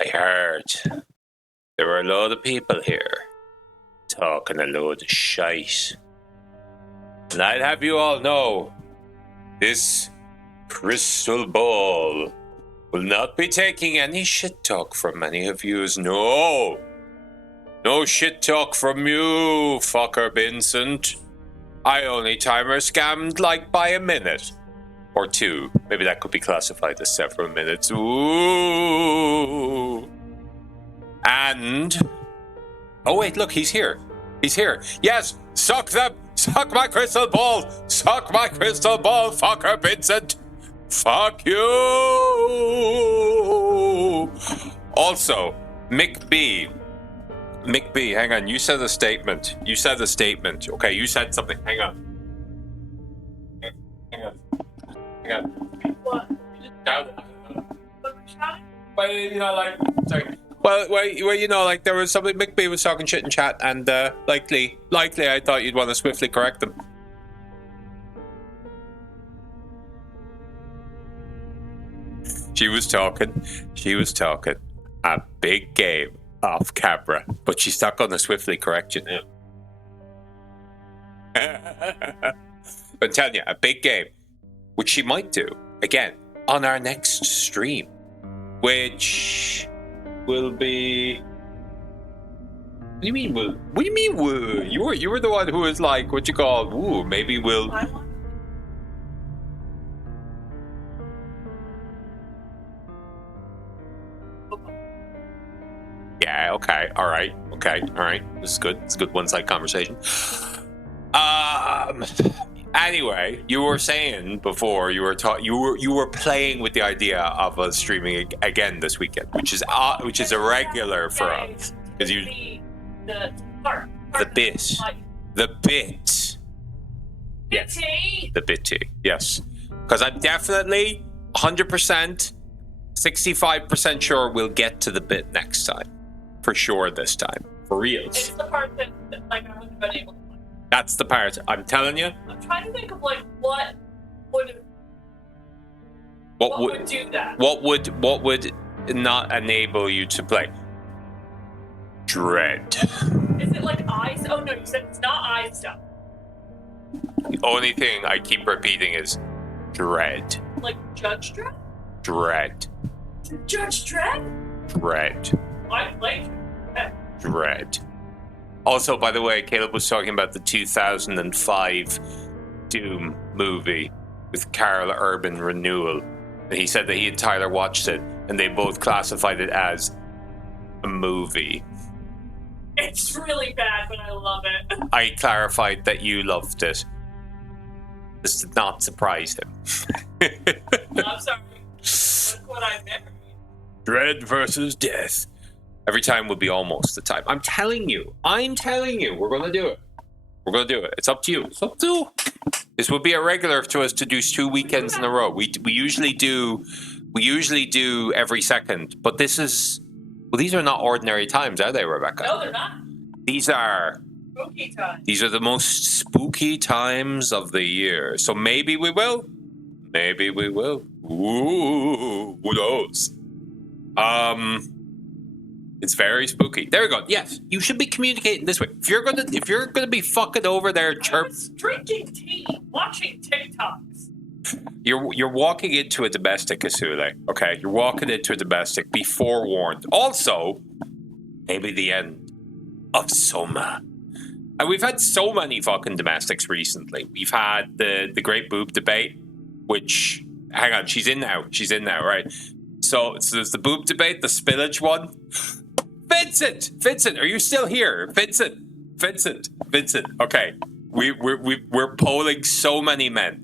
I heard there were a lot of people here talking a load of shite. And I'd have you all know, this crystal ball will not be taking any shit talk from any of yous. No! No shit talk from you, fucker Vincent. I only timer scammed like by a minute. Or two. Maybe that could be classified as several minutes. Ooh. And... oh wait, look, he's here. He's here. Yes, suck them! Suck my crystal ball! Suck my crystal ball, fucker Vincent! Fuck you! Also, Mick B, hang on, you said a statement. Okay, you said something. Hang on. What? Well, you know, like, sorry. Well, you know, like, there was something, Mick B was talking shit in chat, and likely, I thought you'd want to swiftly correct them. She was talking a big game off camera, but she's not going to swiftly correct you now. But I'm telling you, a big game, which she might do, again, on our next stream, which will be... What do you mean, will? What do you mean, will? You were the one who was like, what you call, ooh, maybe we'll... Yeah, okay, all right. This is good. It's a good one-side conversation. Anyway, you were saying before you were playing with the idea of us streaming again this weekend, which is irregular for us because the bit. Yes, the bitty. Yes, because I'm definitely 100%, 65% sure we'll get to the bit next time. For sure this time. For real. It's the part that like, I haven't been able to play. That's the part. I'm telling you. I'm trying to think of, like, what would do that? What would not enable you to play? Dread. Is it, like, eye... oh, no, you said it's not eye stuff. The only thing I keep repeating is Dread. Like Judge Dredd? Dread. Judge Dredd? Dread. I played Dread. Also, by the way, Caleb was talking about the 2005 Doom movie with Carl Urban Renewal. And he said that he and Tyler watched it, and they both classified it as a movie. It's really bad, but I love it. I clarified that you loved it. This did not surprise him. I'm sorry. That's what I meant. Dread versus death. Every time will be almost the time. I'm telling you. We're going to do it. It's up to you. This would be irregular to us to do 2 weekends in a row. We usually do every second. But this is... well, these are not ordinary times, are they, Rebecca? No, they're not. These are... spooky times. These are the most spooky times of the year. So maybe we will. Ooh, who knows? It's very spooky. There we go. Yes, you should be communicating this way. If you're gonna be fucking over there, I was drinking tea, watching TikToks. You're walking into a domestic, Kasule. Okay, you're walking into a domestic. Be forewarned. Also, maybe the end of Soma. And we've had so many fucking domestics recently. We've had the great boob debate, which, hang on, she's in now, right? So there's the boob debate, the spillage one. Vincent, are you still here? Vincent. Okay, we're polling so many men.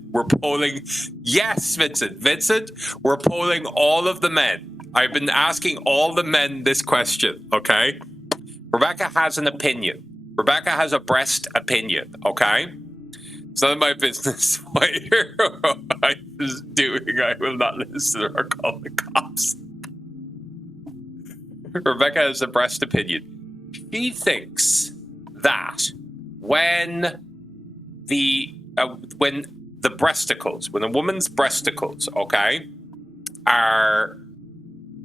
Yes, Vincent. We're polling all of the men. I've been asking all the men this question. Okay, Rebecca has an opinion. Rebecca has a breast opinion. Okay, it's none of my business what your wife is doing. I will not listen or call the cops. Rebecca has a breast opinion. She thinks that when the breasticles, when a woman's breasticles, okay, are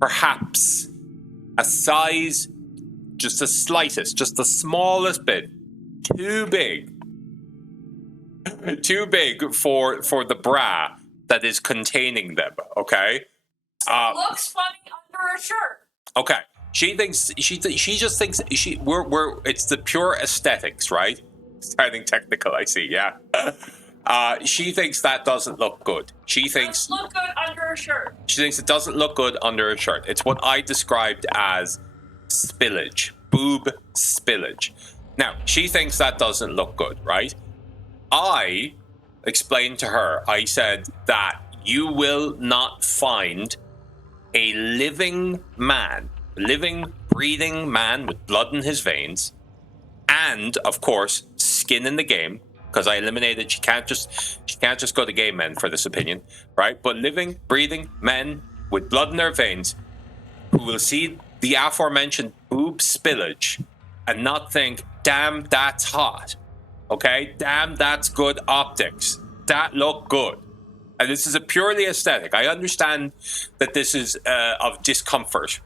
perhaps a size, just the slightest, just the smallest bit, too big for the bra that is containing them. Okay. Looks funny under a shirt. Okay. She just thinks we're it's the pure aesthetics, right? Sounding technical, I see. Yeah. She thinks that doesn't look good. She thinks Doesn't look good under a shirt. She thinks it doesn't look good under a shirt. It's what I described as spillage, boob spillage. Now, she thinks that doesn't look good, right? I explained to her, I said that you will not find a living, breathing man with blood in his veins, and, of course, skin in the game, because I eliminated, she can't just go to gay men for this opinion, right? But living, breathing men with blood in their veins who will see the aforementioned boob spillage and not think, damn, that's hot. Okay? Damn, that's good optics. That look good. And this is a purely aesthetic. I understand that this is of discomfort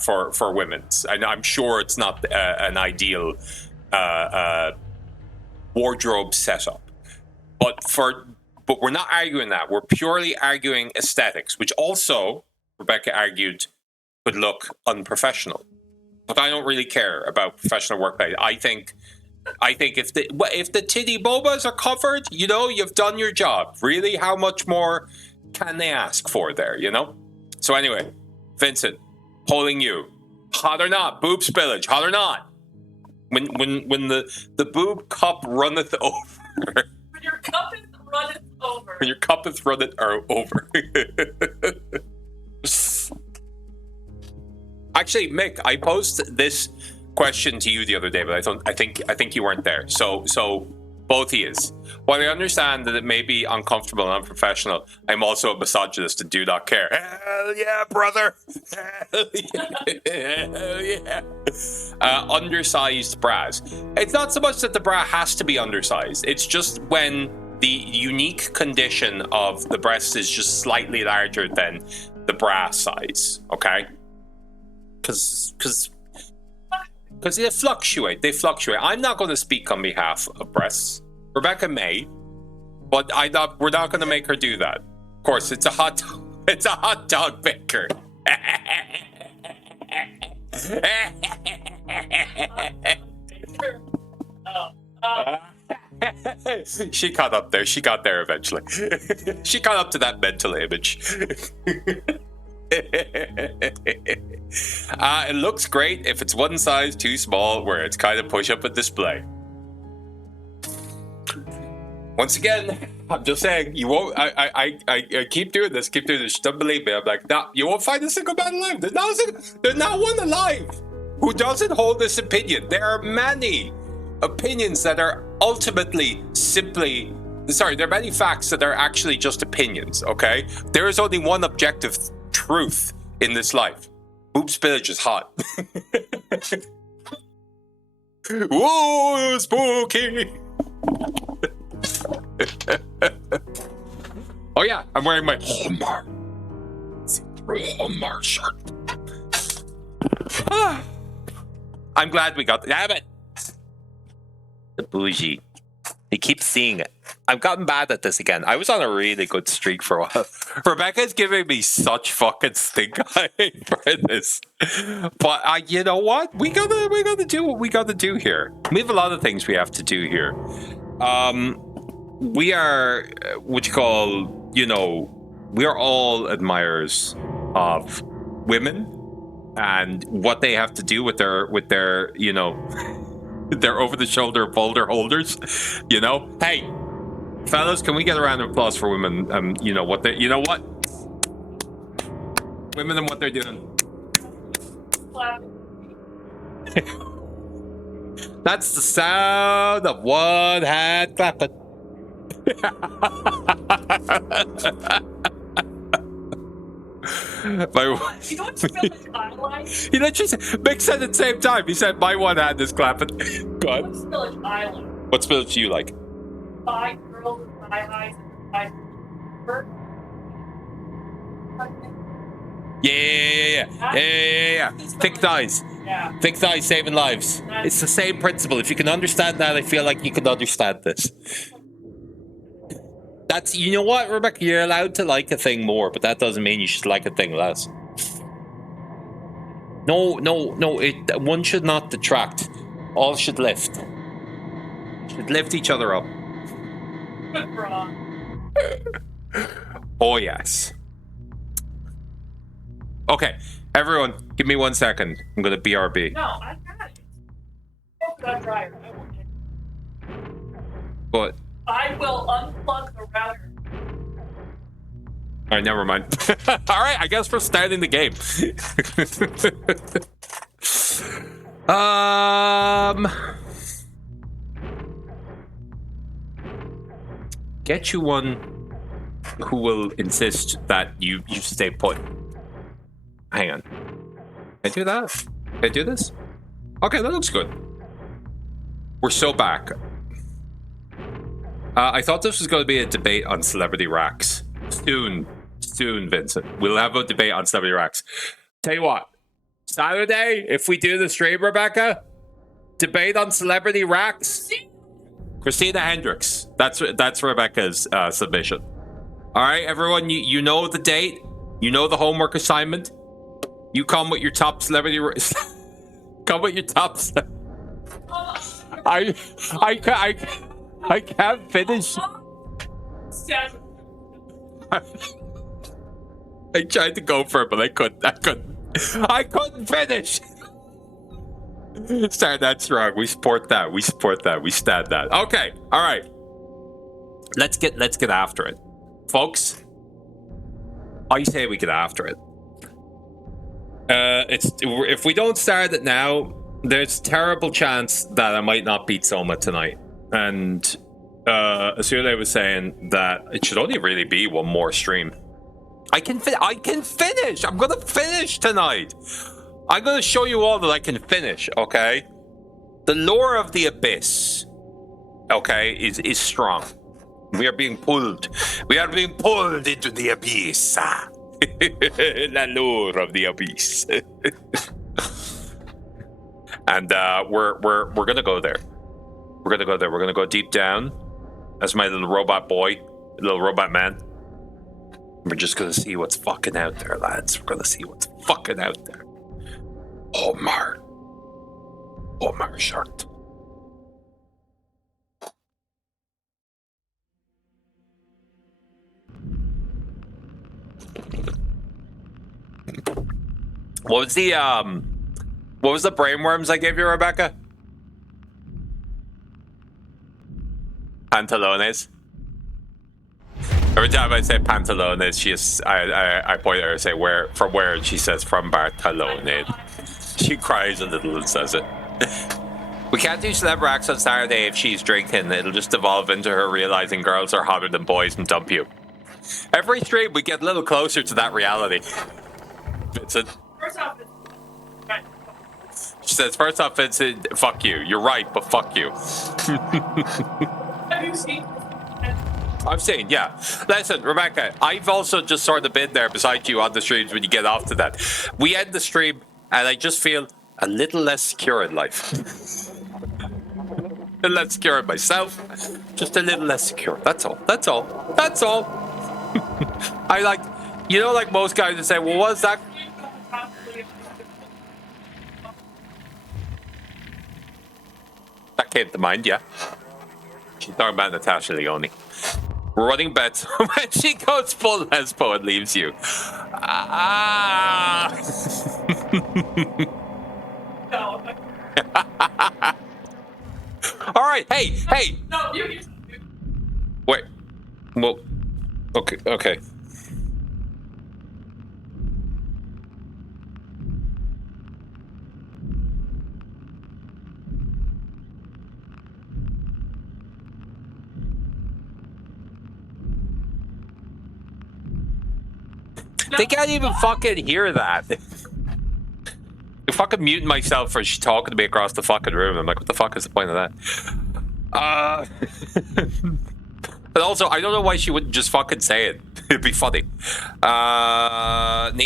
for women. I'm sure it's not an ideal wardrobe setup. But we're not arguing that. We're purely arguing aesthetics, which also, Rebecca argued, could look unprofessional. But I don't really care about professional workplace. I think if the titty bobas are covered, you've done your job. Really, how much more can they ask for there, So anyway, Vincent, polling you. Hot or not? Boob spillage, hot or not? When the boob cup runneth over. When your cup is runneth over. When your cup is runneth over. Actually, Mick, I posed this question to you the other day, but I think you weren't there. So both he is. While I understand that it may be uncomfortable and unprofessional, I'm also a misogynist and do not care. Hell yeah, brother. Hell yeah. Undersized bras. It's not so much that the bra has to be undersized. It's just when the unique condition of the breast is just slightly larger than the bra size. Okay. Because they fluctuate. I'm not going to speak on behalf of breasts. Rebecca may, but we're not going to make her do that. Of course, it's a hot dog baker. She caught up there. She got there eventually. She caught up to that mental image. It looks great if it's one size too small where it's kind of push up a display. Once again, I'm just saying, you won't. I keep doing this. Don't believe me. I'm like, nah, you won't find a single man alive. There's not one alive who doesn't hold this opinion. There are many opinions that are ultimately there are many facts that are actually just opinions. Okay, there is only one objective truth in this life. Boob spillage is hot. Whoa, spooky. Oh yeah, I'm wearing my Hallmark shirt. I'm glad we got damn it. The bougie. He keeps seeing it. I've gotten bad at this again. I was on a really good streak for a while. Rebecca's giving me such fucking stink eye for this. But you know what? We gotta do what we gotta do here. We have a lot of things we have to do here. We are we are all admirers of women and what they have to do with their their over-the-shoulder folder holders. Hey, fellas, can we get a round of applause for women? Women and what they're doing. That's the sound of one hand clapping. You know what spillage I like? He literally said, Mick said at the same time. He said, my one hand is clapping. Go ahead. What spillage I like? What spillage do you like? 5 girls with thigh highs and 5 birds. Yeah. Thick thighs. Yeah. Thick thighs saving lives. It's the same principle. If you can understand that, I feel like you can understand this. That's, you know what, Rebecca? You're allowed to like a thing more, but that doesn't mean you should like a thing less. No. One should not detract. All should lift. Should lift each other up. Oh, yes. Okay, everyone, give me 1 second. I'm gonna BRB. No, I got it. That dryer. But I will unplug the router. all right, never mind. All right, I guess we're starting the game. Get you one who will insist that you stay put. Hang on. Can I do that? Can I do this? Okay, that looks good. We're so back. I thought this was going to be a debate on celebrity racks. Soon, Vincent. We'll have a debate on celebrity racks. Tell you what, Saturday, if we do the stream, Rebecca, debate on celebrity racks. Christina Hendricks. That's Rebecca's submission. All right, everyone, you know the date. You know the homework assignment. You come with your top celebrity. Come with your top. I can't finish. I tried to go for it, but I couldn't finish. Start that strong. We support that. We stand that. Okay. All right. Let's get after it, folks. I say we get after it. If we don't start it now, there's a terrible chance that I might not beat Soma tonight. And Asule was saying that it should only really be one more stream. I can finish. I'm gonna finish tonight. I'm gonna show you all that I can finish. Okay, the lore of the abyss. Okay, is strong. We are being pulled. We are being pulled into the abyss. The lore of the abyss. And we're gonna go there. We're gonna go there. We're gonna go deep down. That's my little robot boy, little robot man. We're just gonna see what's fucking out there, lads. We're gonna see what's fucking out there. Omar Shart. What was the brainworms I gave you, Rebecca? Pantalones. Every time I say pantalones, I point at her and say where from where, and she says from Barcelona. She cries a little and says it. We can't do celeb racks on Saturday if she's drinking. It'll just devolve into her realizing girls are hotter than boys and dump you. Every stream we get a little closer to that reality. Vincent. First off, right. She says, first off, Vincent, fuck you. You're right, but fuck you. Have you seen? I've seen, yeah. Listen, Rebecca, I've also just sort of been there beside you on the streams when you get off to that. We end the stream, and I just feel a little less secure in life. A little less secure in myself. Just a little less secure. That's all. That's all. That's all. I like, you know, like most guys would say, well, what's that? That came to mind, yeah. She's talking about Natasha Leone. We're running bets when she goes full lesbo and leaves you. No. All right, hey. No, you. Wait. Well, okay. They can't even fucking hear that. I'm fucking muting myself for she talking to me across the fucking room. I'm like, what the fuck is the point of that? But also, I don't know why she wouldn't just fucking say it. It'd be funny. Need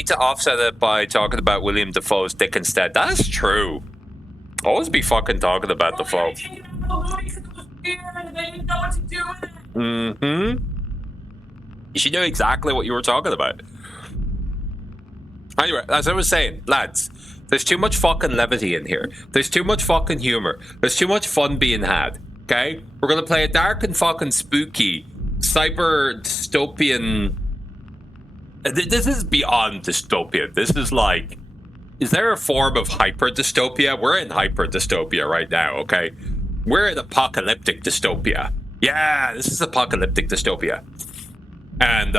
to offset it by talking about William Dafoe's dick instead. That's true. Always be fucking talking about Dafoe. They didn't know what to do with it. Mm-hmm. You knew exactly what you were talking about. Anyway, as I was saying, lads, there's too much fucking levity in here. There's too much fucking humor. There's too much fun being had. Okay? We're gonna play a dark and fucking spooky cyber dystopian. This is beyond dystopian. This is like, is there a form of hyper dystopia? We're in hyper dystopia right now, okay? We're in apocalyptic dystopia. Yeah, this is apocalyptic dystopia. And,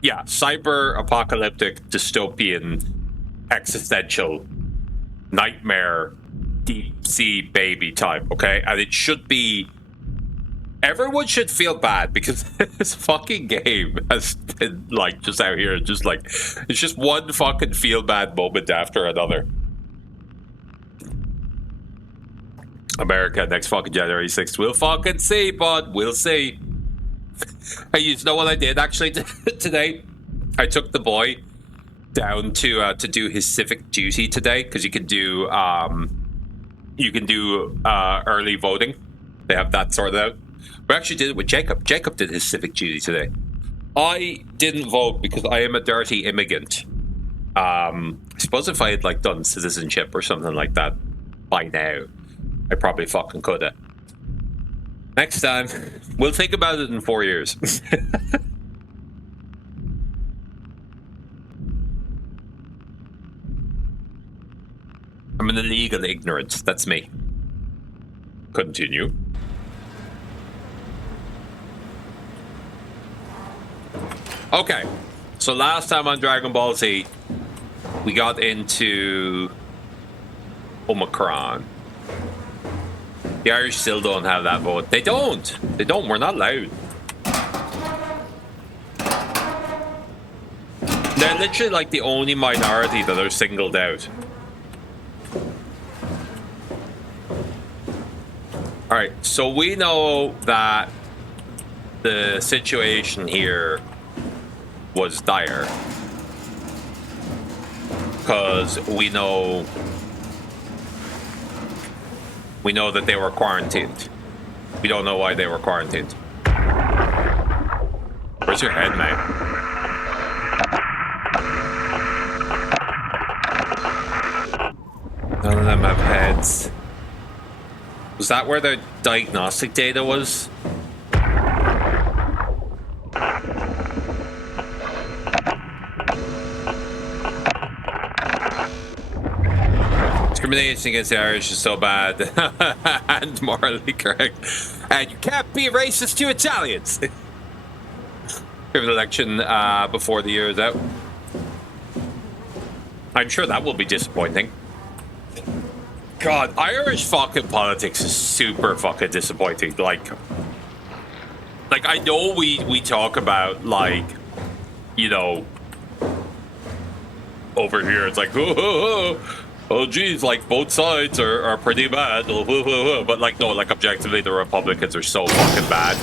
yeah, cyber apocalyptic dystopian existential nightmare deep sea baby type, okay? And it should be, everyone should feel bad because this fucking game has been like just out here, just like, it's just one fucking feel bad moment after another. America next fucking January 6th. We'll fucking see, bud. We'll see. Hey, you know what I did actually today? I took the boy down to do his civic duty today because you can do early voting. They have that sorted out. We actually did it with Jacob. Jacob did his civic duty today. I didn't vote because I am a dirty immigrant. I suppose if I had like done citizenship or something like that by now, I probably fucking could have. Next time, we'll think about it in 4 years. I'm in illegal ignorance. That's me. Continue. Okay, so last time on Dragon Ball Z, we got into Omicron. The Irish still don't have that vote. They don't. They don't. We're not allowed. They're literally like the only minority that are singled out. Alright, so we know that the situation here was dire. Because we know that they were quarantined. We don't know why they were quarantined. Where's your head, mate? None of them have heads. Was that where the diagnostic data was? Discrimination against the Irish is so bad and morally correct. And you can't be racist to Italians. We have an election before the year is out. I'm sure that will be disappointing. God, Irish fucking politics is super fucking disappointing. Like I know we talk about, like, you know, over here it's like, oh geez, like both sides are pretty bad, but like no, like objectively the Republicans are so fucking bad.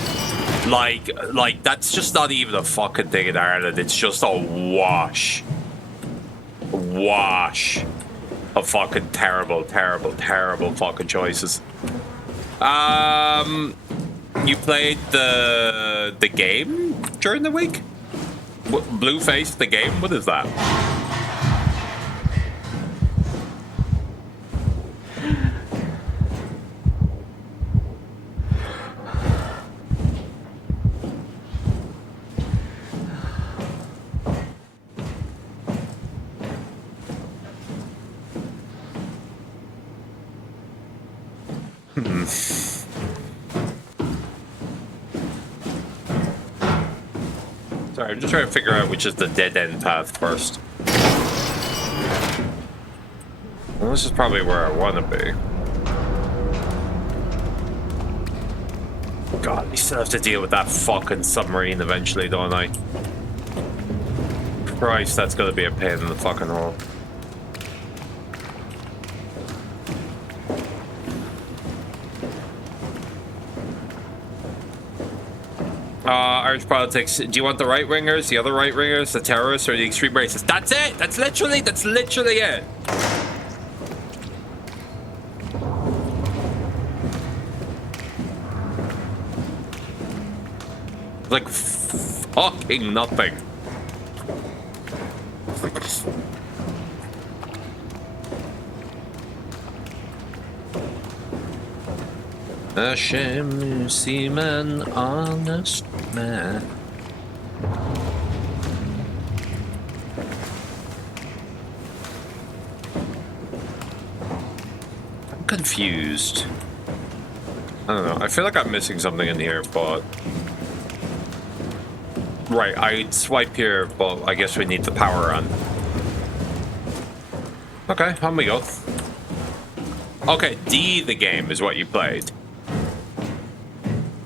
Like that's just not even a fucking thing in Ireland. It's just a wash of fucking terrible fucking choices. You played the game during the week? Blueface the game? What is that? Sorry, I'm just trying to figure out which is the dead end path first. Well, this is probably where I want to be. God, we still have to deal with that fucking submarine eventually, don't I? Christ, that's gonna be a pain in the fucking hole. Irish politics. Do you want the right wingers, the other right wingers, the terrorists, or the extreme racists? That's it. That's literally it. Like fucking nothing. Hashem seem honest man. I'm confused. I don't know. I feel like I'm missing something in here, but... Right, I'd swipe here, but I guess we need the power on. Okay, on we go. Okay, D the game is what you played.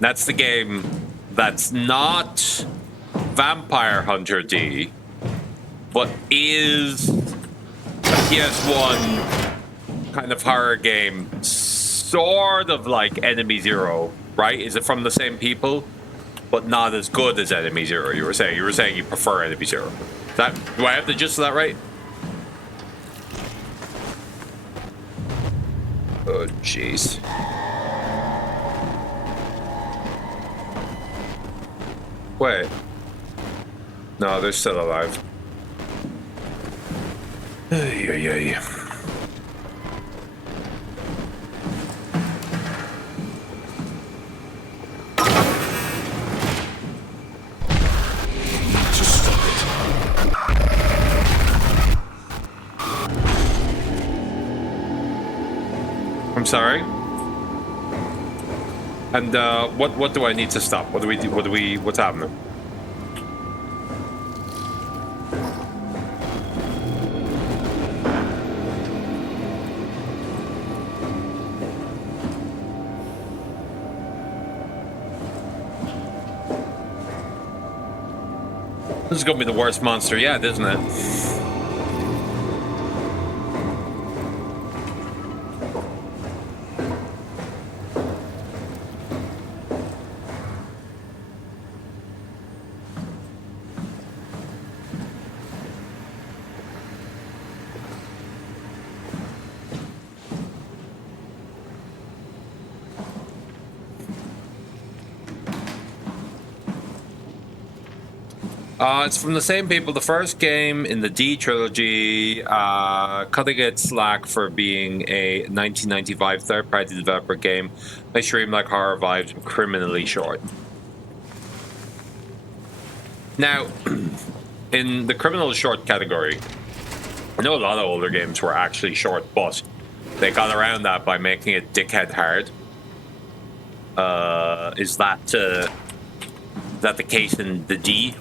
That's the game that's not Vampire Hunter D, but is a PS1 kind of horror game, sort of like Enemy Zero, right? Is it from the same people, but not as good as Enemy Zero? You were saying you prefer Enemy Zero. Do I have the gist of that right? Oh jeez. Wait. No, they're still alive. Yeah. I'm sorry. And what do I need to stop? What do we do? What's happening? This is gonna be the worst monster yet, isn't it? It's from the same people. The first game in the D trilogy, cutting it slack for being a 1995 third-party developer game. They stream like horror vibes and criminally short. Now, in the criminal short category, I know a lot of older games were actually short, but they got around that by making it dickhead hard. Is that the case in the D?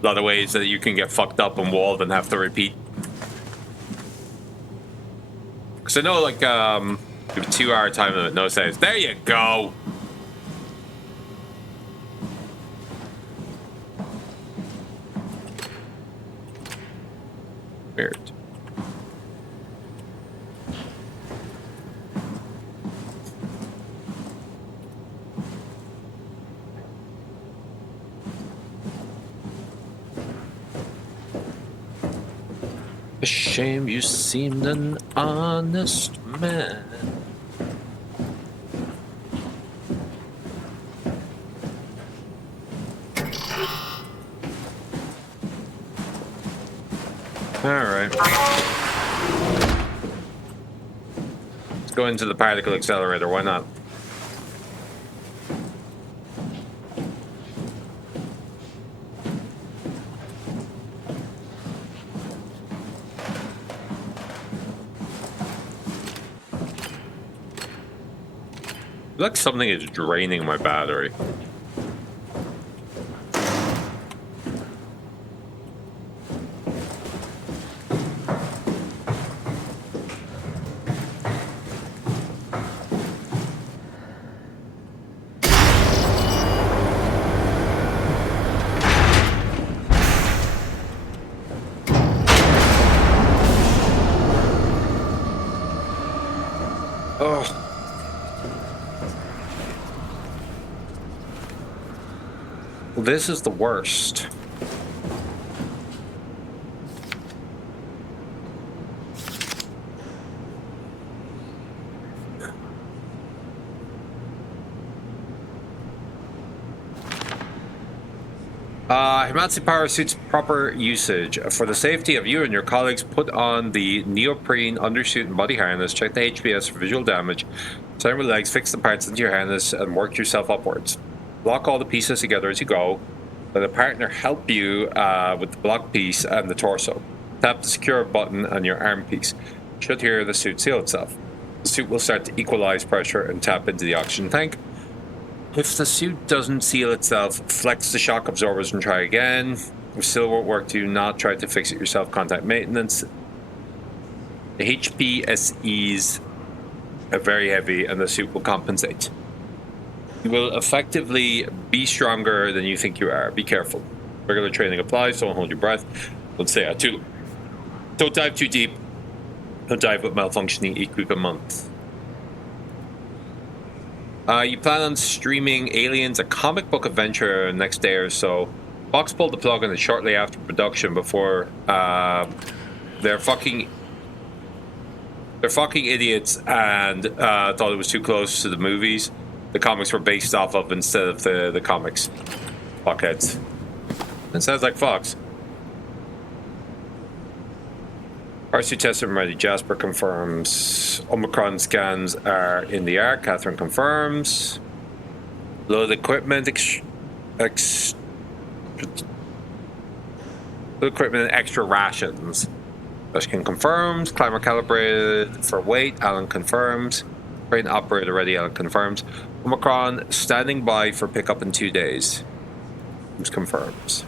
A lot of ways that you can get fucked up and walled and have to repeat. Because I know, like, you have a 2-hour time limit, no saves. There you go! Weird. A shame you seemed an honest man. Alright. Let's go into the particle accelerator, why not? Like something is draining my battery. this is the worst. Himatsu power suits proper usage. For the safety of you and your colleagues, put on the neoprene undersuit and body harness. Check the HPS for visual damage. Turn with legs, fix the parts into your harness, and work yourself upwards. Block all the pieces together as you go. Let a partner help you with the block piece and the torso. Tap the secure button on your arm piece. You should hear the suit seal itself. The suit will start to equalize pressure and tap into the oxygen tank. If the suit doesn't seal itself, flex the shock absorbers and try again. If still won't work, do not try to fix it yourself. Contact maintenance. The HPSEs are very heavy and the suit will compensate. You will effectively be stronger than you think you are. Be careful. Regular training applies. Don't hold your breath. Don't say don't dive too deep. Don't dive with malfunctioning equipment. You plan on streaming Aliens, a comic book adventure, next day or so. Fox pulled the plug on it shortly after production before they're fucking idiots and thought it was too close to the movies the comics were based off of instead of the comics. Fuckheads. It sounds like Fox. RC tested and ready. Jasper confirms. Omicron scans are in the air. Catherine confirms. Load equipment. Equipment and extra rations. Rushkin confirms. Climber calibrated for weight. Alan confirms. Crane operator ready. Alan confirms. Omicron standing by for pickup in 2 days. James confirms.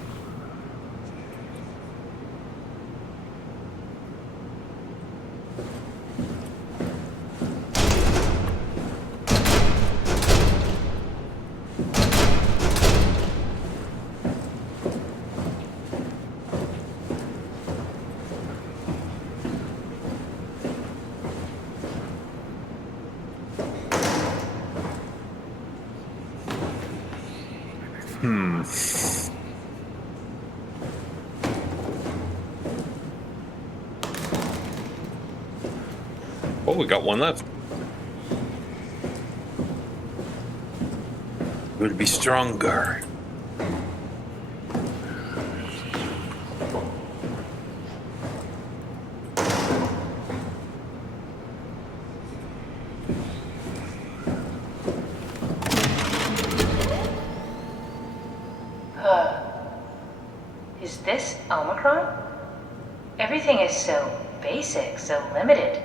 Oh, we got one left. We'll be stronger. Is this Omicron? Everything is so basic, so limited.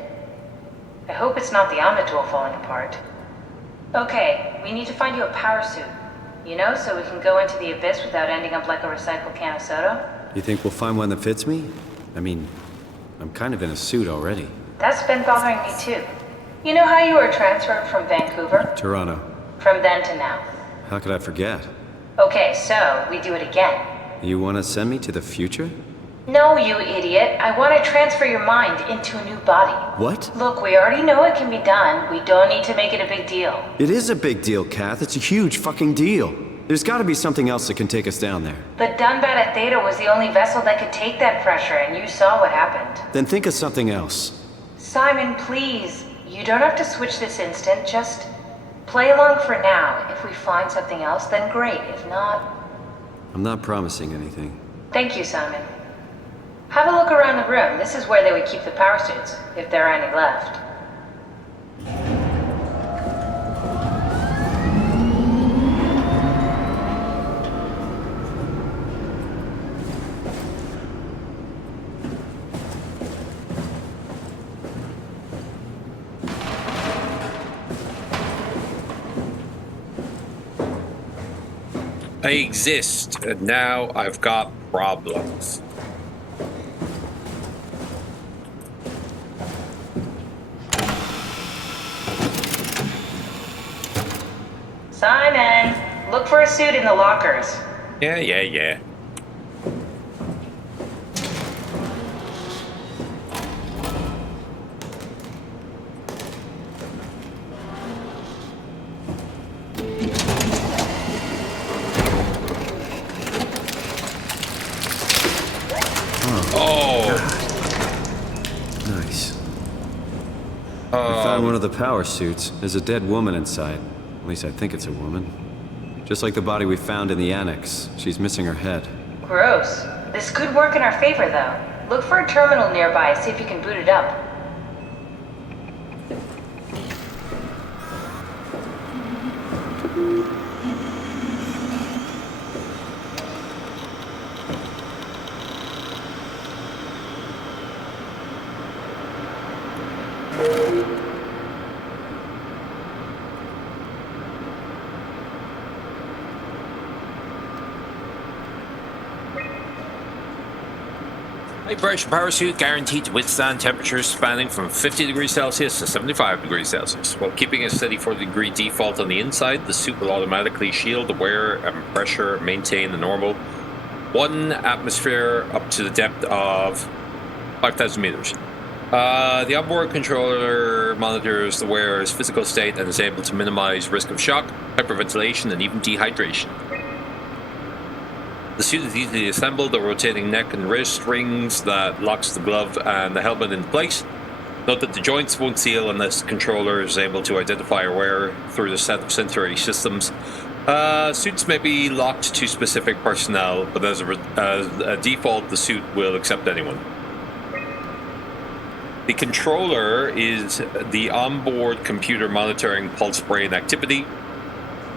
I hope it's not the Omnitool falling apart. Okay, we need to find you a power suit. You know, so we can go into the abyss without ending up like a recycled can of soda. You think we'll find one that fits me? I mean, I'm kind of in a suit already. That's been bothering me too. You know how you were transferred from Vancouver? Toronto. From then to now. How could I forget? Okay, so we do it again. You want to send me to the future? No, you idiot. I want to transfer your mind into a new body. What? Look, we already know it can be done. We don't need to make it a big deal. It is a big deal, Kath. It's a huge fucking deal. There's got to be something else that can take us down there. The Dunbat at Theta was the only vessel that could take that pressure, and you saw what happened. Then think of something else. Simon, please. You don't have to switch this instant. Just play along for now. If we find something else, then great. If not... I'm not promising anything. Thank you, Simon. Have a look around the room. This is where they would keep the power suits, if there are any left. I exist, and now I've got problems. Simon, look for a suit in the lockers. Yeah. Oh! Nice. I found one of the power suits. There's a dead woman inside. At least I think it's a woman. Just like the body we found in the annex. She's missing her head. Gross. This could work in our favor, though. Look for a terminal nearby, see if you can boot it up. High pressure power suit guaranteed to withstand temperatures spanning from 50 degrees Celsius to 75 degrees Celsius. While keeping a steady 40-degree default on the inside, the suit will automatically shield the wearer and pressure maintain the normal 1 atmosphere up to the depth of 5,000 meters. The onboard controller monitors the wearer's physical state and is able to minimize risk of shock, hyperventilation, and even dehydration. The suit is easily assembled, the rotating neck and wrist rings that locks the glove and the helmet in place. Note that the joints won't seal unless the controller is able to identify a wearer through the set of sensory systems. Suits may be locked to specific personnel, but as a default, the suit will accept anyone. The controller is the onboard computer monitoring pulse brain activity,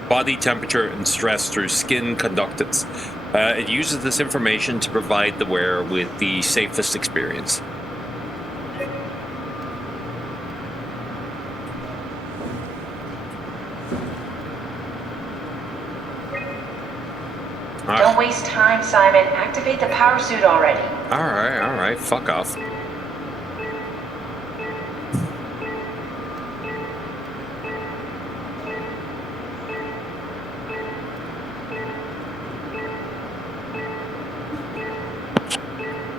body temperature, and stress through skin conductance. It uses this information to provide the wearer with the safest experience. Don't waste time, Simon. Activate the power suit already. Alright, fuck off.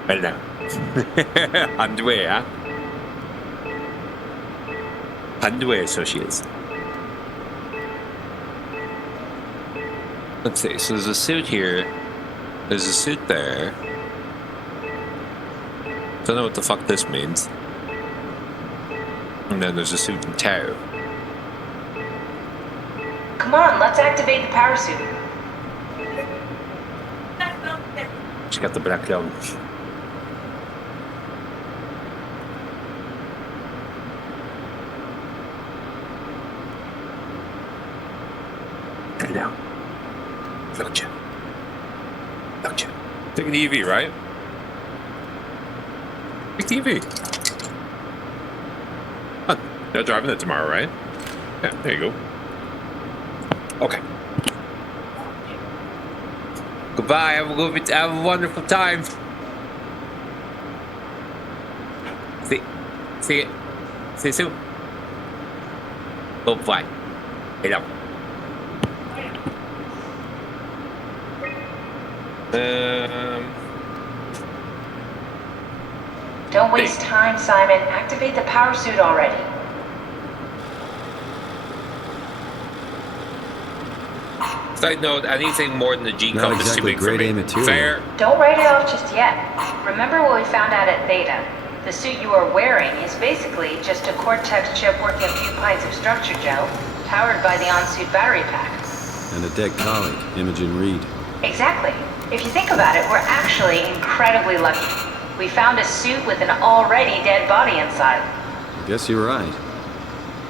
Hello. Underwear. Underwear associates. Let's see, so there's a suit here. There's a suit there. Don't know what the fuck this means. And then there's a suit in tow. Come on, let's activate the power suit. She's got the black lung. Hello. Gotcha. Take the EV, right? Take the EV. Huh. You're driving it tomorrow, right? Yeah, there you go. Okay. Goodbye. Have a wonderful time. See you soon. Bye. Hello. Don't waste time, Simon. Activate the power suit already. Side note, anything more than the G Not cup is too exactly big for grade me. A material. Fair. Don't write it off just yet. Remember what we found out at Theta? The suit you are wearing is basically just a Cortex chip working a few pints of structure gel, powered by the on-suit battery pack. And a dead colleague, Imogen Reed. Exactly. If you think about it, we're actually incredibly lucky. We found a suit with an already dead body inside. I guess you're right.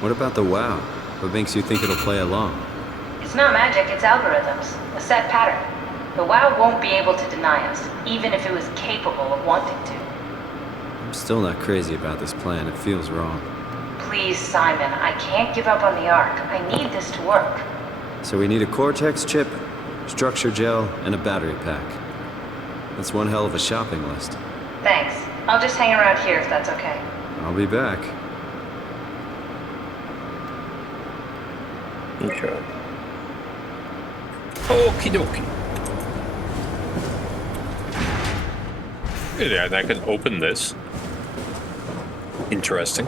What about the WoW? What makes you think it'll play along? It's not magic, it's algorithms. A set pattern. The WoW won't be able to deny us, even if it was capable of wanting to. I'm still not crazy about this plan. It feels wrong. Please, Simon, I can't give up on the Ark. I need this to work. So we need a Cortex chip, structure gel, and a battery pack. That's one hell of a shopping list. Thanks. I'll just hang around here if that's okay. I'll be back. Okay. Okie dokie. Yeah, and I can open this. Interesting.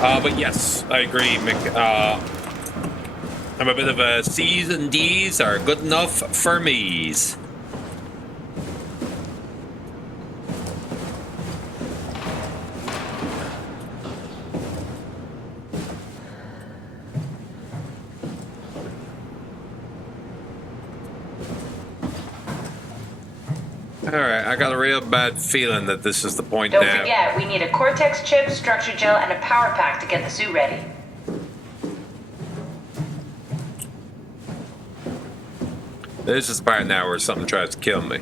But yes, I agree, Mick. I'm a bit of a C's and D's are good enough for me's. Alright, I got a real bad feeling that this is the point Don't now. forget, we need a Cortex chip, structure gel, and a power pack to get the suit ready. This is the part now where something tries to kill me.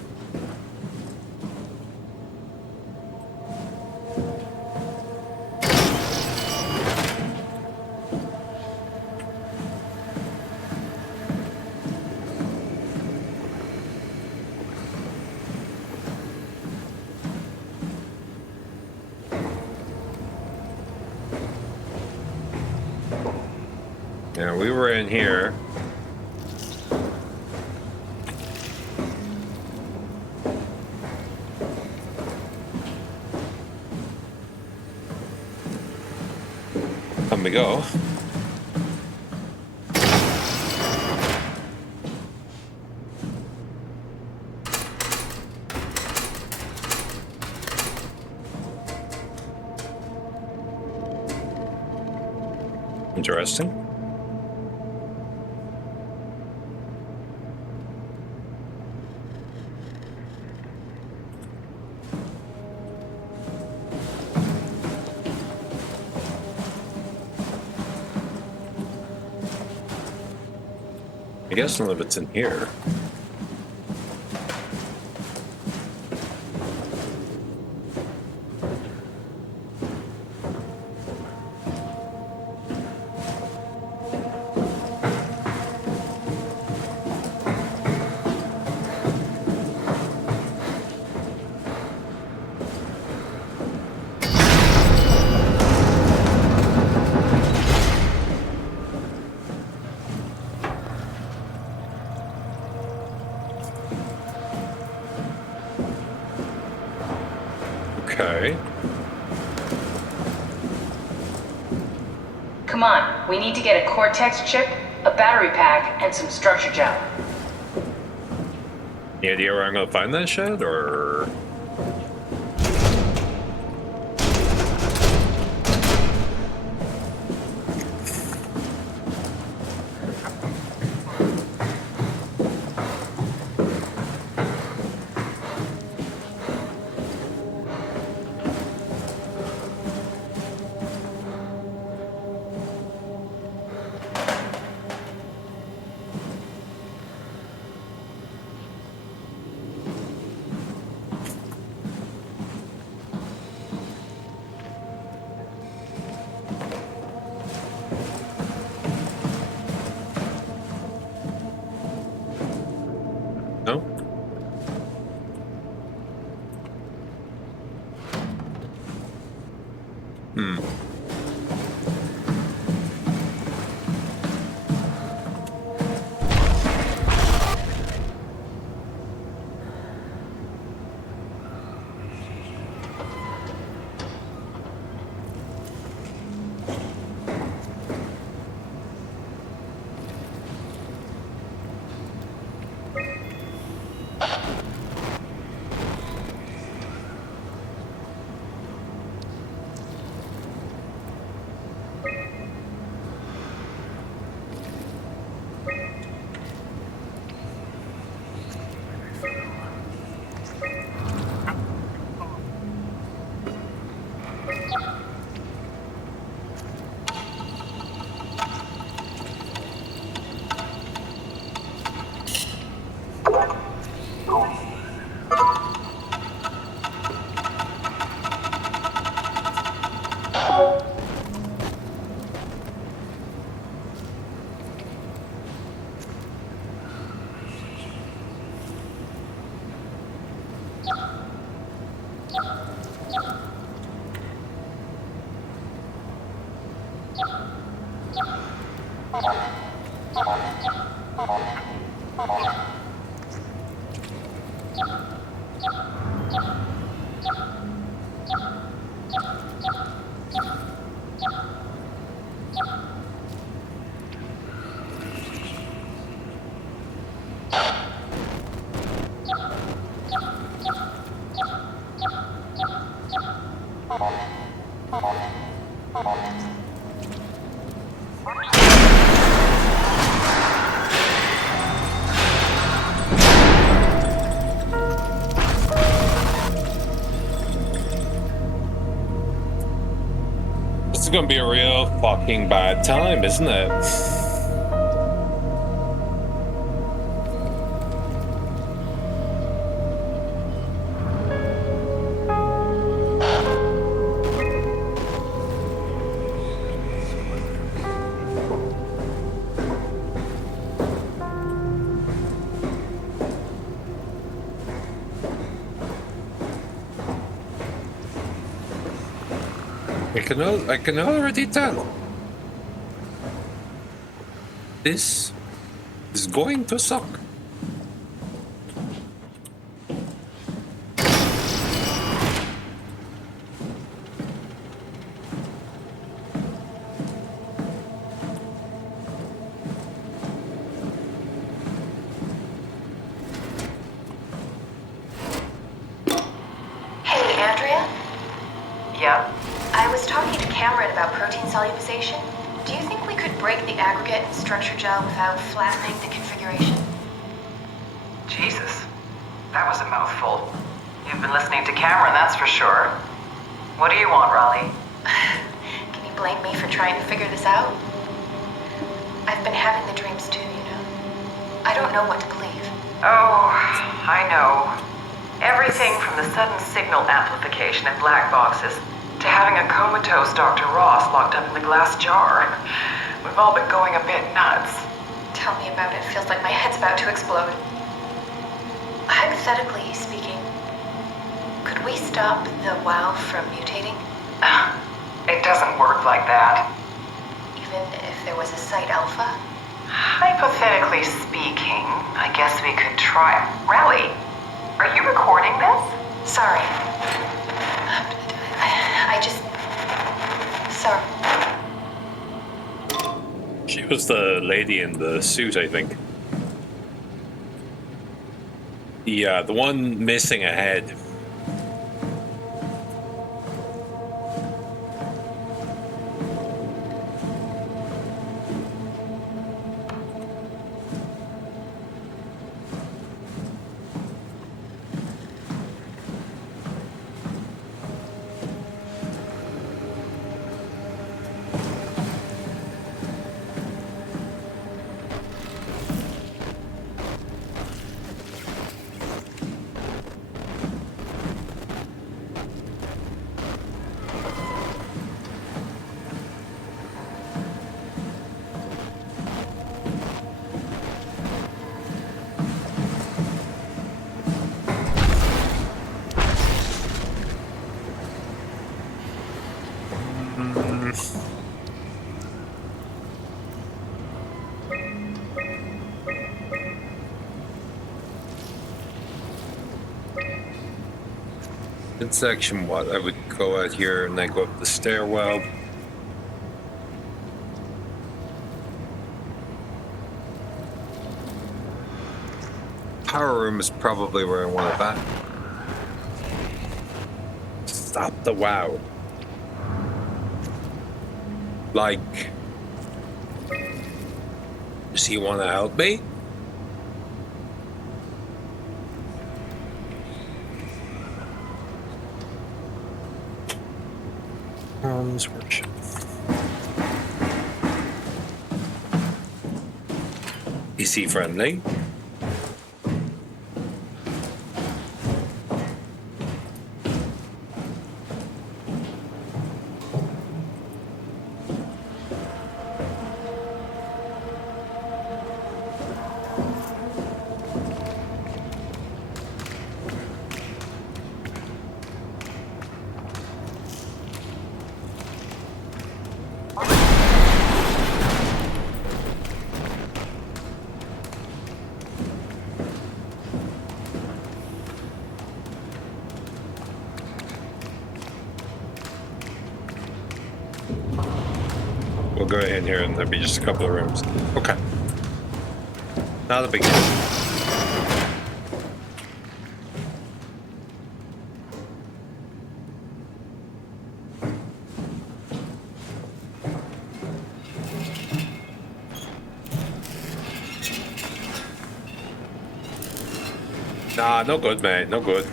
Yeah, we were in here. Come we go. Interesting. I guess none of it's in here. Okay. Come on, we need to get a Cortex chip, a battery pack, and some structure gel. Any idea where I'm gonna find that shit, or? No? is gonna be a real fucking bad time, isn't it? I can already tell. This is going to suck. Hey, Andrea? Yeah? I was talking to Cameron about protein solubilization. Do you think we could break the aggregate and structure gel without flattening the configuration? Jesus. That was a mouthful. You've been listening to Cameron, that's for sure. What do you want, Raleigh? Can you blame me for trying to figure this out? I've been having the dreams too, you know. I don't know what to believe. Oh, I know. Everything from the sudden signal amplification in black boxes to having a comatose Dr. Ross locked up in the glass jar. We've all been going a bit nuts. Tell me about it. Feels like my head's about to explode. Hypothetically speaking, could we stop the WoW from mutating? It doesn't work like that. Even if there was a Site Alpha? Hypothetically speaking, I guess we could try. Raleigh, are you recording this? Sorry. I just... Sorry. She was the lady in the suit, I think. Yeah, the one missing a head. In section what? I would go out here and then go up the stairwell. Power room is probably where I want it back. Stop the WoW. Like, does he want to help me? Workshop. Is he friendly? We'll go in here and there'll be just a couple of rooms. Okay. Not a big deal. Nah, no good, mate. No good.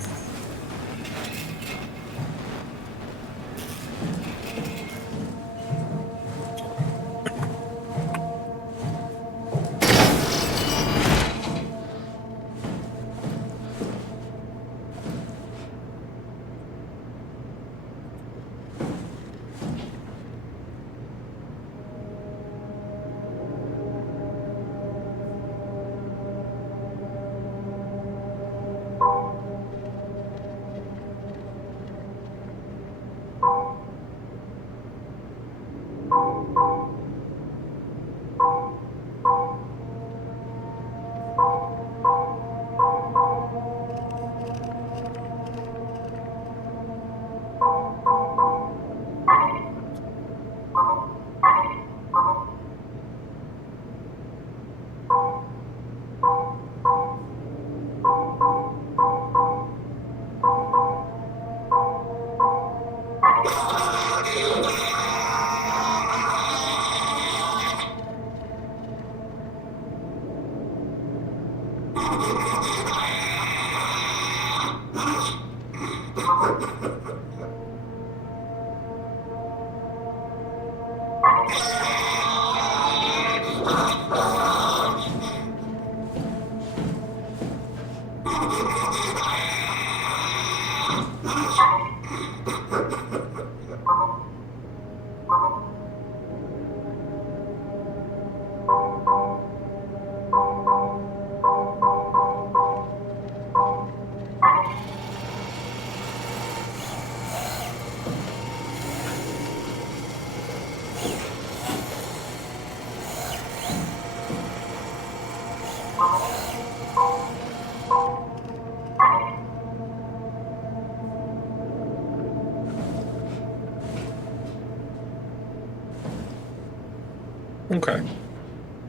Okay.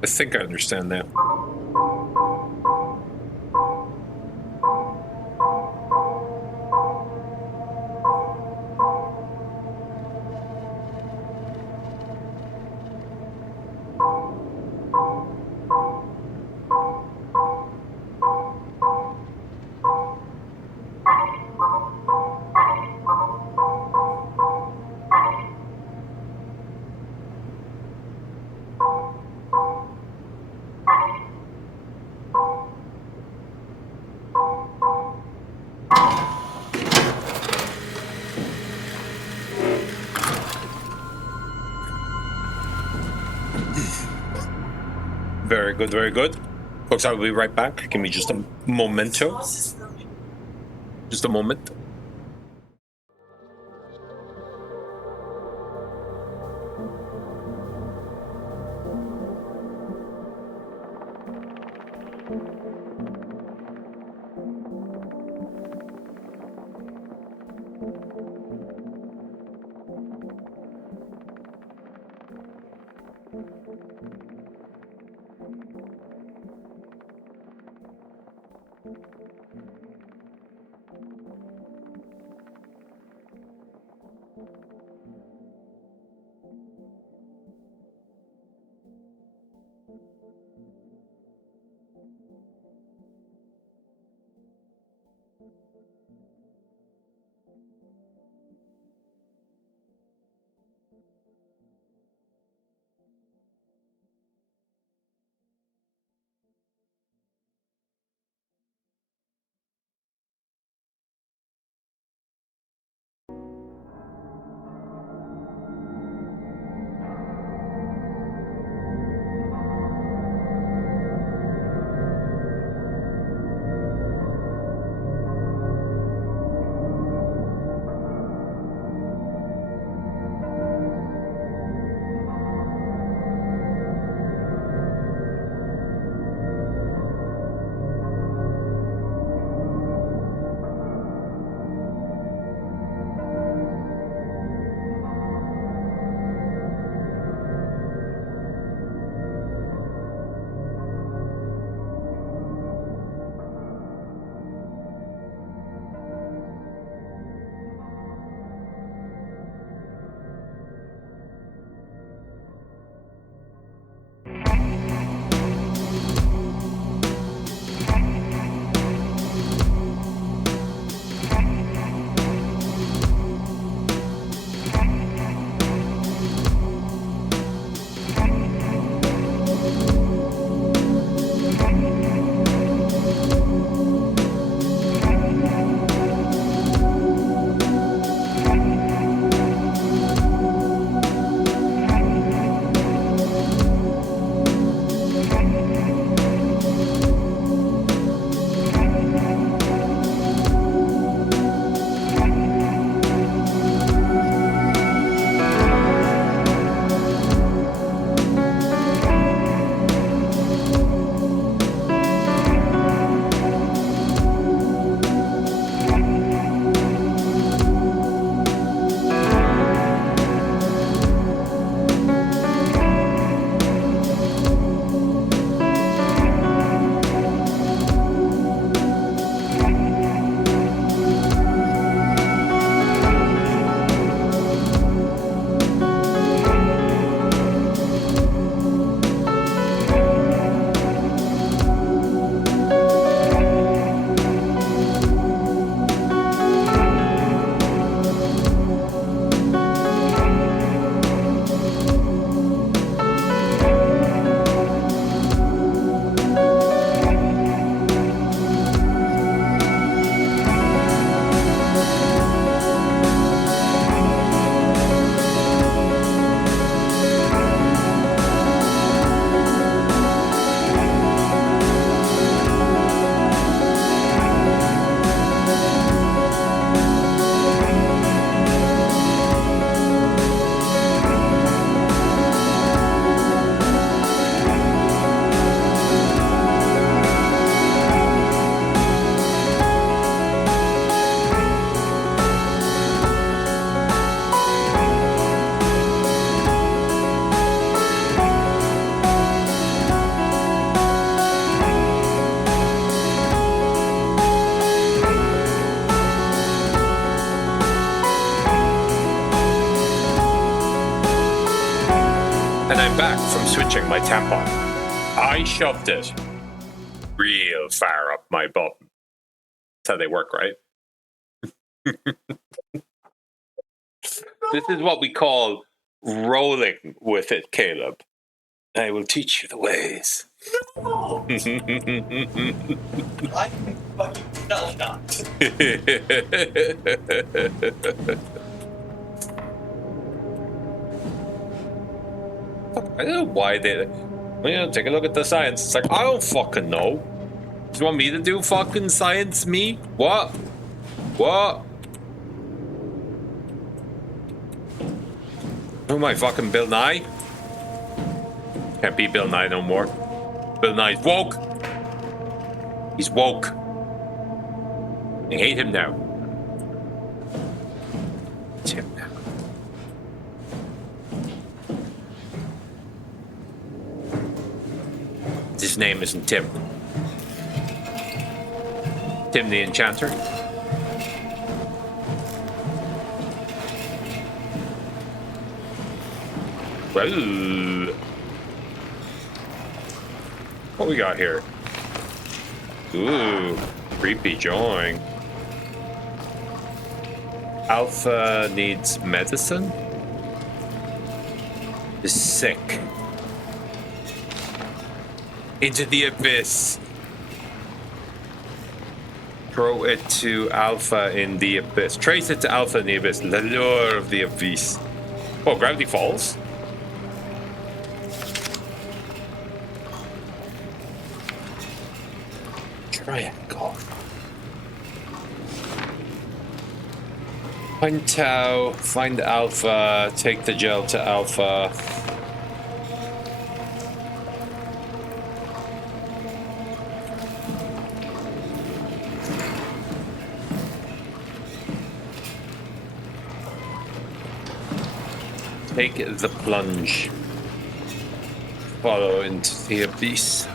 I think I understand now. Very good, very good. Folks, I will be right back. Give me just a momento. Just a moment. switching my tampon. I shoved it real far up my bum. That's how they work, right? This is what we call rolling with it, Caleb. I will teach you the ways. No. I can fucking spell shocked. I don't know why they. Take a look at the science. It's like, I don't fucking know. Do you want me to do fucking science, me? What? What? Who am I, fucking Bill Nye? Can't be Bill Nye no more. Bill Nye's woke. He's woke. I hate him now. It's him now. His name isn't Tim. Tim the Enchanter. Well, what we got here? Ooh, creepy drawing. Alpha needs medicine. Is sick. Into the abyss. Throw it to Alpha in the abyss. Trace it to Alpha in the abyss. The lure of the abyss. Oh, Gravity Falls? Triangle. Find Tau, find Alpha, take the gel to Alpha. Take the plunge. Follow into the abyss.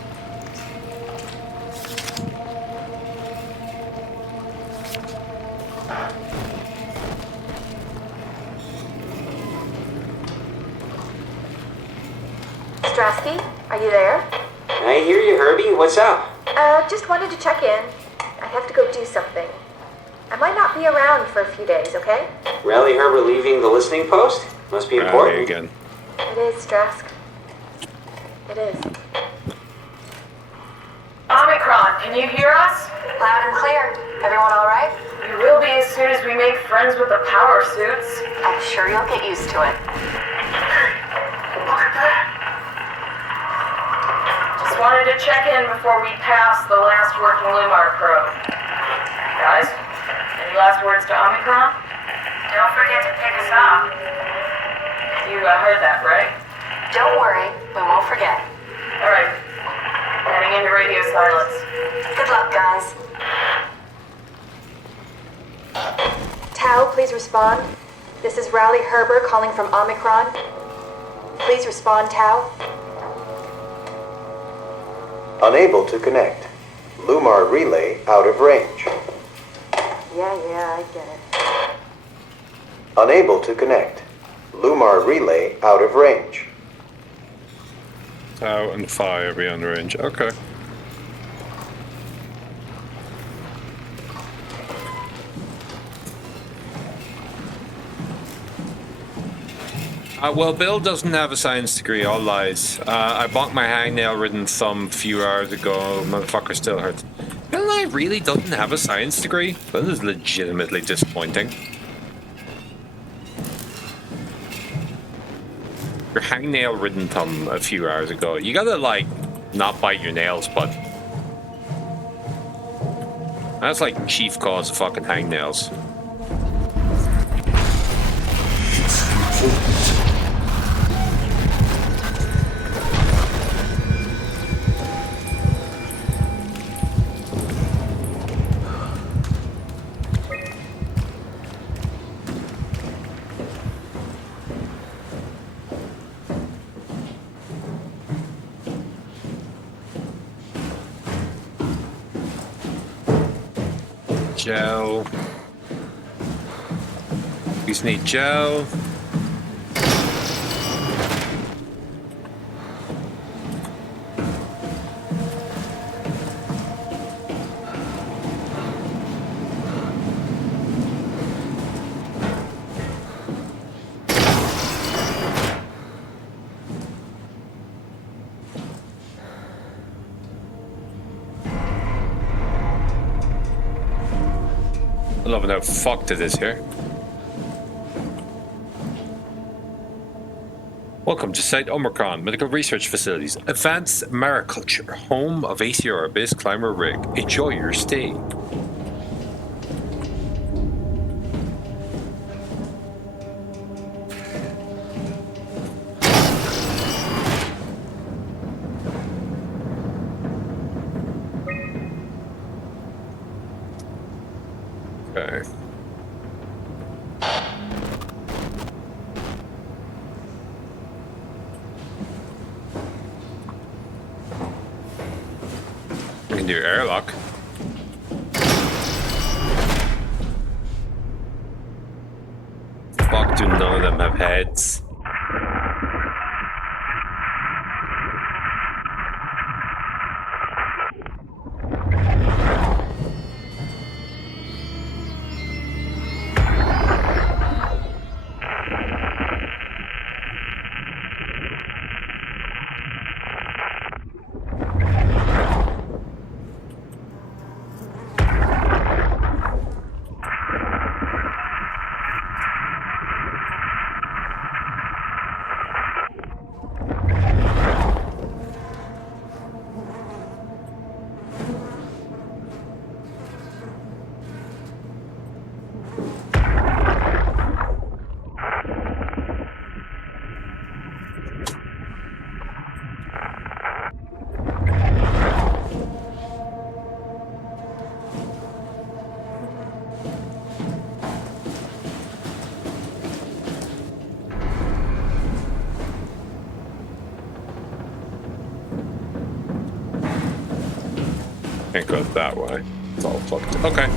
Strasky, are you there? I hear you, Herbie. What's up? Just wanted to check in. I have to go do something. I might not be around for a few days, okay? Rally Herbert leaving the listening post? Must be important. Again. It is, Strask. It is. Omicron, can you hear us? Loud and clear. Everyone all right? We will be as soon as we make friends with the power suits. I'm sure you'll get used to it. Look at that. Just wanted to check in before we pass the last working Lumar probe. Guys, any last words to Omicron? Don't forget to pick us up. You heard that, right? Don't worry, we won't forget. Alright. Heading into radio silence. Good luck, guys. Tau, please respond. This is Rowley Herber calling from Omicron. Please respond, Tau. Unable to connect. Lumar relay out of range. Yeah, I get it. Unable to connect. Lumar relay out of range. Tau and fire beyond range. Okay. Well, Bill doesn't have a science degree, all lies. I bought my hangnail-ridden thumb a few hours ago. Motherfucker still hurts. Bill Nye really doesn't have a science degree? That is legitimately disappointing. Your hangnail-ridden thumb a few hours ago. You gotta, like, not bite your nails, but... That's like chief cause of fucking hangnails. Gel. We just need gel. I'm loving how fucked it is here. Welcome to Site Omicron Medical Research Facilities, Advanced Mariculture, home of ACR-based climber rig. Enjoy your stay. Okay. We can do airlock. Fuck, do none of them have heads? Can't go that way. It's all fucked. Okay.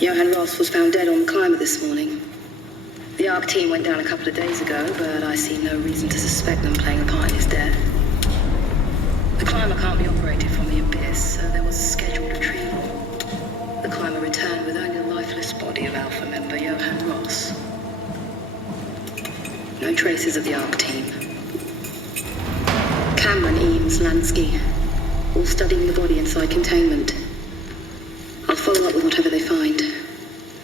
Johan Ross was found dead on the climber this morning. The ARC team went down a couple of days ago, but I see no reason to suspect them playing a part in his death. The climber can't be operated from the abyss, so there was a scheduled retrieval. The climber returned with only the lifeless body of Alpha member Johan Ross. No traces of the ARC team. Cameron, Eames, Lansky, all studying the body inside containment. I'll follow up with whatever they find.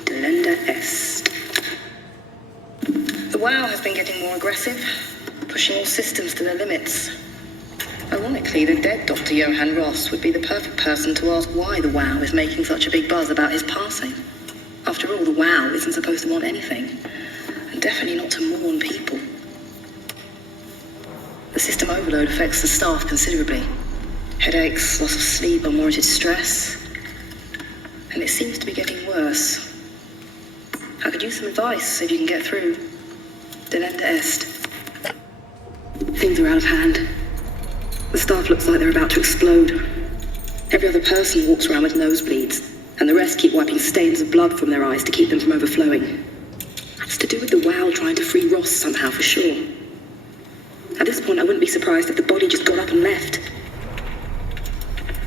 Delenda Est. The WOW has been getting more aggressive, pushing all systems to their limits. Ironically, the dead Dr. Johan Ross would be the perfect person to ask why the WOW is making such a big buzz about his passing. After all, the WOW isn't supposed to want anything, and definitely not to mourn people. The system overload affects the staff considerably. Headaches, loss of sleep, unwarranted stress. And it seems to be getting worse. I could use some advice if you can get through. Delenda Est. Things are out of hand. The staff looks like they're about to explode. Every other person walks around with nosebleeds, and the rest keep wiping stains of blood from their eyes to keep them from overflowing. It's to do with the WOW trying to free Ross somehow, for sure. At this point, I wouldn't be surprised if the body just got up and left.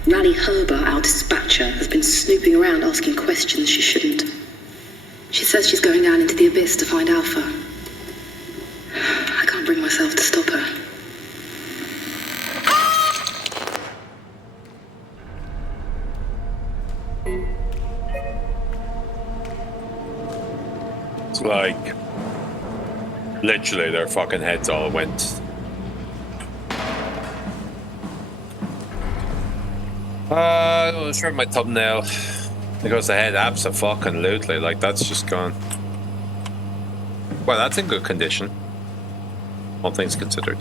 Rally Herber, our dispatcher, has been snooping around asking questions she shouldn't. She says she's going down into the abyss to find Alpha. I can't bring myself to stop her. It's like literally their fucking heads all went. Let's try my thumbnail. Because the head abso-fucking-lutely, like that's just gone. Well, that's in good condition. all things considered.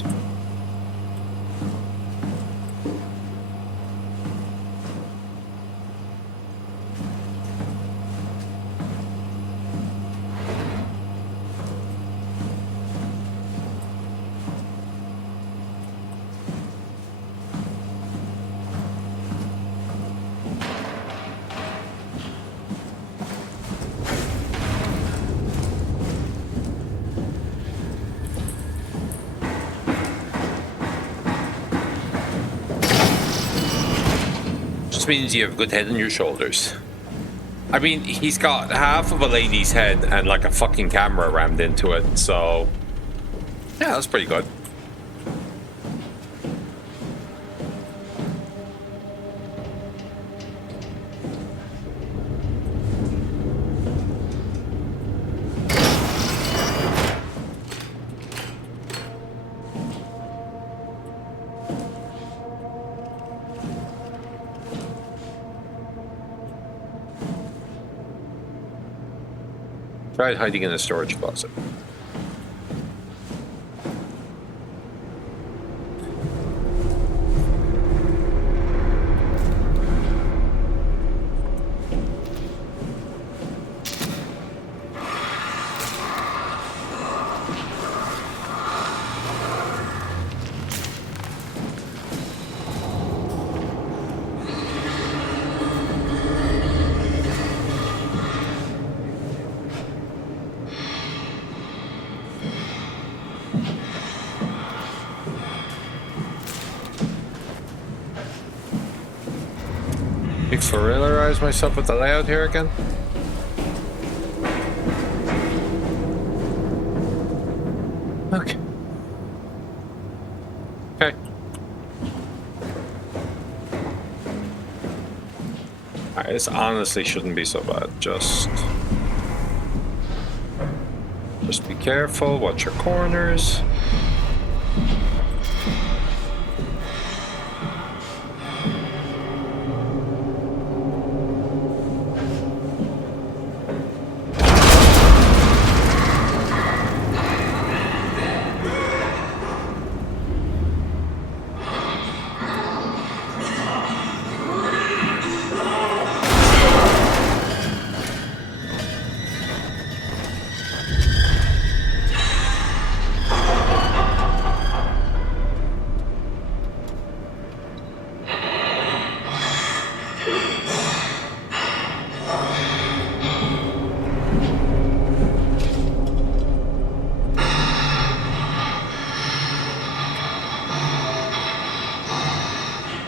Means you have a good head on your shoulders. I mean, he's got half of a lady's head and like a fucking camera rammed into it, so yeah, that's pretty good. Tried hiding in a storage closet. Familiarize myself with the layout here again. Okay. Okay. Alright, this honestly shouldn't be so bad. Just be careful, watch your corners.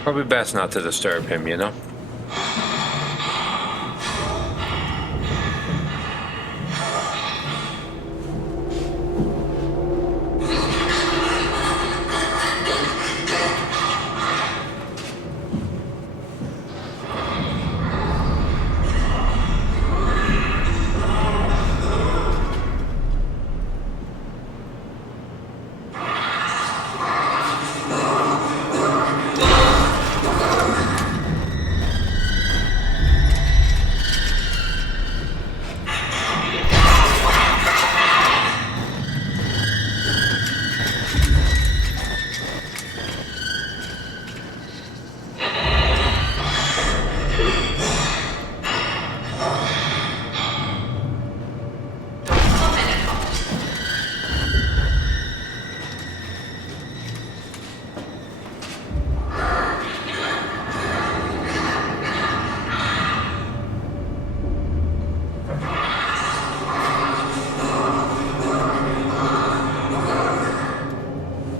Probably best not to disturb him, you know?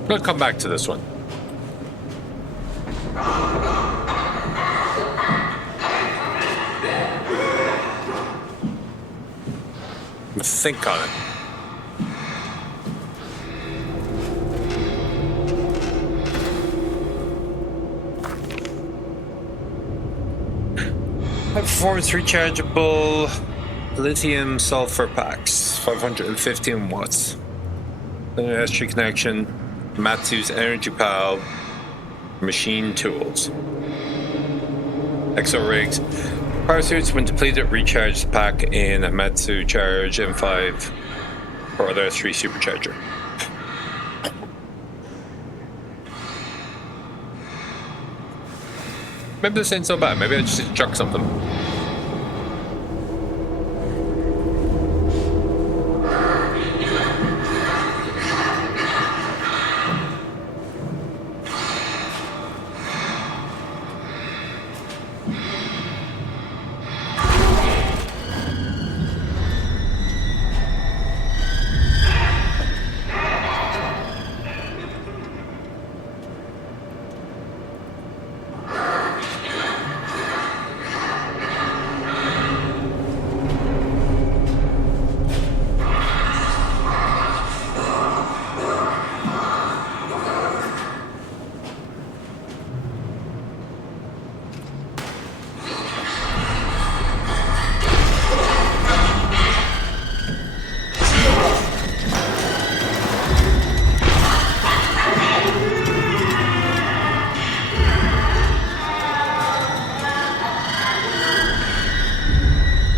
We'll come back to this one. Think on it. High performance rechargeable lithium sulfur packs, 515 watts. SG connection, Matsu's energy pal, machine tools. Exo rigs. Power suits, when depleted, recharge the pack in a Matsu Charge M5 or other S3 supercharger. Maybe this ain't so bad. Maybe I just need to chuck something.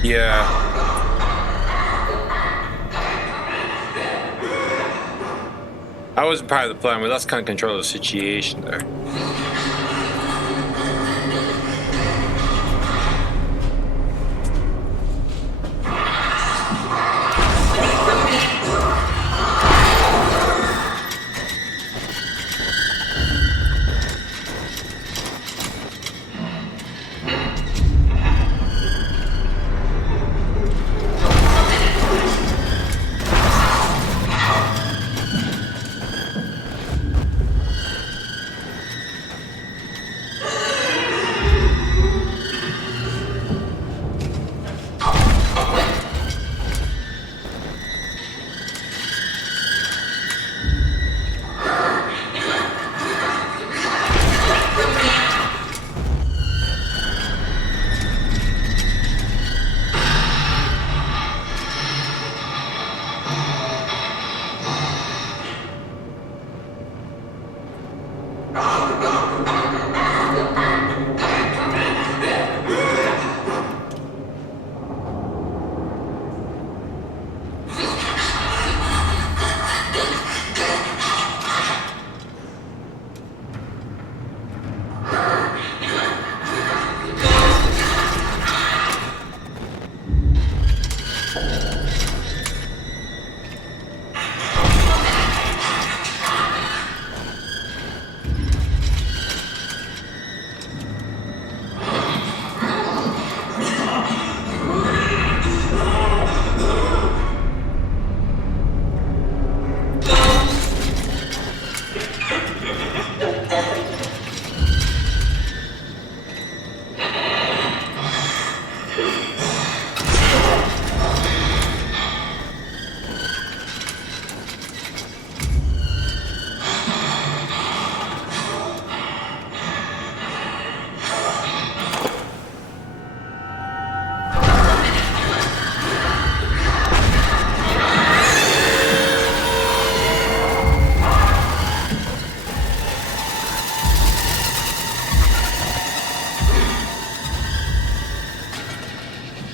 Yeah. I wasn't part of the plan. We lost kind of control of the situation there.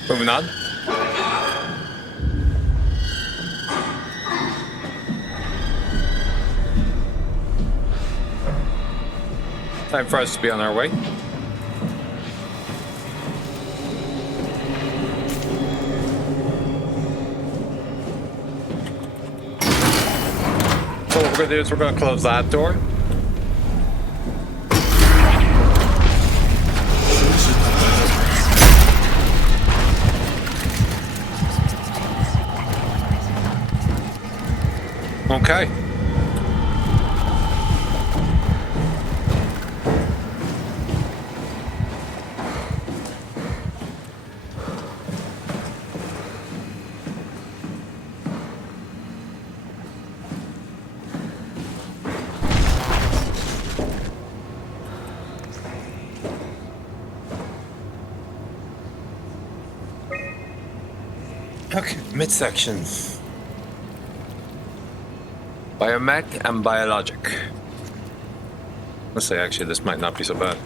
Moving on. Time for us to be on our way. So what we're going to do is we're going to close that door. Okay. Okay, midsection. Biomech and biologic. Let's say actually this might not be so bad.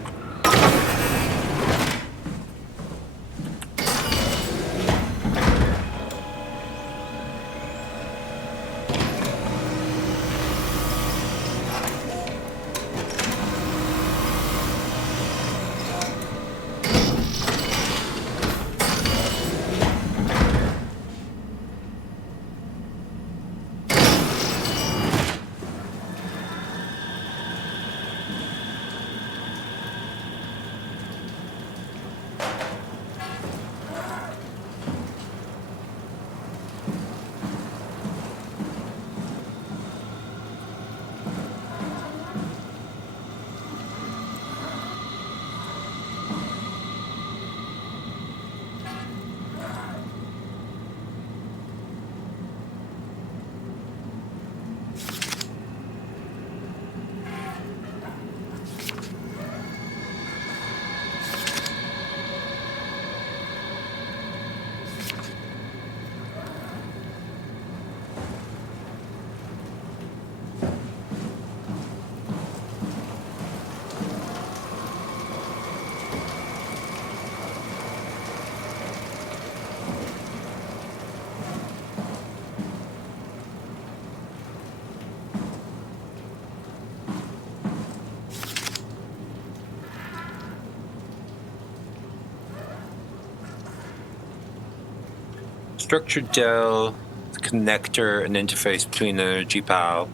structured gel, connector, and interface between an energy pal,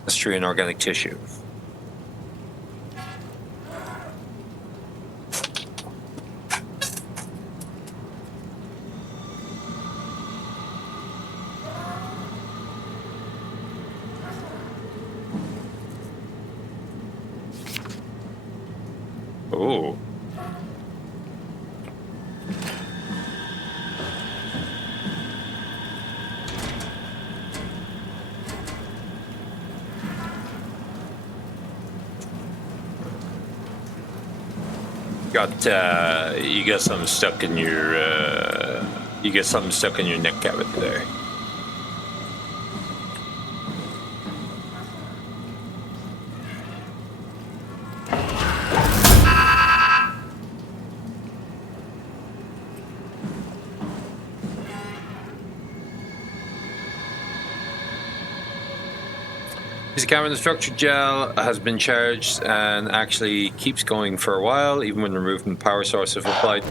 chemistry, and organic tissue. Oh. You got something stuck in your neck cavity there. The camera in the structured gel has been charged and actually keeps going for a while, even when removed from the power source. If applied,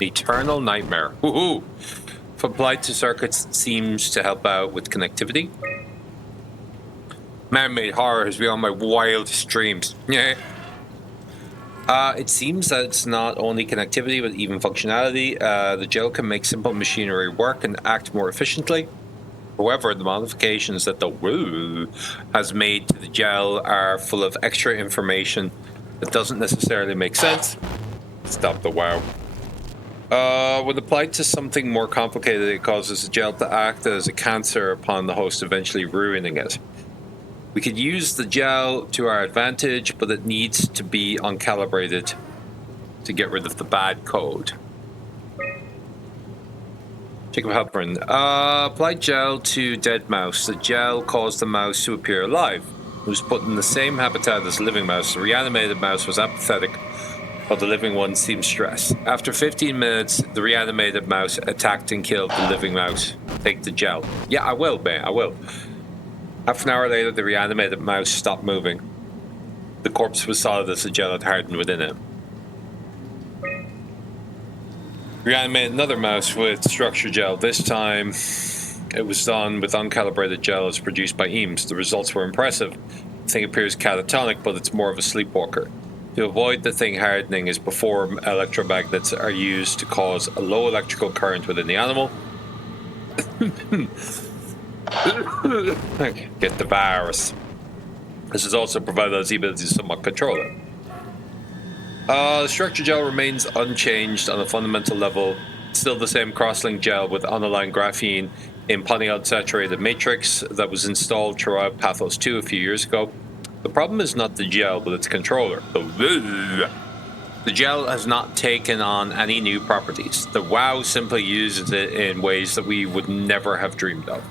eternal nightmare. Woohoo! If applied to circuits, it seems to help out with connectivity. Man-made horror has been on my wildest dreams. Yeah. It seems that it's not only connectivity, but even functionality. The gel can make simple machinery work and act more efficiently. However, the modifications that the WOO has made to the gel are full of extra information that doesn't necessarily make sense. Stop the wow. When applied to something more complicated, it causes the gel to act as a cancer upon the host, eventually ruining it. We could use the gel to our advantage, but it needs to be uncalibrated to get rid of the bad code. Jacob Halpern. Applied gel to dead mouse. The gel caused the mouse to appear alive. It was put in the same habitat as the living mouse. The reanimated mouse was apathetic, while the living one seemed stressed. After 15 minutes, the reanimated mouse attacked and killed the living mouse. Take the gel. Yeah, I will, man. I will. Half an hour later, the reanimated mouse stopped moving. The corpse was solid as the gel had hardened within it. Reanimated another mouse with structured gel. This time, it was done with uncalibrated gel as produced by Eames. The results were impressive. The thing appears catatonic, but it's more of a sleepwalker. To avoid the thing hardening is before electromagnets are used to cause a low electrical current within the animal. Get the virus. This is also provided as the ability to somewhat control it. The structure gel remains unchanged on a fundamental level. Still the same crosslink gel with unaligned graphene in polyunsaturated matrix that was installed throughout Pathos 2 a few years ago. The problem is not the gel, but its controller. The gel has not taken on any new properties. The WoW simply uses it in ways that we would never have dreamed of.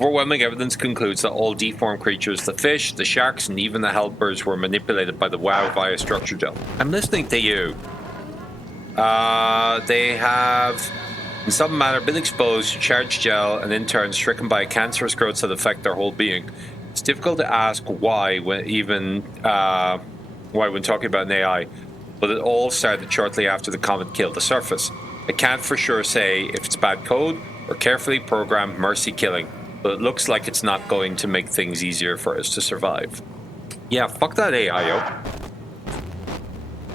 Overwhelming evidence concludes that all deformed creatures, the fish, the sharks, and even the helpers were manipulated by the WoW via structure gel. I'm listening to you. They have, in some manner, been exposed to charged gel and in turn stricken by cancerous growths that affect their whole being. It's difficult to ask why when talking about an AI, but it all started shortly after the comet killed the surface. I can't for sure say if it's bad code or carefully programmed mercy killing, but it looks like it's not going to make things easier for us to survive. Yeah, fuck that AI, yo.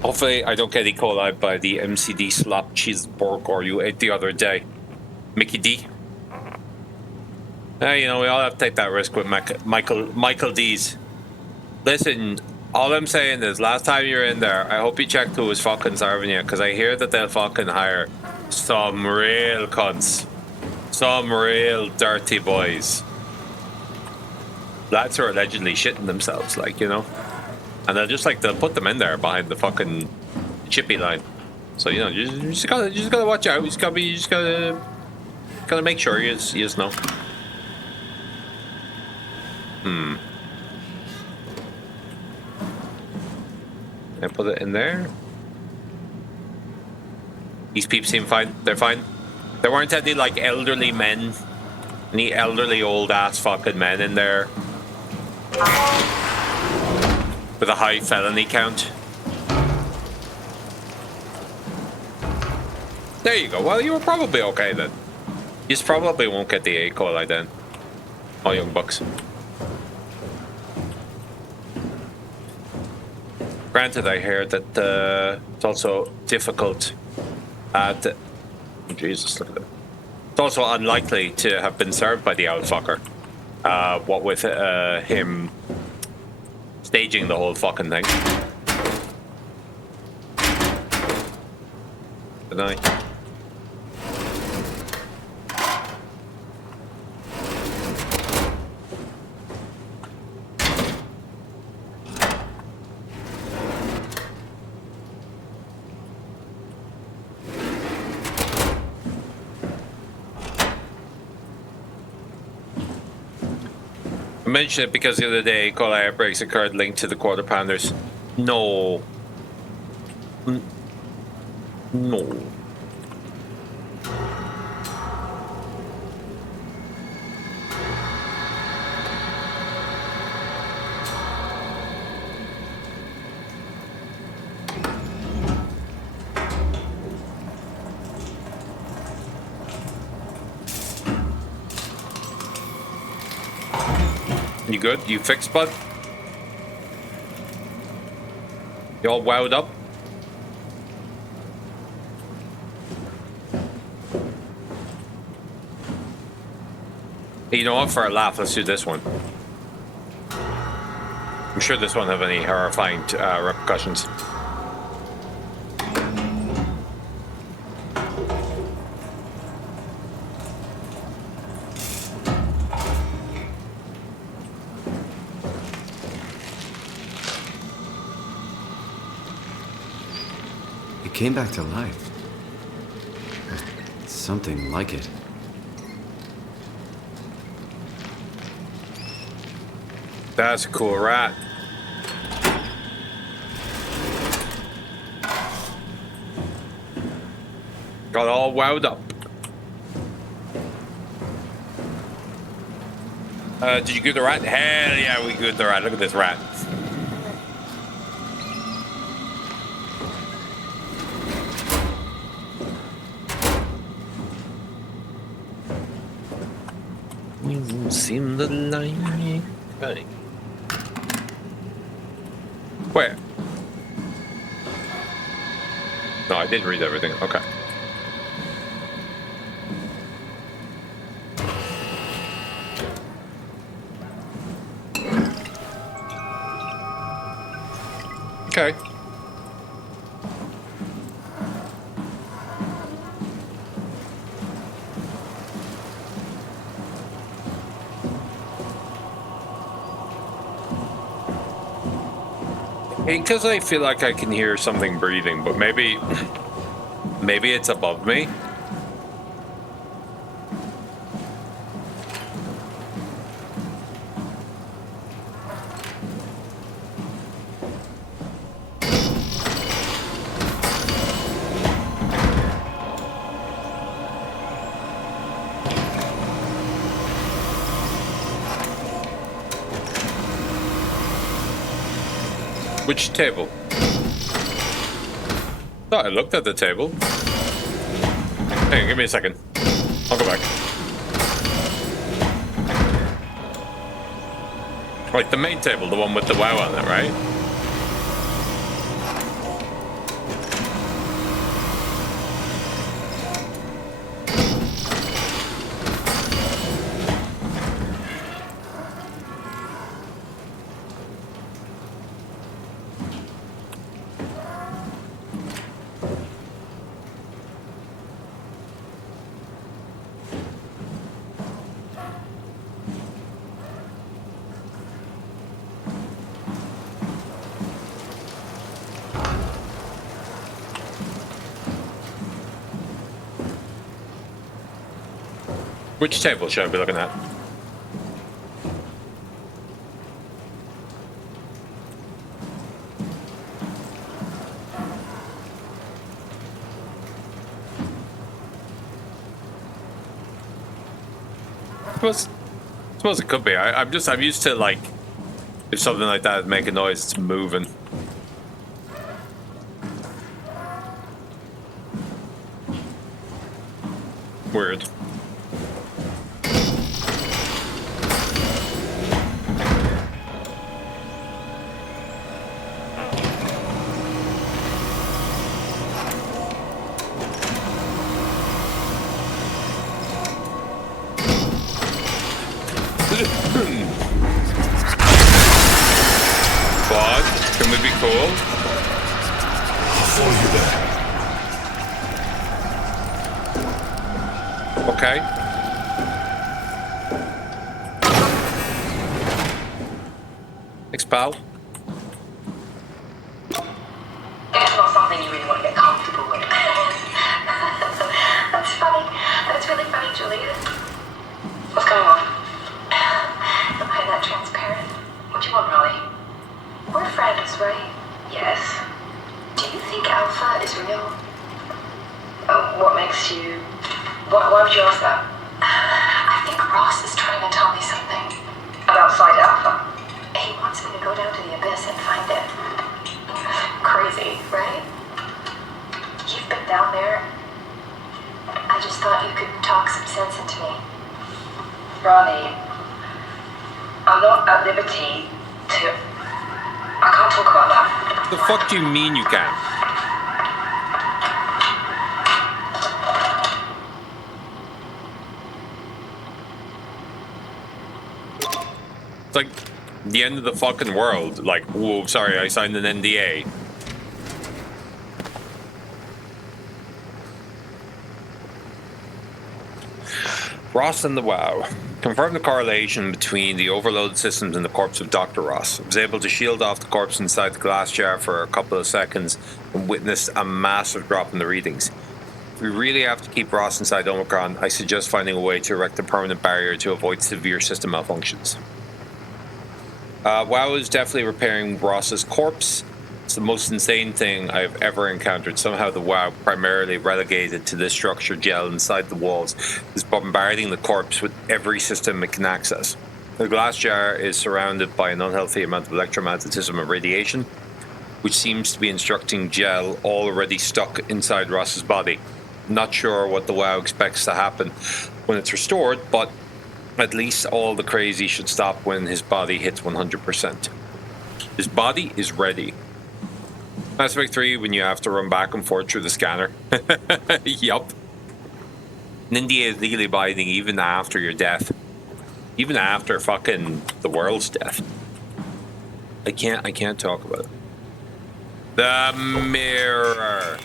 Hopefully I don't get E. coli by the MCD slop cheeseburger you ate the other day. Mickey D. Hey, you know, we all have to take that risk with Michael D's. Listen, all I'm saying is, last time you were in there, I hope you checked who was fucking serving you, because I hear that they'll fucking hire some real cunts. Some real dirty boys. Lads who are allegedly shitting themselves, like, you know. And they'll put them in there behind the fucking chippy line. So, you know, you just gotta watch out. You just gotta make sure you just know. Can I put it in there? These peeps seem fine. They're fine. There weren't any, like, elderly men. Any elderly old-ass fucking men in there. With a high felony count. There you go. Well, you were probably okay then. You just probably won't get the E. coli then. Oh, young bucks. Granted, I hear that it's also difficult at... Jesus, look at that. It's also unlikely to have been served by the old fucker. What with him staging the whole fucking thing. Good night. I mentioned it because the other day, coli outbreaks occurred linked to the Quarter Pounders. No. No. You good? You fixed, bud? You all wowed up? You know what? For a laugh, let's do this one. I'm sure this won't have any horrifying repercussions. It came back to life. Something like it. That's a cool rat. Got all wowed up. Did you good the rat? Hell yeah, we good the rat. Look at this rat. You seem to like. Right. Where? No, I didn't read everything. Okay. Okay. Because I feel like I can hear something breathing, but maybe it's above me. Which table? Oh, I looked at the table. Hang on, give me a second. I'll go back. Like the main table, the one with the WoW on it, right? Which table should I be looking at? Suppose it could be. I'm used to, like, if something like that is making noise, it's moving. Can we be cool? I'll follow you there. Okay. Thanks, pal. It's not something you really want to get comfortable with. That's funny. That's really funny, Julia. What's going on? Am I that transparent? What do you want, Rolly? We're friends, right? Yes. Do you think Alpha is real? What makes you... Why would you ask that? I think Ross is trying to tell me something. About Site Alpha? He wants me to go down to the abyss and find it. Crazy, right? You've been down there. I just thought you could talk some sense into me. Ronnie, I'm not at liberty to... I can't talk about that. The fuck do you mean you can't? It's like the end of the fucking world. Like, whoa, sorry, I signed an NDA. Ross and the WoW. Confirmed the correlation between the overloaded systems and the corpse of Dr. Ross. I was able to shield off the corpse inside the glass jar for a couple of seconds and witnessed a massive drop in the readings. If we really have to keep Ross inside Omicron, I suggest finding a way to erect a permanent barrier to avoid severe system malfunctions. WoW is definitely repairing Ross's corpse. It's the most insane thing I've ever encountered. Somehow the WoW, primarily relegated to this structured gel inside the walls, is bombarding the corpse with every system it can access. The glass jar is surrounded by an unhealthy amount of electromagnetism and radiation, which seems to be instructing gel already stuck inside Ross's body. Not sure what the WoW expects to happen when it's restored, but at least all the crazy should stop when his body hits 100%. His body is ready. Mass Effect 3, when you have to run back and forth through the scanner. Yup. NDA is legally binding even after your death. Even after fucking the world's death. I can't talk about it. The mirror.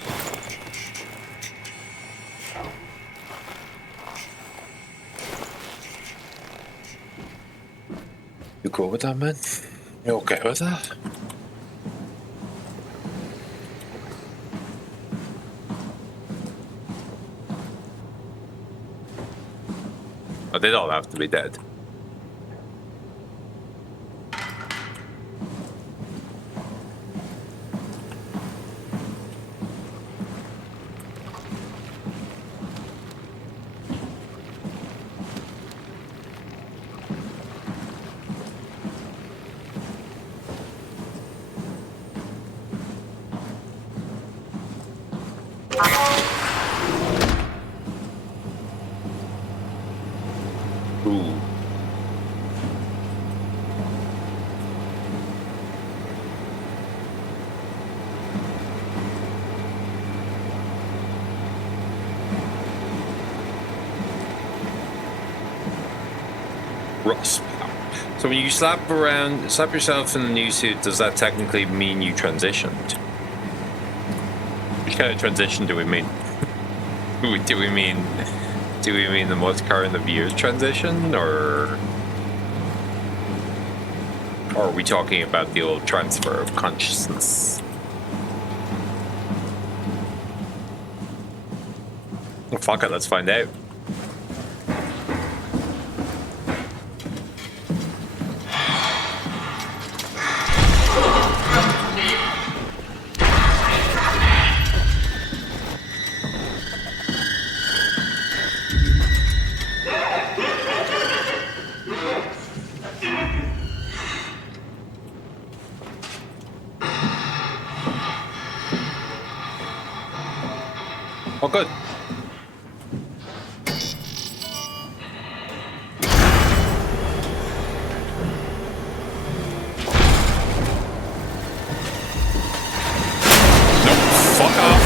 You cool with that, man? You okay with that? Oh, they'd all have to be dead. Ooh. Ross. So when you slap yourself in the new suit, does that technically mean you transitioned? Which kind of transition do we mean? Do we mean the most current of years transition, or are we talking about the old transfer of consciousness? Well, fuck it, let's find out. Oh, good. Nope, fuck off.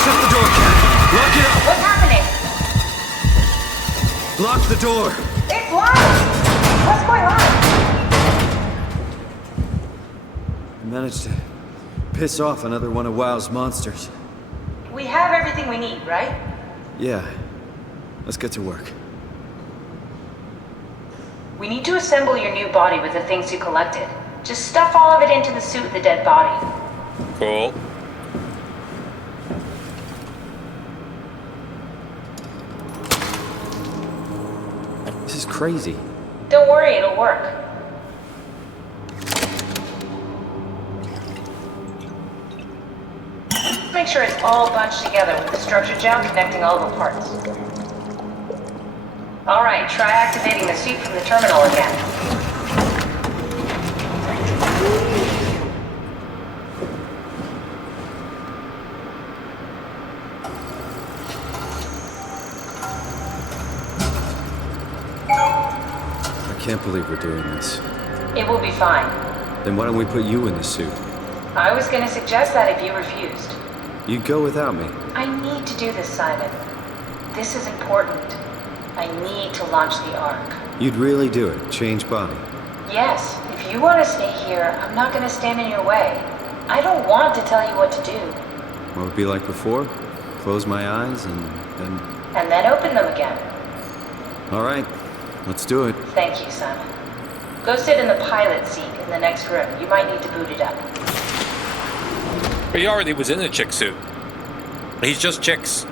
Shut the door, Cat. Lock it up. What's happening? Lock the door. It's locked! What's going on? managed to piss off another one of WoW's monsters. We have everything we need, right? Yeah. Let's get to work. We need to assemble your new body with the things you collected. Just stuff all of it into the suit with the dead body. Cool. This is crazy. Don't worry, it'll work. Make sure it's all bunched together with the structure gel connecting all the parts. Alright, try activating the suit from the terminal again. I can't believe we're doing this. It will be fine. Then why don't we put you in the suit? I was gonna suggest that if you refused. You'd go without me. I need to do this, Simon. This is important. I need to launch the Ark. You'd really do it? Change body? Yes, if you want to stay here, I'm not gonna stand in your way. I don't want to tell you what to do. What would it be like before? Close my eyes and then... And then open them again. All right, let's do it. Thank you, Simon. Go sit in the pilot seat in the next room. You might need to boot it up. But he already was in a chick suit. He's just chicks.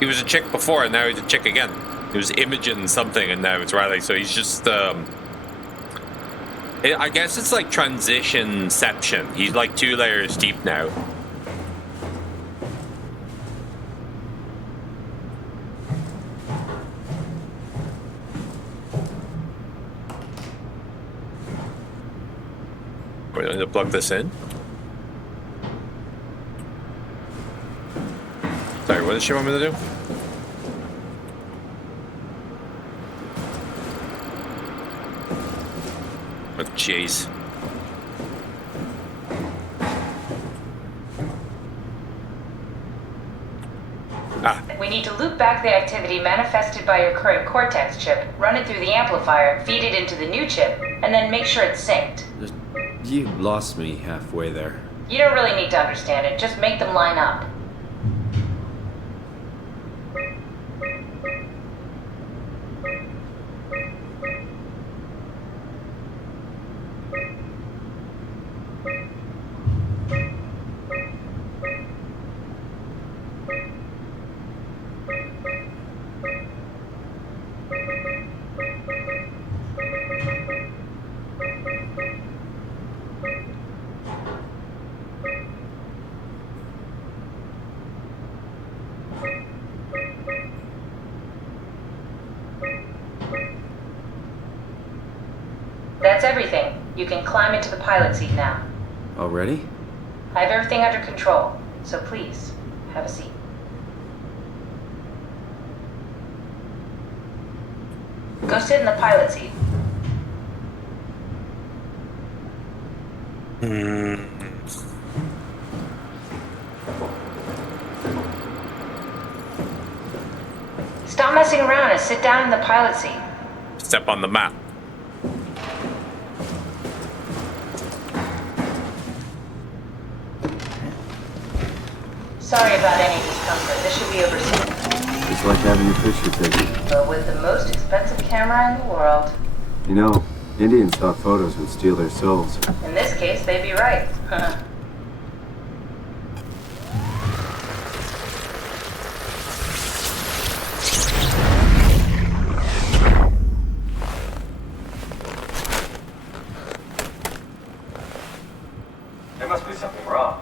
He was a chick before and now he's a chick again. He was Imogen something and now it's Riley, so he's just, I guess it's like transitionception. He's like 2 layers deep now. We're going to plug this in. Sorry, what does she want me to do? Oh, jeez. We need to loop back the activity manifested by your current Cortex chip, run it through the amplifier, feed it into the new chip, and then make sure it's synced. You lost me halfway there. You don't really need to understand it, just make them line up. That's everything. You can climb into the pilot seat now. Already? I have everything under control, so please, have a seat. Go sit in the pilot seat. Stop messing around and sit down in the pilot seat. Step on the map. Sorry about any discomfort. This should be over soon. It's like having your picture taken. But with the most expensive camera in the world. You know, Indians thought photos would steal their souls. In this case, they'd be right. There must be something wrong.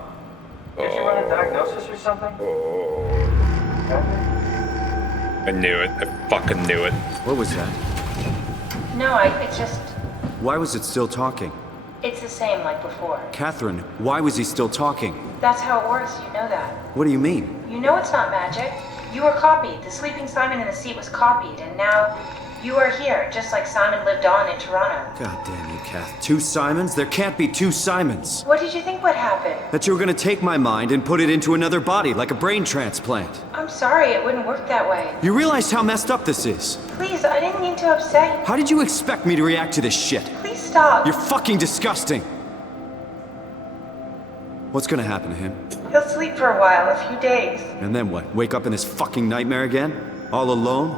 Did you run a diagnosis or something? I knew it. I fucking knew it. What was that? No, it's just... Why was it still talking? It's the same like before. Catherine, why was he still talking? That's how it works, you know that. What do you mean? You know it's not magic. You were copied. The sleeping Simon in the seat was copied, and now you are here, just like Simon lived on in Toronto. God damn you, Kath. 2 Simons? There can't be 2 Simons. What did you think would happen? That you were gonna take my mind and put it into another body, like a brain transplant. I'm sorry, it wouldn't work that way. You realize how messed up this is? Please, I didn't mean to upset you. How did you expect me to react to this shit? Please stop. You're fucking disgusting. What's gonna happen to him? He'll sleep for a while, a few days. And then what? Wake up in this fucking nightmare again? All alone?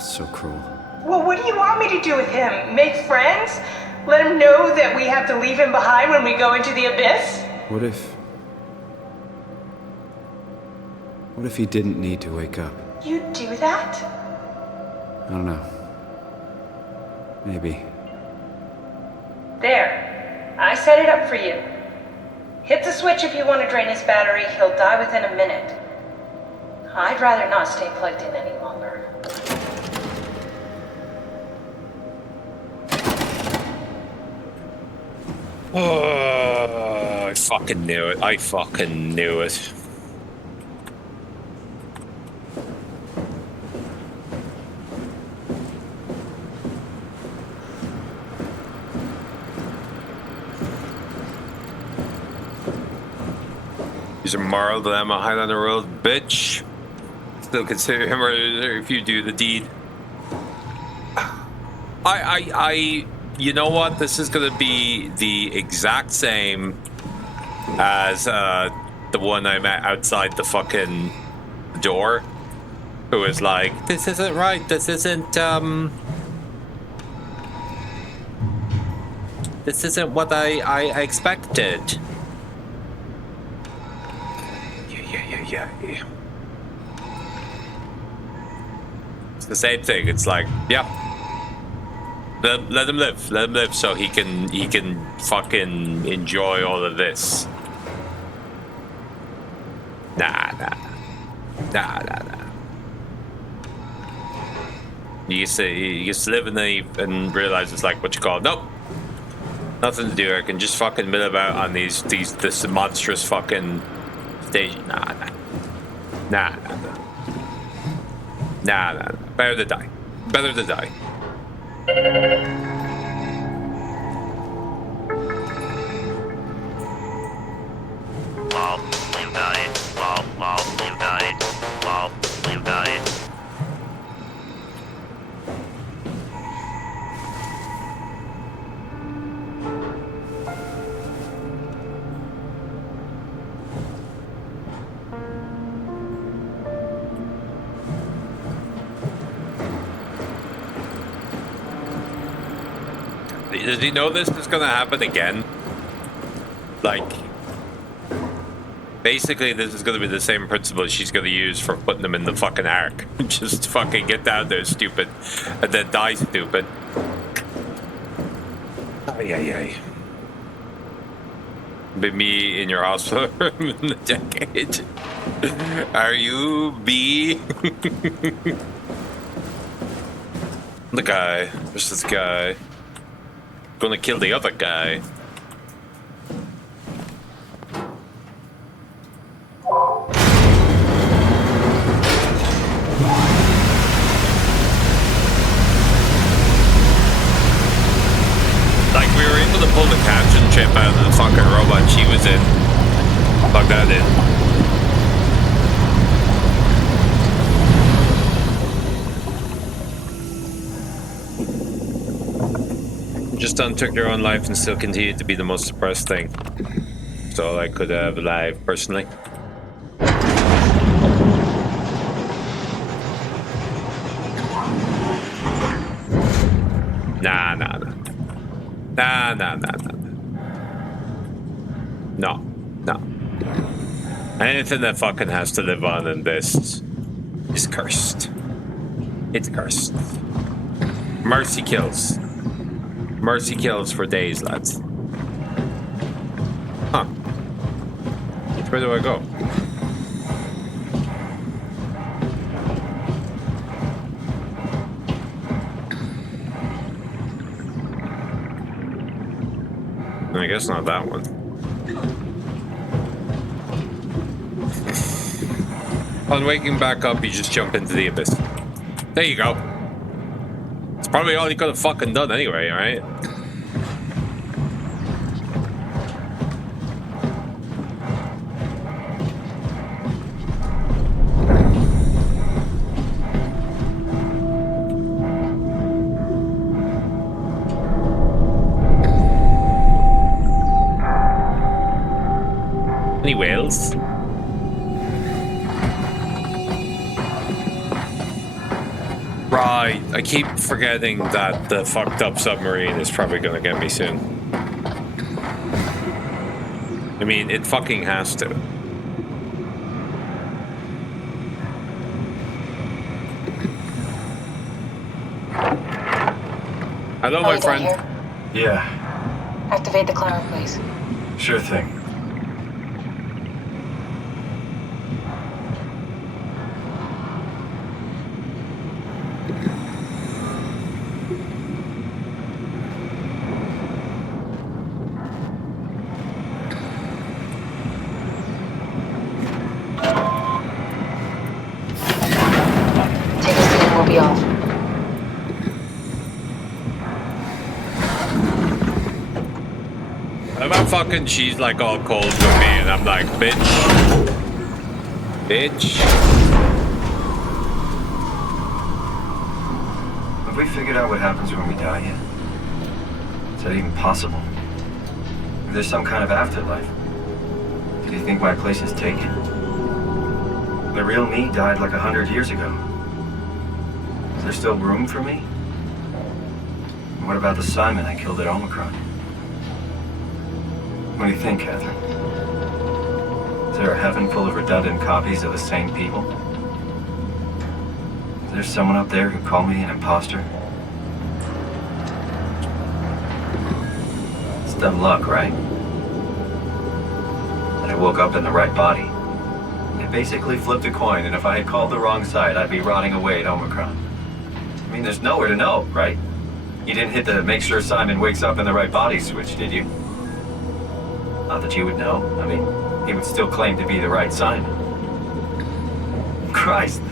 So cruel. Well, what do you want me to do with him? Make friends? Let him know that we have to leave him behind when we go into the abyss? What if he didn't need to wake up? You'd do that? I don't know. Maybe. There. I set it up for you. Hit the switch if you want to drain his battery. He'll die within a minute. I'd rather not stay plugged in any longer. Oh, I fucking knew it. I fucking knew it. He's a moral dilemma, Highlander Road, bitch. Still consider him murdered if you do the deed. You know what? This is gonna be the exact same as the one I met outside the fucking door, who was like, "This isn't right. This isn't what I expected." Yeah. It's the same thing. It's like, yeah. Let him live so he can fucking enjoy all of this. Nah. You just live and realize it's like what you call, nope, nothing to do. I can just fucking mill about on this monstrous fucking stage. Nah. Better to die. Does he know this is gonna happen again? Like, basically this is gonna be the same principle she's gonna use for putting him in the fucking ark. Just fucking get down there, stupid, and then die, stupid. Ay. Be me in your hospital room in a decade. Are you B? The guy. There's this guy. Gonna kill the other guy. Like, we were able to pull the caption chip out of the fucking robot she was in. Plug that in. Just untook your own life and still continued to be the most suppressed thing. That's all I could have alive, personally. Nah. No. Anything that fucking has to live on in this is cursed. It's cursed. Mercy kills. Mercy kills for days, lads. Huh. Where do I go? I guess not that one. On waking back up, you just jump into the abyss. There you go. It's probably all you could have fucking done anyway, right? Any whales? Right, I keep forgetting that the fucked up submarine is probably gonna get me soon. I mean, it fucking has to. Hello, my friend. Yeah, Activate the climber, please. sure thing. Take a seat and we'll be off. I'm fucking, she's like all cold with me, and I'm like, bitch. Bitch. Have we figured out what happens when we die yet? Is that even possible? Is there some kind of afterlife? Do you think my place is taken? The real me died like 100 years ago. Is there still room for me? And what about the Simon I killed at Omicron? What do you think, Catherine? Is there a heaven full of redundant copies of the same people? Is there someone up there who called me an imposter? It's dumb luck, right? That I woke up in the right body. I basically flipped a coin, and if I had called the wrong side, I'd be rotting away at Omicron. I mean, there's nowhere to know, right? You didn't hit the make sure Simon wakes up in the right body switch, did you? Not that you would know. I mean, he would still claim to be the right Simon. Christ.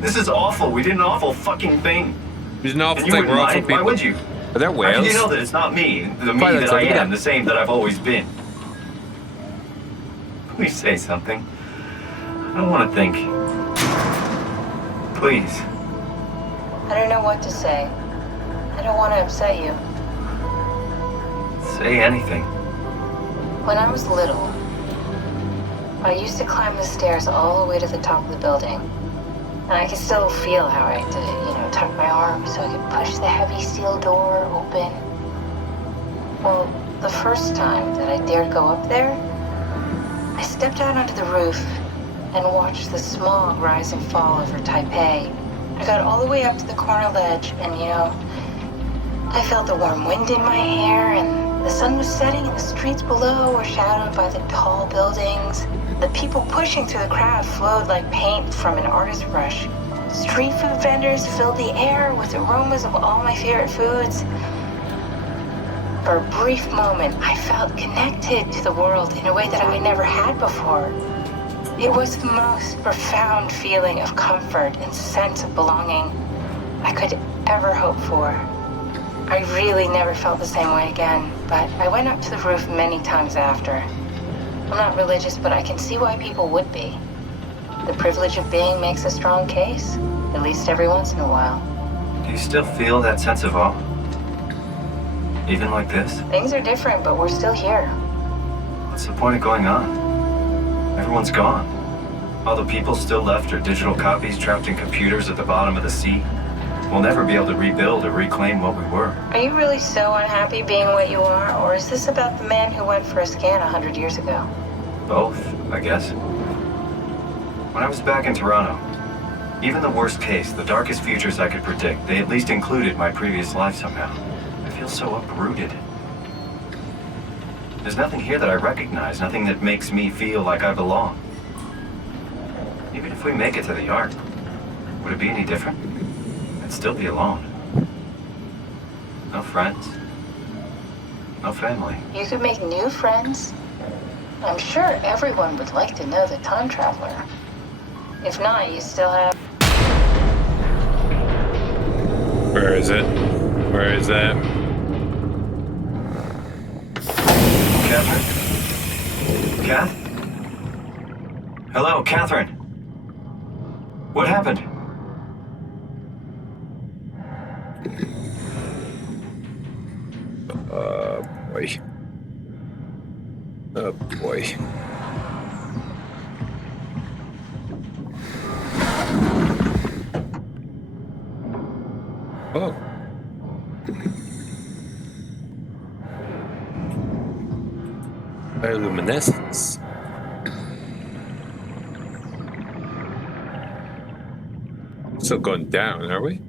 This is awful. We did an awful fucking thing. There's an awful And you thing. wouldn't We're awful mind. people. Why would you? Are there How whales? can you know that it's not me? The me Probably that looks I like am, that. the same that I've always been. Please say something. I don't want to think. Please. I don't know what to say. I don't want to upset you. Say anything. When I was little, I used to climb the stairs all the way to the top of the building. And I could still feel how I had to, tuck my arm so I could push the heavy steel door open. Well, the first time that I dared go up there, I stepped out onto the roof and watched the smog rise and fall over Taipei. I got all the way up to the corner ledge and, I felt the warm wind in my hair and the sun was setting and the streets below were shadowed by the tall buildings. The people pushing through the crowd flowed like paint from an artist's brush. Street food vendors filled the air with aromas of all my favorite foods. For a brief moment, I felt connected to the world in a way that I never had before. It was the most profound feeling of comfort and sense of belonging I could ever hope for. I really never felt the same way again, but I went up to the roof many times after. I'm not religious, but I can see why people would be. The privilege of being makes a strong case, at least every once in a while. Do you still feel that sense of awe? Even like this? Things are different, but we're still here. What's the point of going on? Everyone's gone. All the people still left are digital copies trapped in computers at the bottom of the sea. We'll never be able to rebuild or reclaim what we were. Are you really so unhappy being what you are, or is this about the man who went for a scan 100 years ago? Both, I guess. When I was back in Toronto, even the worst case, the darkest futures I could predict, they at least included my previous life somehow. I feel so uprooted. There's nothing here that I recognize, nothing that makes me feel like I belong. Even if we make it to the Ark, would it be any different? I'd still be alone. No friends. No family. You could make new friends. I'm sure everyone would like to know the time traveler. If not, you still have... Where is it? Where is that? Catherine? Kath? Hello, Catherine. What happened? Boy. Oh, boy. Bioluminescence. Still going down, are we?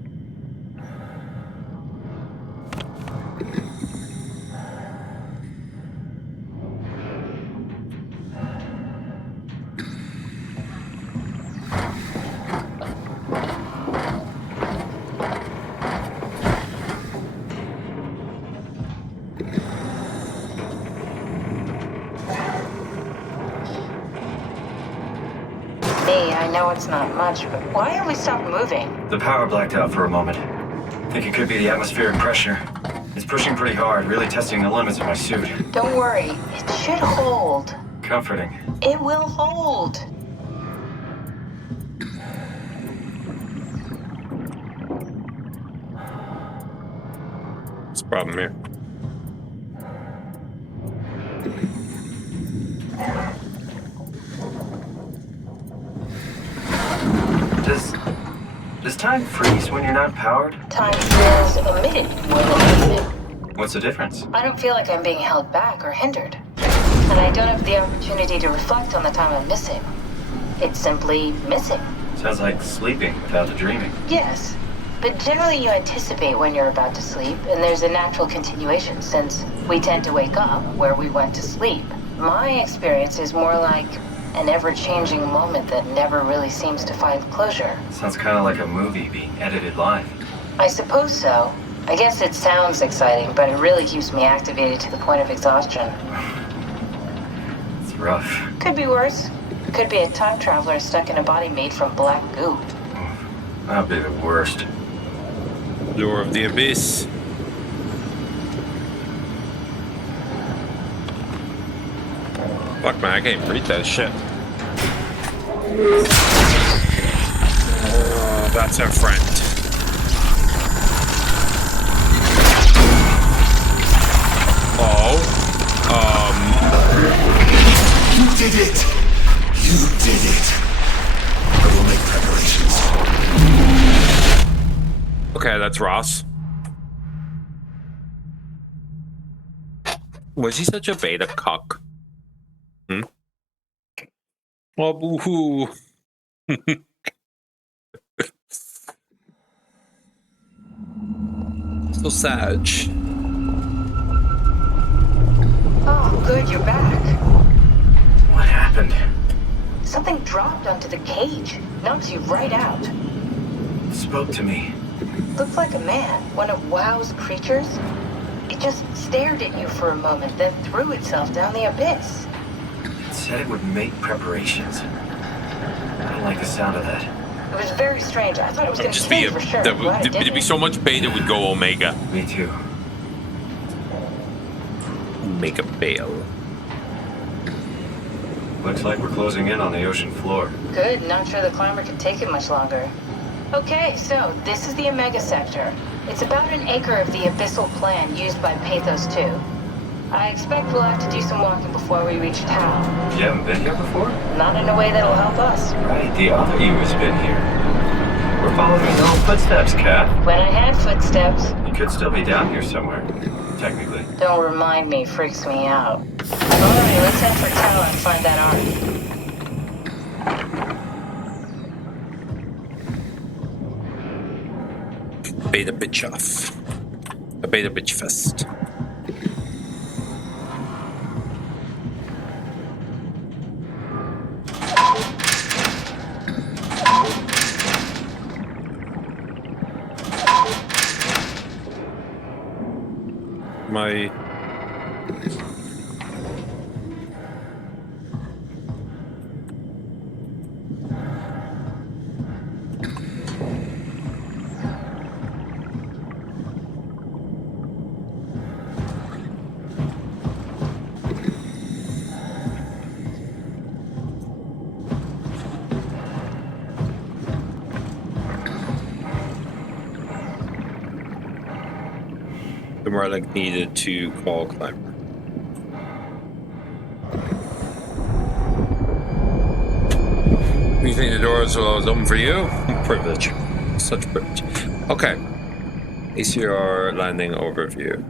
I know it's not much, but why have we stopped moving? The power blacked out for a moment. Think it could be the atmospheric pressure. It's pushing pretty hard, really testing the limits of my suit. Don't worry, it should hold. Comforting. It will hold. What's the problem here? Does time freeze when you're not powered? Time feels omitted more than needed. What's the difference? I don't feel like I'm being held back or hindered. And I don't have the opportunity to reflect on the time I'm missing. It's simply missing. Sounds like sleeping without the dreaming. Yes, but generally you anticipate when you're about to sleep, and there's a natural continuation since we tend to wake up where we went to sleep. My experience is more like an ever-changing moment that never really seems to find closure. Sounds kind of like a movie being edited live. I suppose so. I guess it sounds exciting, but it really keeps me activated to the point of exhaustion. It's rough. Could be worse. Could be a time traveler stuck in a body made from black goo. That'd be the worst. Lure of the Abyss. Fuck man, I can't even read that shit. Oh, that's our friend. You did it! You did it! I will make preparations. Okay, that's Ross. Was he such a beta cock? Oh, boo-hoo. So sad. Oh, good, you're back. What happened? Something dropped onto the cage. Knocks you right out. It spoke to me. Looked like a man, one of WoW's creatures. It just stared at you for a moment, then threw itself down the abyss. It said it would make preparations. I don't like the sound of that. It was very strange. I thought it was going to Just be change a, for sure. there Glad it would be didn't. so much beta would go Omega. Me too. Omega bail. Looks like we're closing in on the ocean floor. Good, not sure the climber can take it much longer. Okay, so this is the Omega Sector. It's about an acre of the abyssal plan used by Pathos 2. I expect we'll have to do some walking before we reach town. You haven't been here before? Not in a way that'll help us. Right, the other you has been here. We're following your own footsteps, Kat. When I had footsteps. You could still be down here somewhere, technically. Don't remind me, freaks me out. Alright, let's head for tower and find that arm. Beta bitch off. A beta bitch fest. My the Marlink needed to call climber. You think the doors will always open for you? Privilege. Such privilege. Okay. ACR landing overview.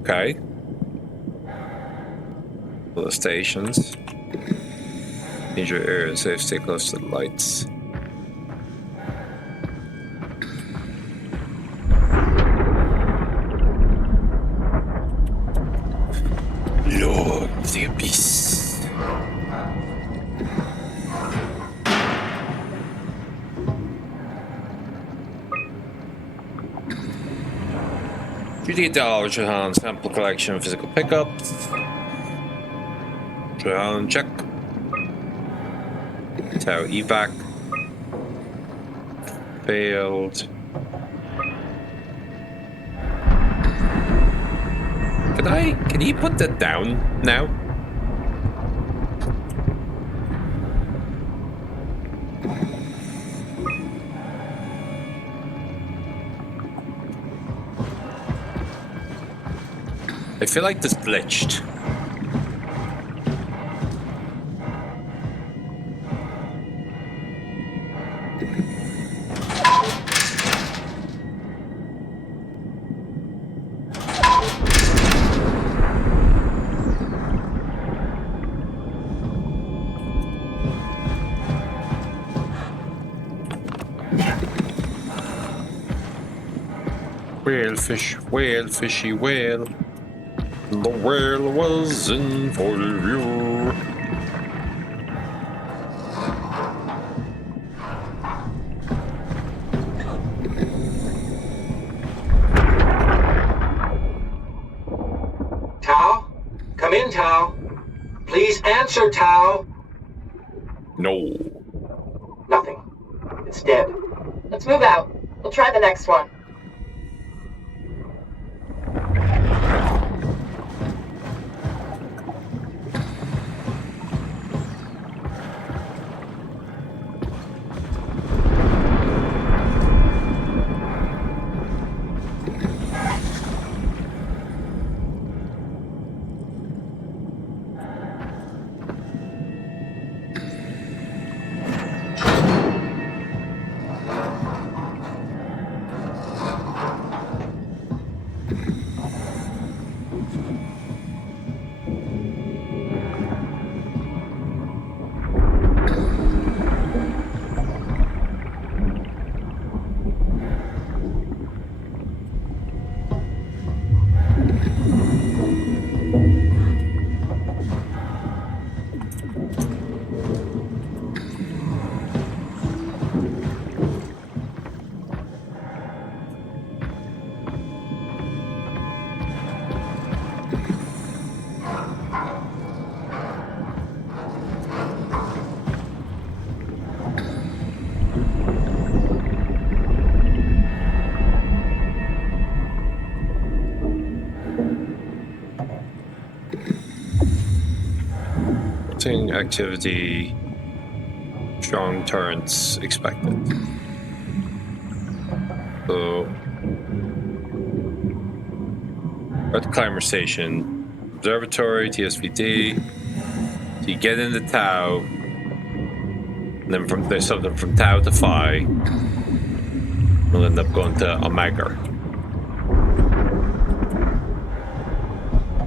Okay. The stations. Danger area, safe, stay close to the lights. Lord of the Abyss. $58 Jahan sample collection, physical pickup. Jahan check. Tau evac. Failed. Can you put that down now? I feel like this glitched. Whale fish, whale fishy whale. The whale was in for you. Tau? Come in, Tau. Please answer, Tau. No. Nothing. It's dead. Let's move out. We'll try the next one. Activity, strong turrets expected. So, at the climber station, observatory, TSVD. So you get into Tau, and then there's something from Tau to Phi. We'll end up going to Omega.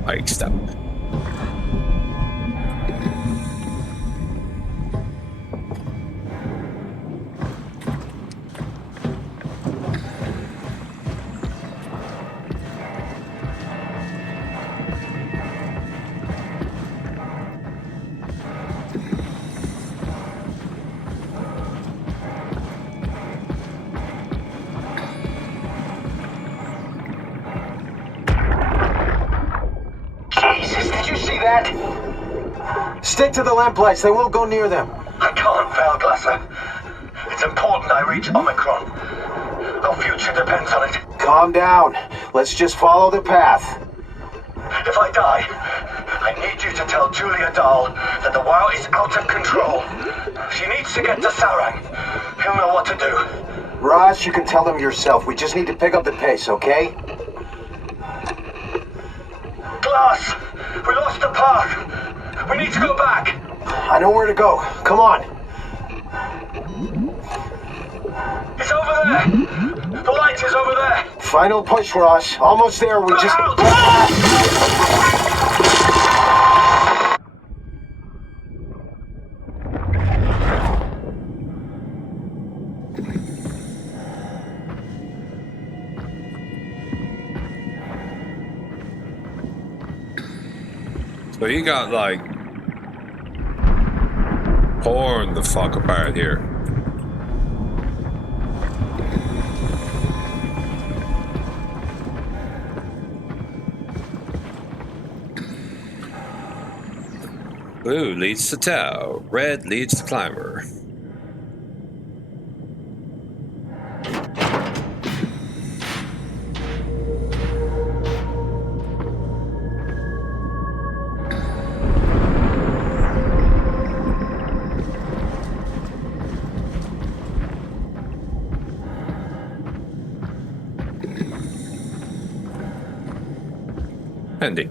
Like step. Stick to the lamplights, they won't go near them. I can't, Valglasser. It's important I reach Omicron. Our future depends on it. Calm down. Let's just follow the path. If I die, I need you to tell Julia Dahl that the WoW is out of control. She needs to get to Sarang. He'll know what to do. Raj, you can tell them yourself. We just need to pick up the pace, okay? Glass! We lost the path! We need to go back! I know where to go. Come on. It's over there! The light is over there! Final push, Raj. Almost there. We just... So you got like torn the fuck apart here. Blue leads to Tau, red leads to Climber. Handy.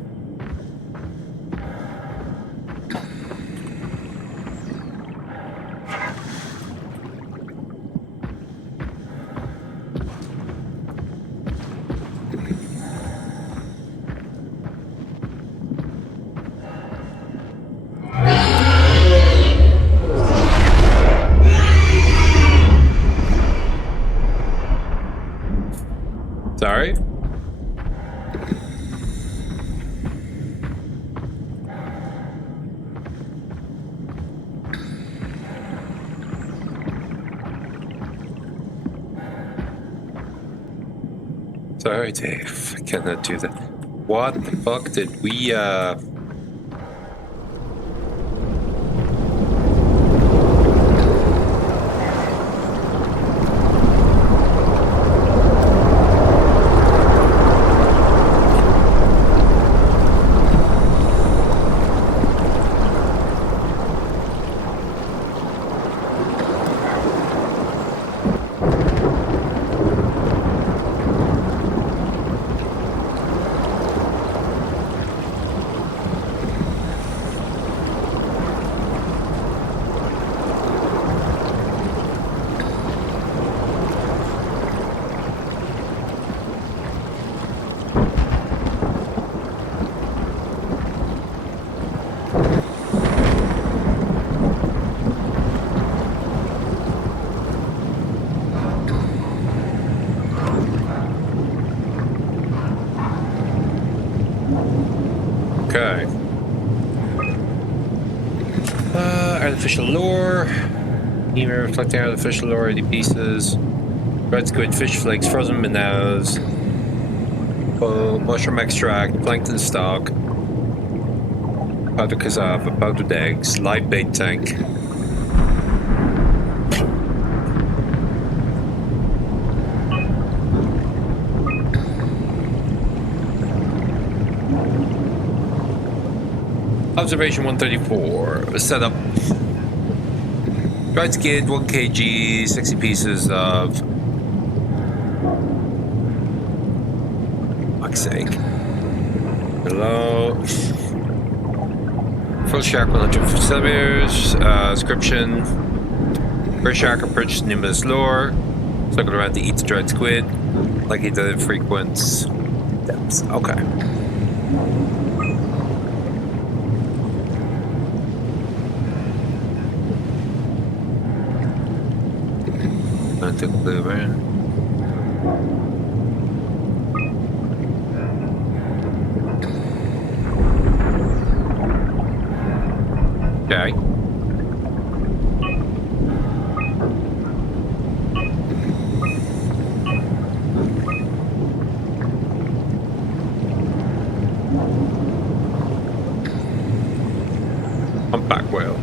Sorry? Sorry, Dave. I cannot do that. What the fuck did we, okay. Artificial lure. Email reflecting artificial lure, 80 pieces. Red squid, fish flakes, frozen minnows. Mushroom extract, plankton stock. Powdered cassava, powdered eggs, live bait tank. Observation 134. Setup. Dried squid, 1 kg, 60 pieces of. Fuck's sake. Below. Full shark, 150 centimeters. Description. First shark approached Nimbus lure. Circled around to eat the dried squid. Like he did at frequent depths. Okay. Took the blue man. Okay. Humpback whale.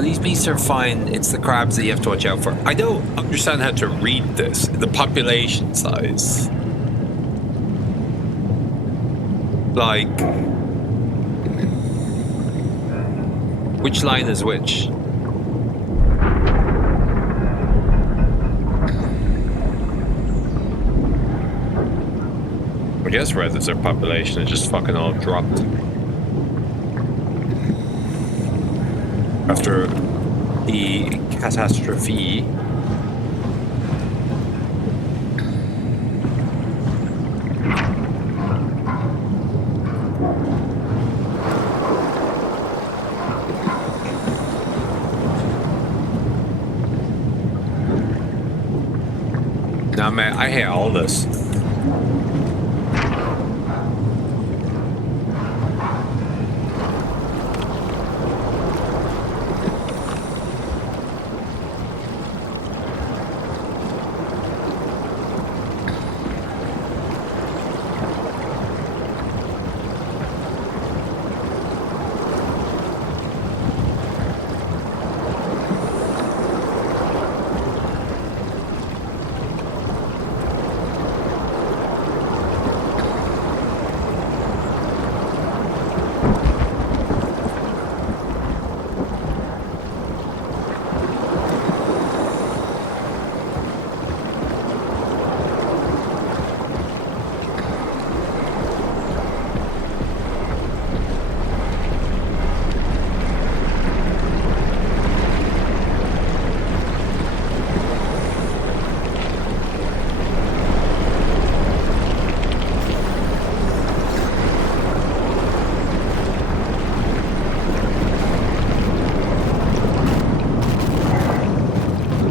These beasts are fine. It's the crabs that you have to watch out for. I don't understand how to read this. The population size. Like, which line is which? I guess red is their population. It just fucking all dropped. After the catastrophe. Nah, man, I hate all this.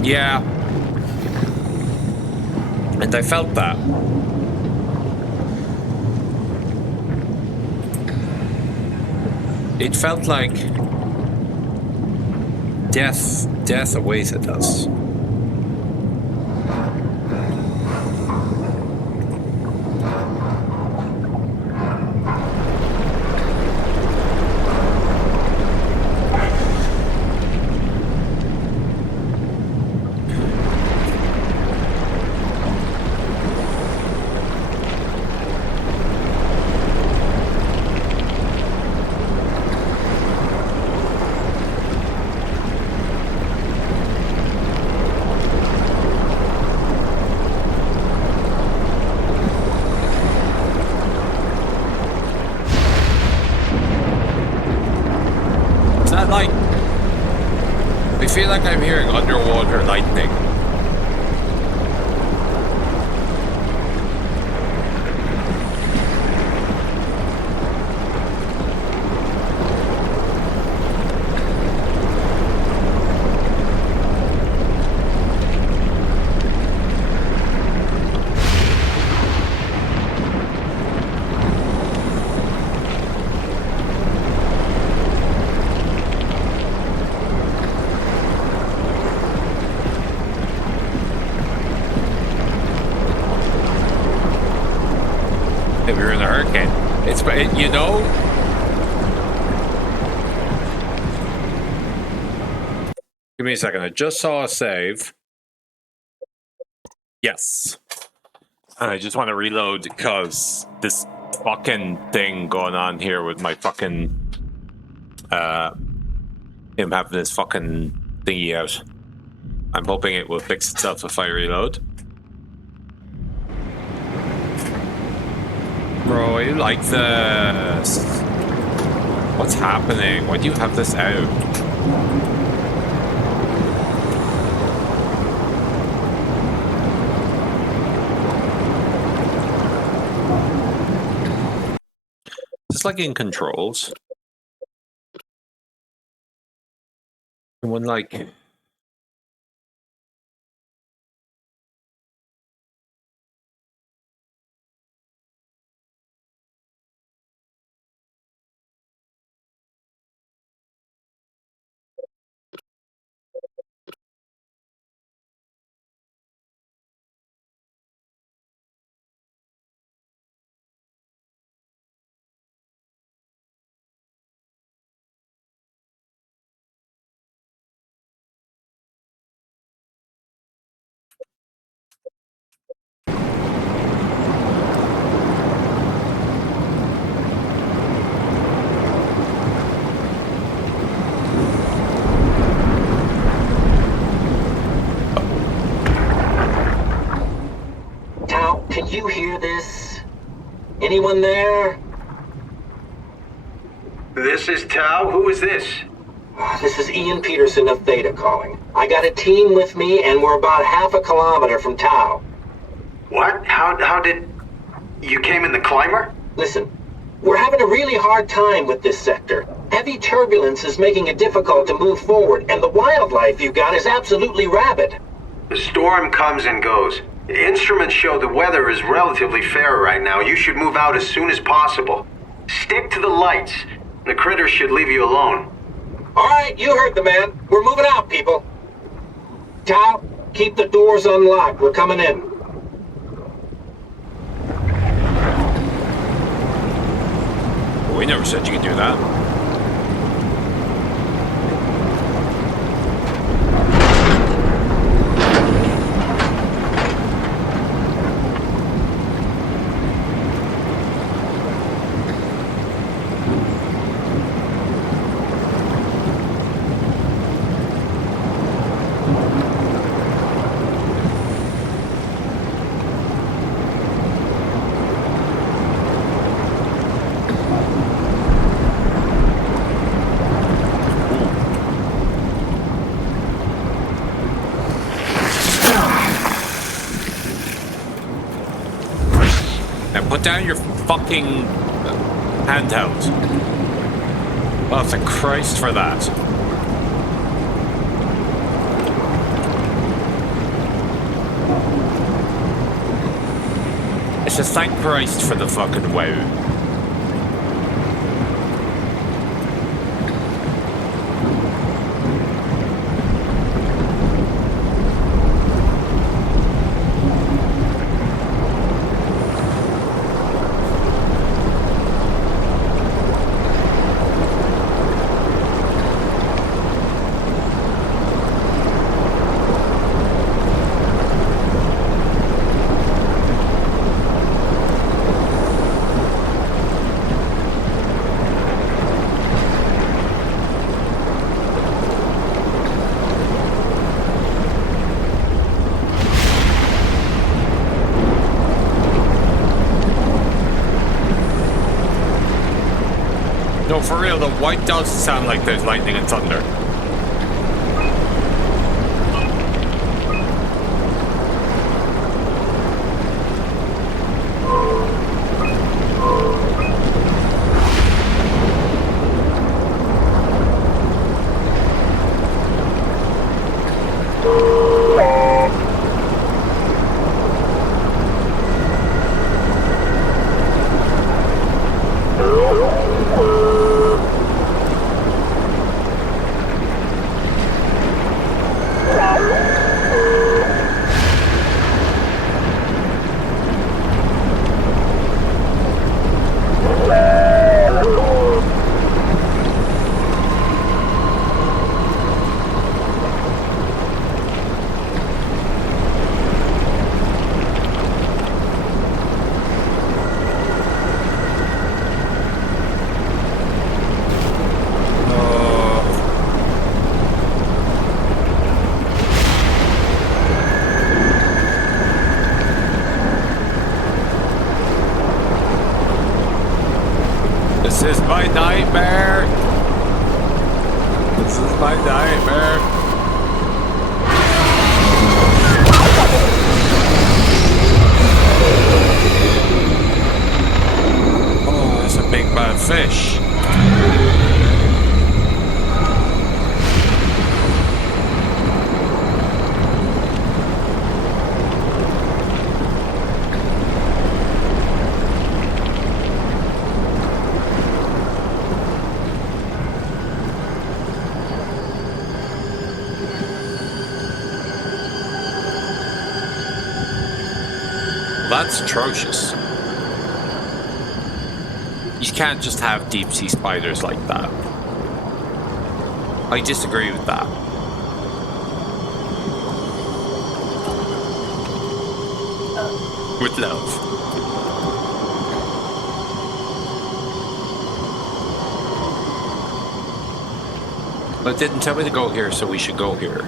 Yeah. And I felt that. It felt like death awaited us. I feel like I'm hearing underwater lightning. If you're in a hurricane, it's, you know, give me a second. I just saw a save. Yes. And I just want to reload because this fucking thing going on here with my fucking him having this fucking thingy out. I'm hoping it will fix itself if I reload. Bro, I like this. What's happening? Why do you have this out? Just like in controls. When like Can you hear this? Anyone there? This is Tau. Who is this? This is Ian Peterson of Theta calling. I got a team with me, and we're about half a kilometer from Tau. What? How did... You came in the climber? Listen, we're having a really hard time with this sector. Heavy turbulence is making it difficult to move forward, and the wildlife you got is absolutely rabid. The storm comes and goes. Instruments show the weather is relatively fair right now. You should move out as soon as possible. Stick to the lights. The critters should leave you alone. All right, you heard the man. We're moving out, people. Tau, keep the doors unlocked. We're coming in. We never said you could do that. Put down your fucking handheld. Oh, thank Christ for that. It's just thank Christ for the fucking WoW. No, for real, the white does sound like there's lightning and thunder. This is my nightmare. This is my nightmare. Oh, that's a big bad fish. That's atrocious. You can't just have deep sea spiders like that. I disagree with that. With love. But it didn't tell me to go here, so we should go here.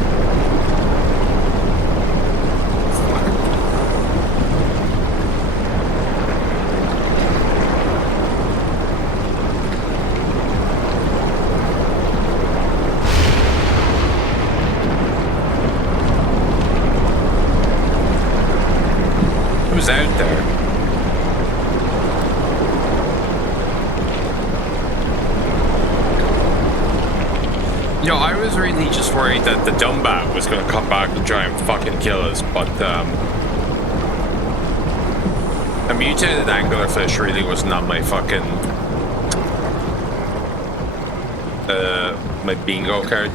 was out there. You know, I was really just worried that the Dumbat was going to come back and try and fucking kill us, but a mutated anglerfish really wasn't on my fucking my bingo card.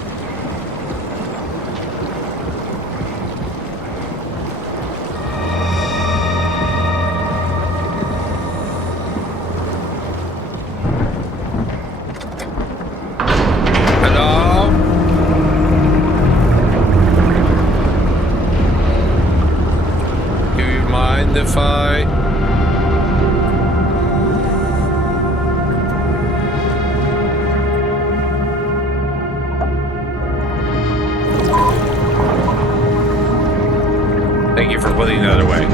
Thank you for putting that away.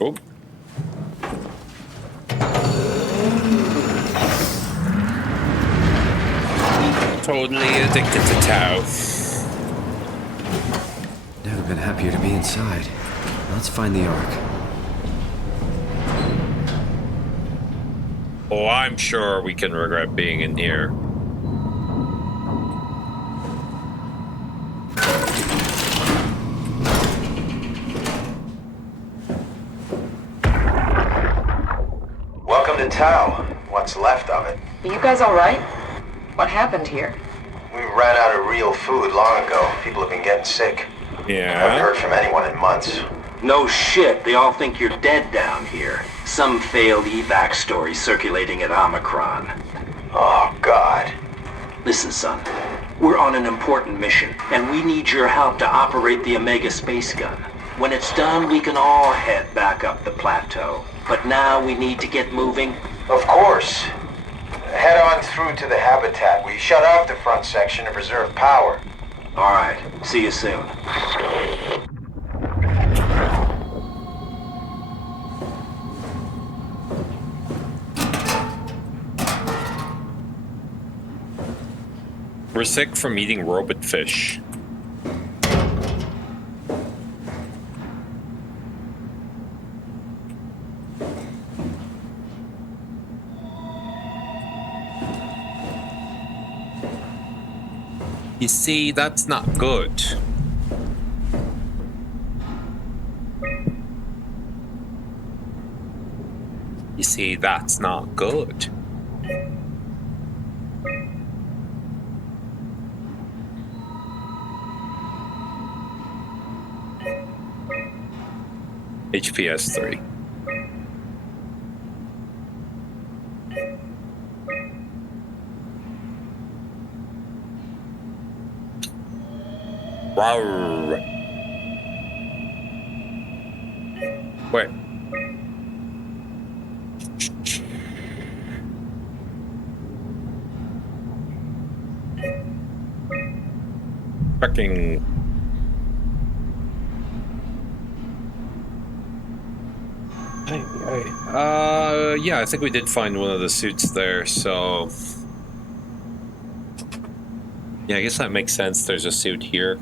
Oh. Totally addicted to Tau. Never been happier to be inside. Let's find the Ark. Oh, I'm sure we can regret being in here. Welcome to Tau. What's left of it. Are you guys alright? What happened here? We ran out of real food long ago. People have been getting sick. Yeah. I haven't heard from anyone in months. No shit, they all think you're dead down here. Some failed evac story circulating at Omicron. Oh, God. Listen, son. We're on an important mission, and we need your help to operate the Omega space gun. When it's done, we can all head back up the plateau. But now we need to get moving. Of course. Head on through to the habitat. We shut off the front section to preserve power. All right. See you soon. We're sick from eating robot fish. You see, that's not good. You see, that's not good. HPS 3. Wow. Wait. Fucking. Yeah, I think we did find one of the suits there, so. Yeah, I guess that makes sense. There's a suit here.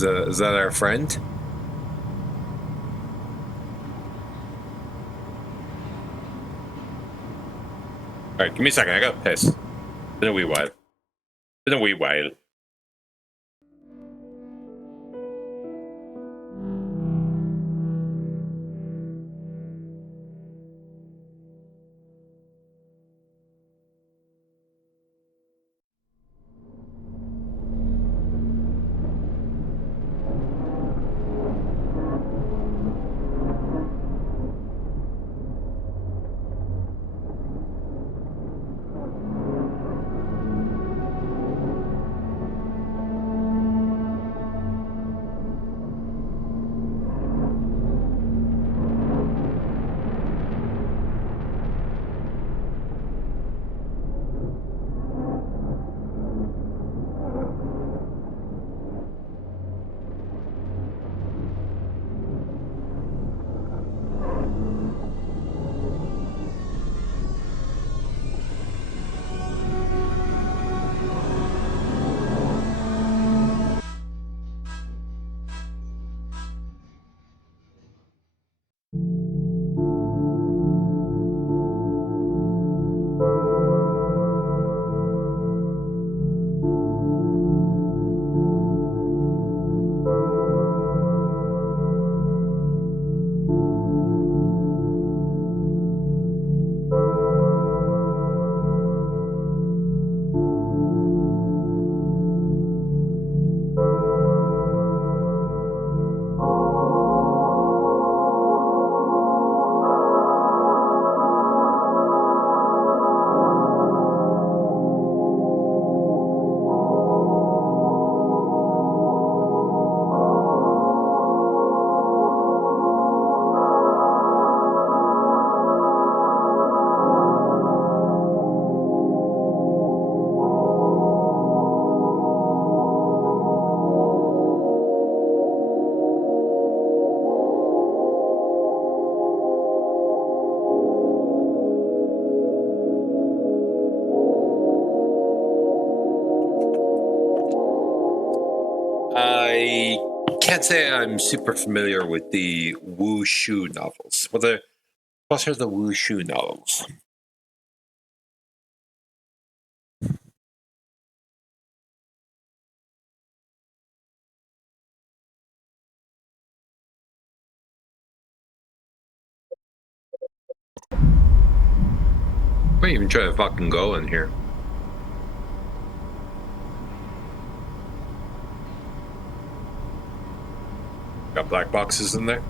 Is that our friend? Alright, give me a second. I got piss. Been a wee while. Been a wee while. I can't say I'm super familiar with the Wushu novels. What are the Wushu novels? Might even try to fucking go in here. Got black boxes in there?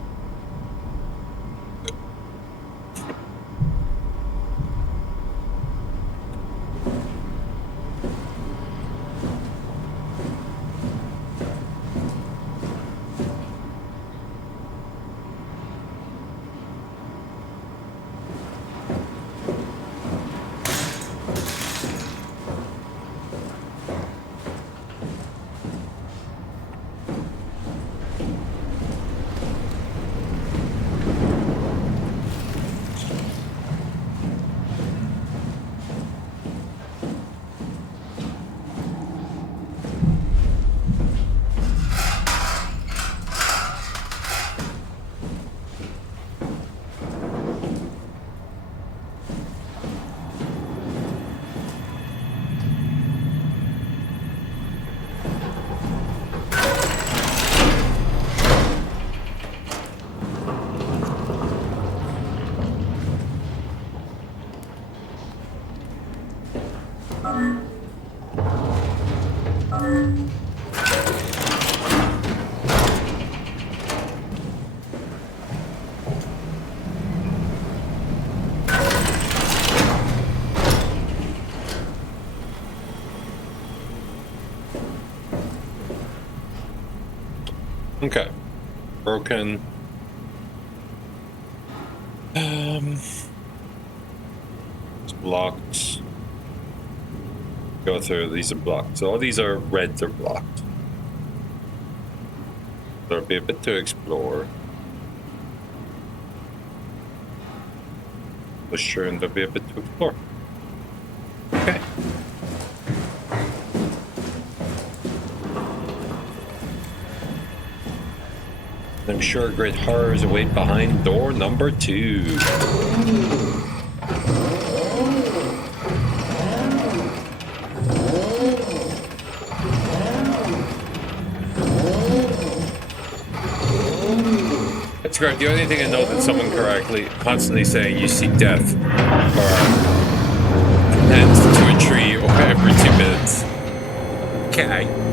Okay. Broken. It's blocked. Go through, these are blocked. So all these are red, they're blocked. There'll be a bit to explore. For sure, and there'll be a bit to explore. Okay. I'm sure great horrors await behind door number 2. That's correct. The only thing I know that someone correctly constantly saying you see death or hands to a tree or every 2 minutes. Okay.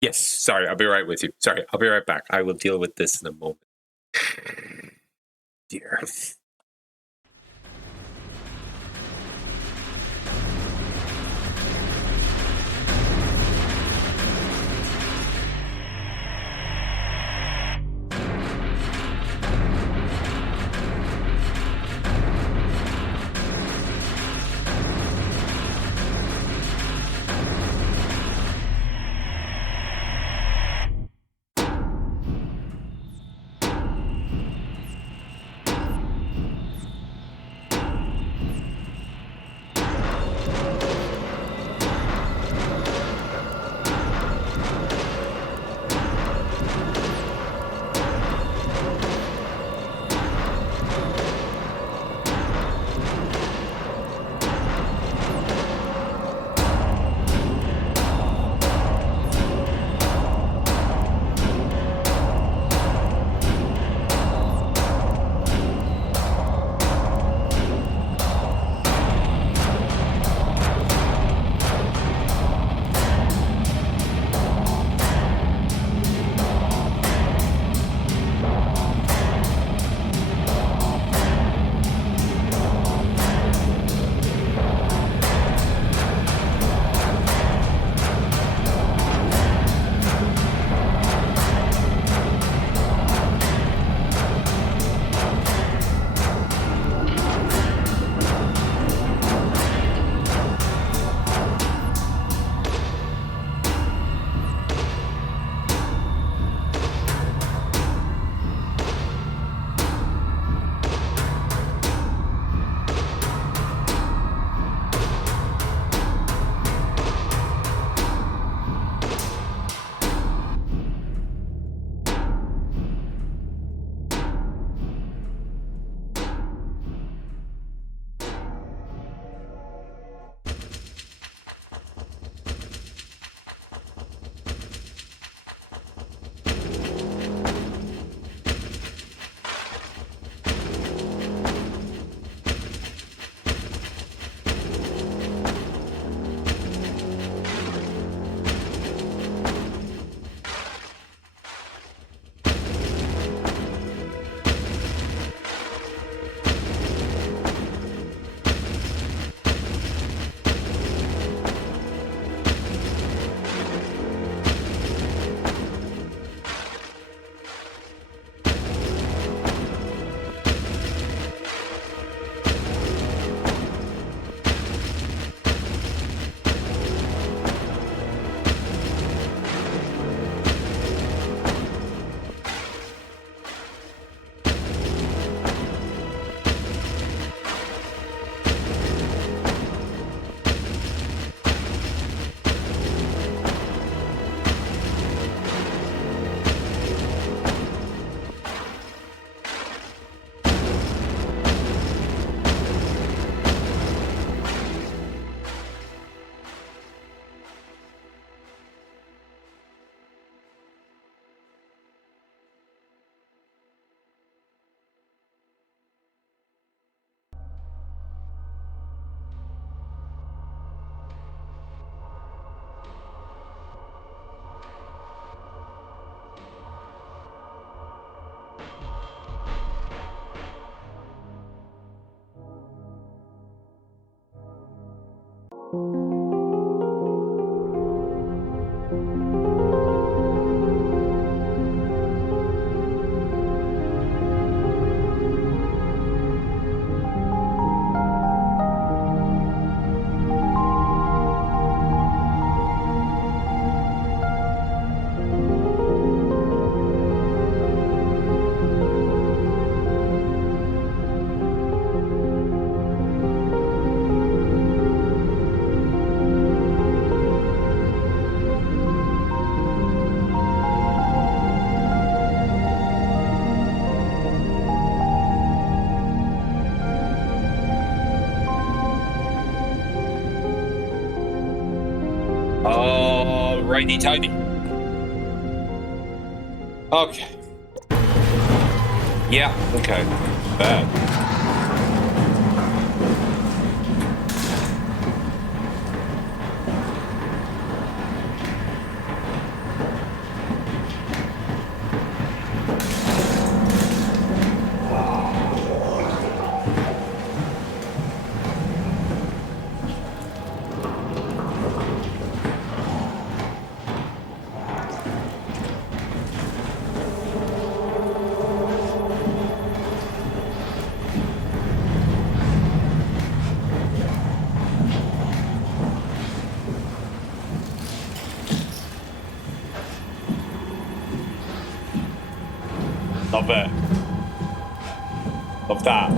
Yes, sorry, I'll be right with you. Sorry, I'll be right back. I will deal with this in a moment. Dear. Alrighty, tidy. Okay. Yeah, okay. Bad. Love it. Love that.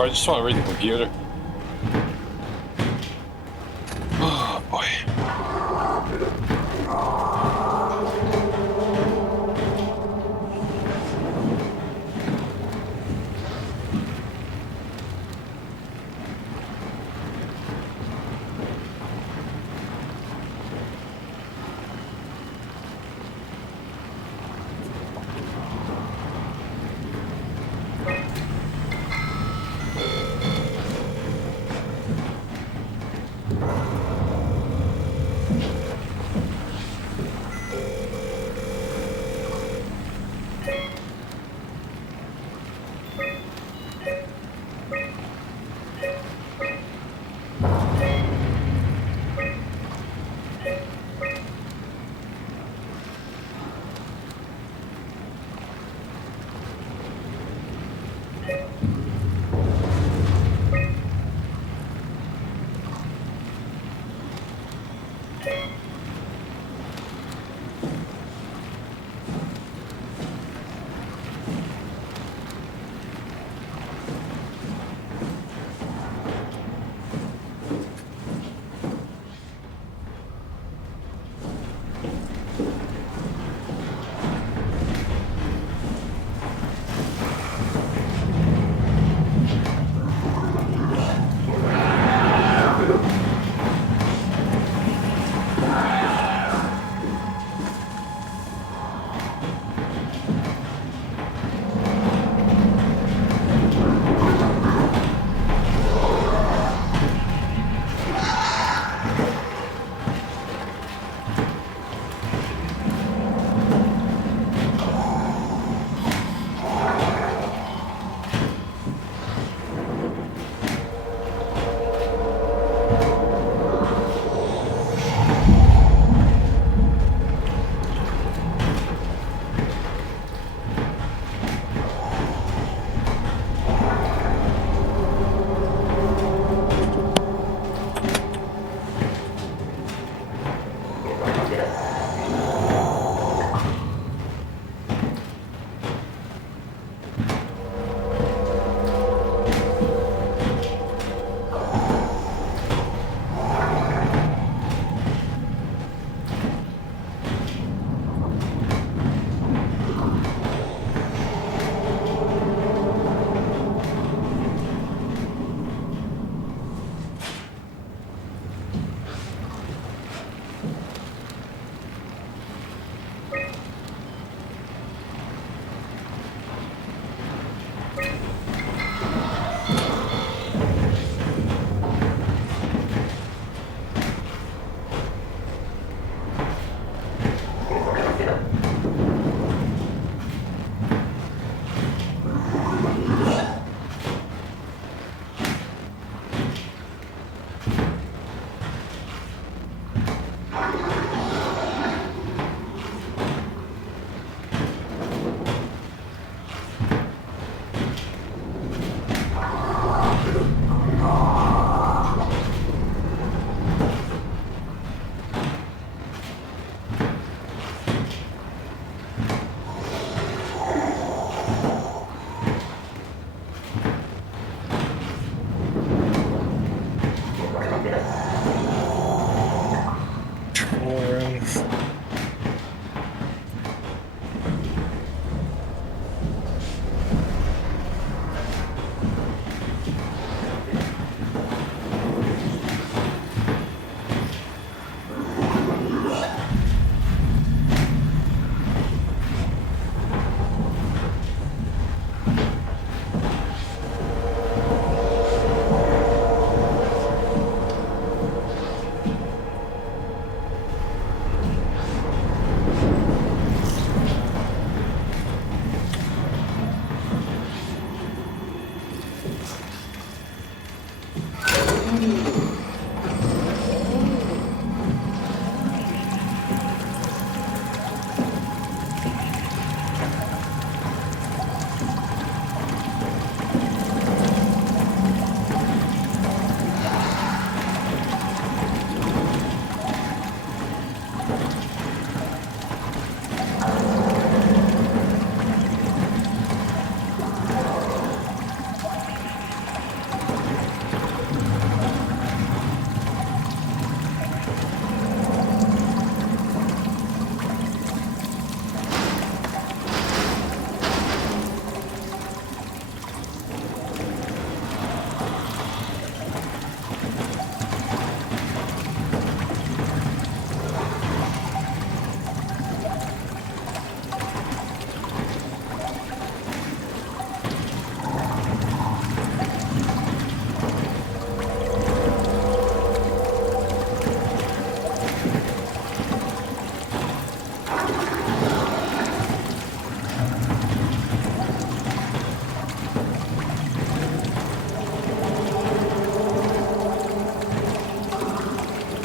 Or I just want to read the computer. Oh boy.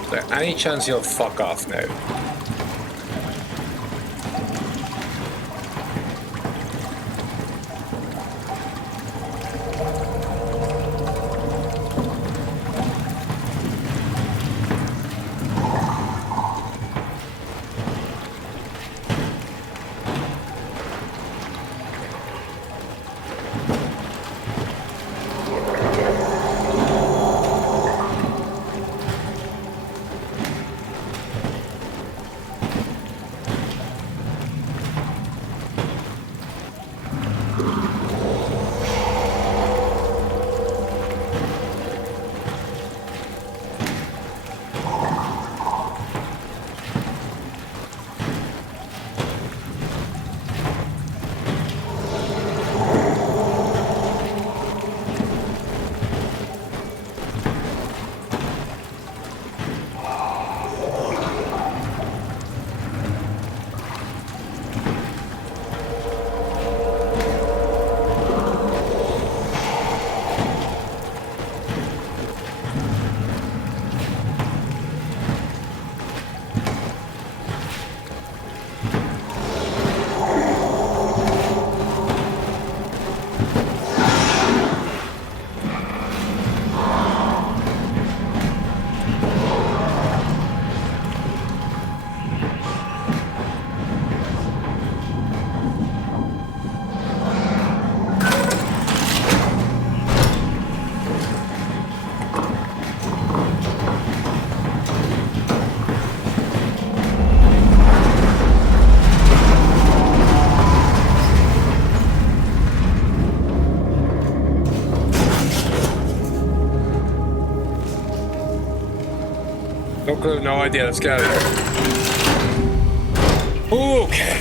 Is there any chance you'll fuck off now? No clue, no idea. Let's get out of here. Okay.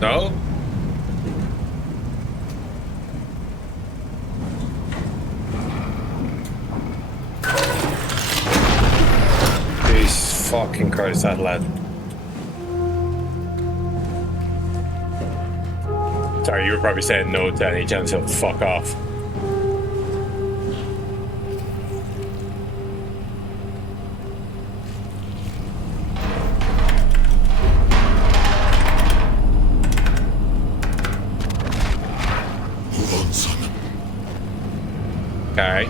No? Jesus fucking Christ, that lad. Sorry, you were probably saying no to any chance he'll fuck off. Okay.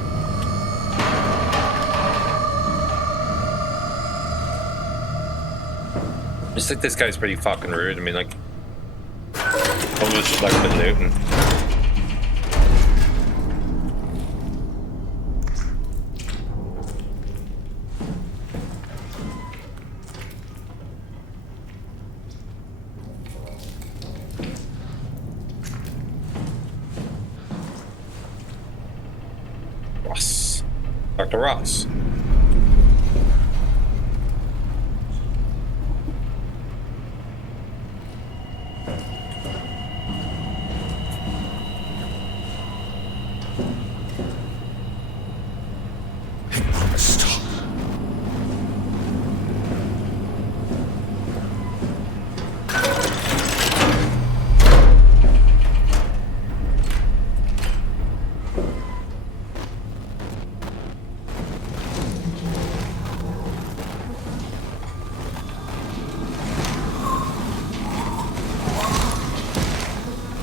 I just think this guy's pretty fucking rude. I mean, like, almost just like I've been looting. Ross. Dr. Ross.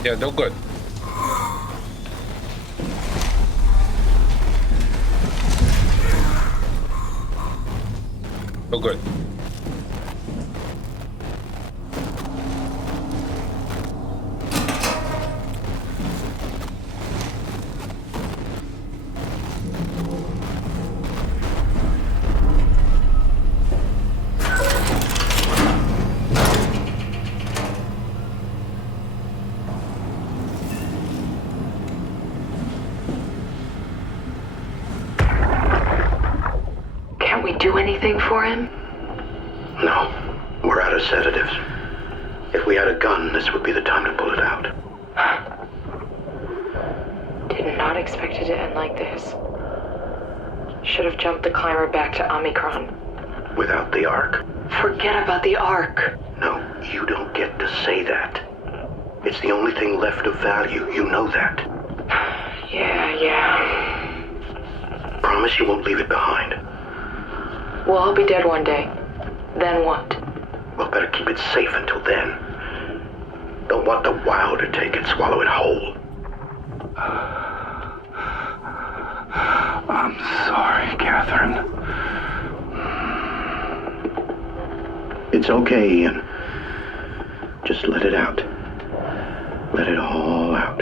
Yeah, no good. No good. Do anything for him? No. We're out of sedatives. If we had a gun, this would be the time to pull it out. Did not expect it to end like this. Should have jumped the climber back to Omicron. Without the Ark? Forget about the Ark. No, you don't get to say that. It's the only thing left of value. You know that. Yeah. Promise promise you won't leave it behind? We'll all be dead one day. Then what? We'll better keep it safe until then. Don't want the Wow to take it, swallow it whole. I'm sorry, Catherine. It's okay, Ian. Just let it out. Let it all out.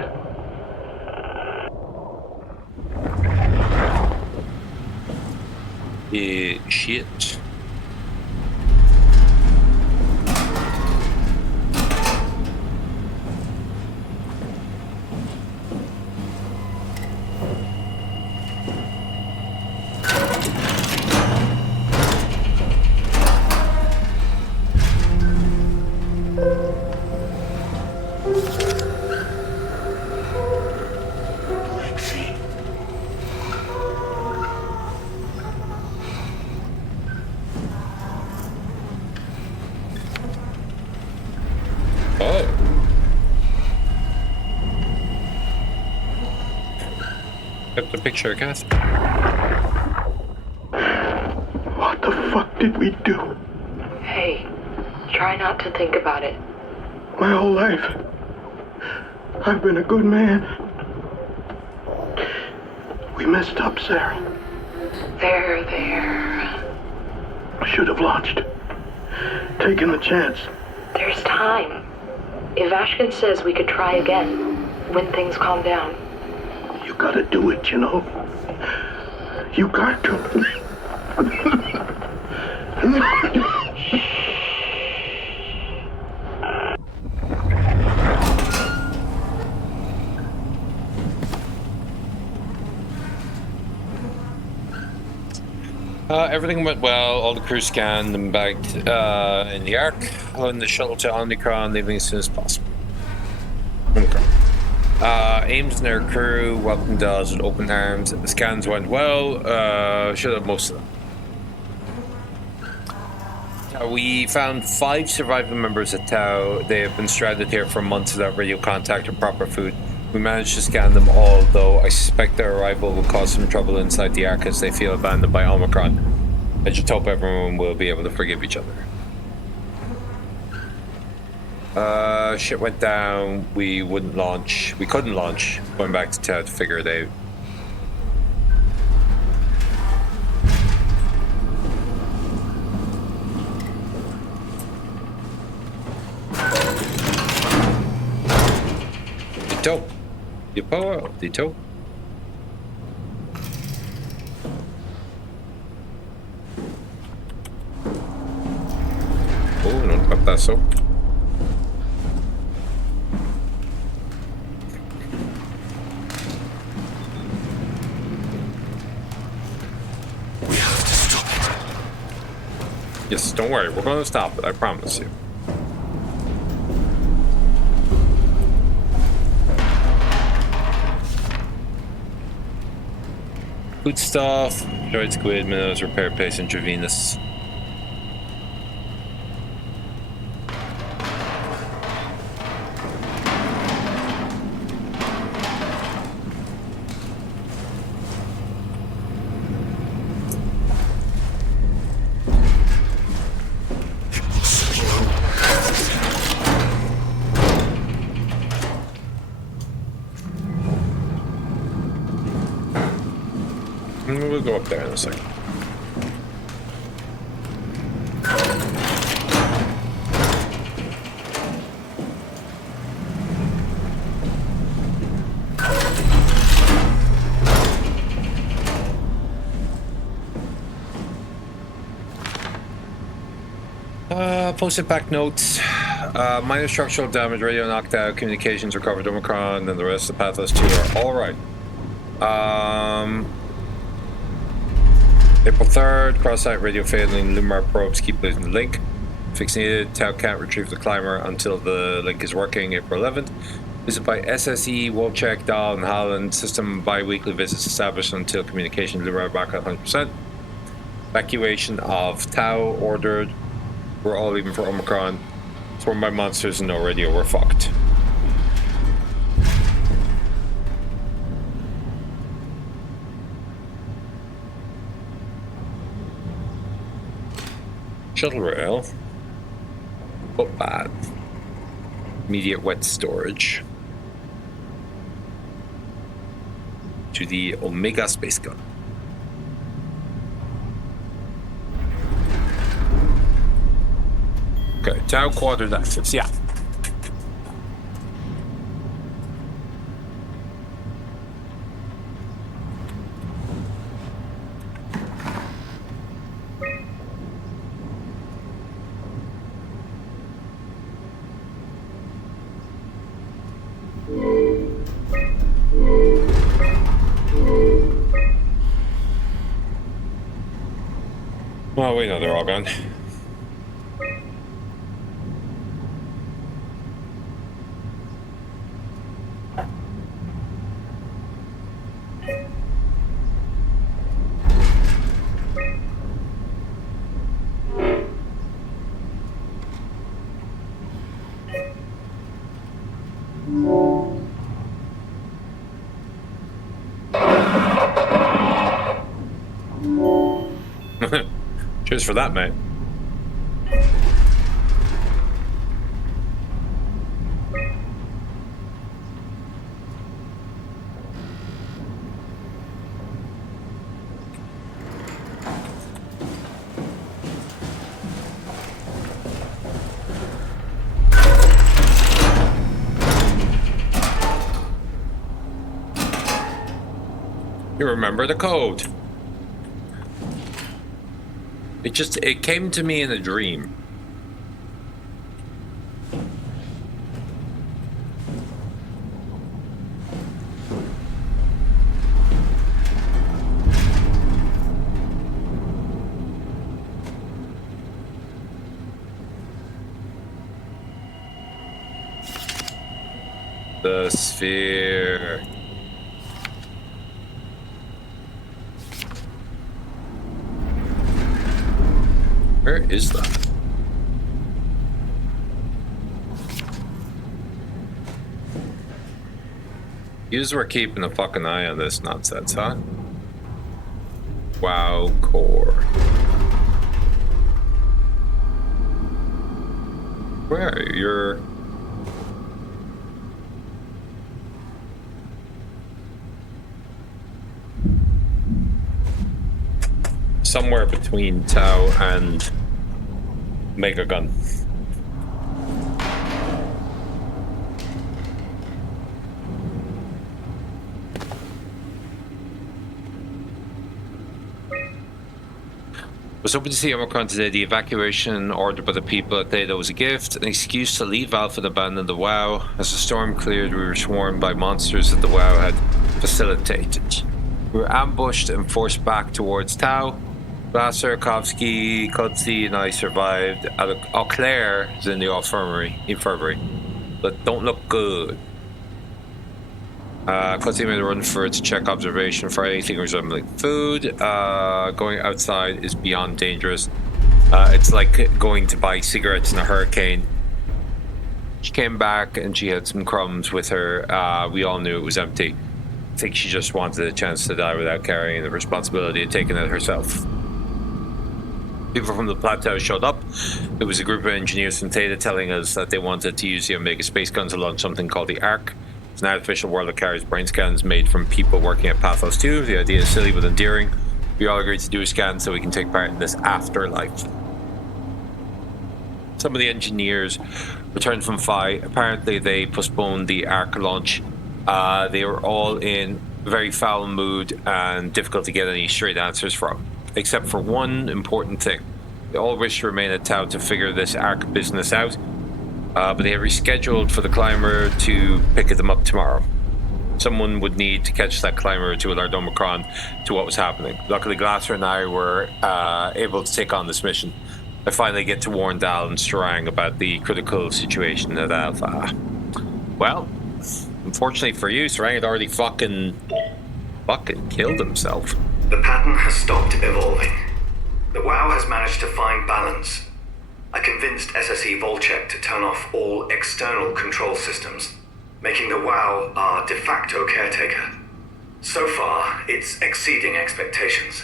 Shit. Got the picture, Kath. What the fuck did we do? Hey, try not to think about it. My whole life, I've been a good man. We messed up, Sarah. There. I should have launched. Taken the chance. There's time. If Ashkin says we could try again, when things calm down. You gotta do it, you know? You got to. Everything went well. All the crew scanned and bagged in the Ark on the shuttle to Omicron, leaving as soon as possible. Ames and their crew welcomed us with open arms. The scans went well. Should have most of them. We found 5 surviving members of Tau. They have been stranded here for months without radio contact or proper food. We managed to scan them all, though I suspect their arrival will cause some trouble inside the Ark as they feel abandoned by Omicron. I just hope everyone will be able to forgive each other. Shit went down. We couldn't launch. Going back to Tau to figure it out. Dito. Oh, non patasso. We have to stop it. Yes, don't worry. We're going to stop it. I promise you. Food stuff, droid squid, minnows, repair paste, intravenous. We'll go up there in a second. Post-impact notes. Minor structural damage, radio knocked out, communications recovered, Omicron, and the rest of Pathos 2 are alright. April 3rd, cross-site radio failing, Lumar probes keep losing the link. Fix needed, Tau can't retrieve the climber until the link is working. April 11th, visit by SSE, Wolchek, Dahl, and Holland. System bi-weekly visits established until communication Lumar back at 100%. Evacuation of Tau ordered. We're all leaving for Omicron. Swarmed by monsters and no radio, we're fucked. shuttle rail. Footpath. Immediate wet storage. To the Omega space gun. Okay, Tau quarters access, yeah. Oh, we know they're all gone. Cheers for that, mate. You remember the code. It came to me in a dream. The sphere. Where is that? Yous were keeping a fucking eye on this nonsense, huh? WoW core. Where? You're... somewhere between Tau and Mega Gun. Was hoping to see Omicron today. The evacuation ordered by the people at Theta was a gift, an excuse to leave Alpha and abandon the WoW. As the storm cleared, we were swarmed by monsters that the WoW had facilitated. We were ambushed and forced back towards Tau. Glasser, Kovsky, Kudzi, and I survived. Eau Claire is in the infirmary, but don't look good. Kudzi made a run for it to check observation for anything resembling food. Going outside is beyond dangerous. It's like going to buy cigarettes in a hurricane. She came back and she had some crumbs with her. We all knew it was empty. I think she just wanted a chance to die without carrying the responsibility of taking it herself. People from the plateau showed up. It was a group of engineers from Theta telling us that they wanted to use the Omega space gun to launch something called the Ark. It's an artificial world that carries brain scans made from people working at Pathos 2. The idea is silly but endearing. We all agreed to do a scan so we can take part in this afterlife. Some of the engineers returned from Phi. Apparently they postponed the Ark launch. They were all in very foul mood and difficult to get any straight answers from. Except for one important thing. They all wish to remain at Tau to figure this Ark business out, but they have rescheduled for the climber to pick them up tomorrow. Someone would need to catch that climber to alert Omicron to what was happening. Luckily, Glasser and I were able to take on this mission. I finally get to warn Dal and Strang about the critical situation at Alpha. Well, unfortunately for you, Strang had already fucking killed himself. The pattern has stopped evolving. The WoW has managed to find balance. I convinced SSE Volchek to turn off all external control systems, making the WoW our de facto caretaker. So far, it's exceeding expectations.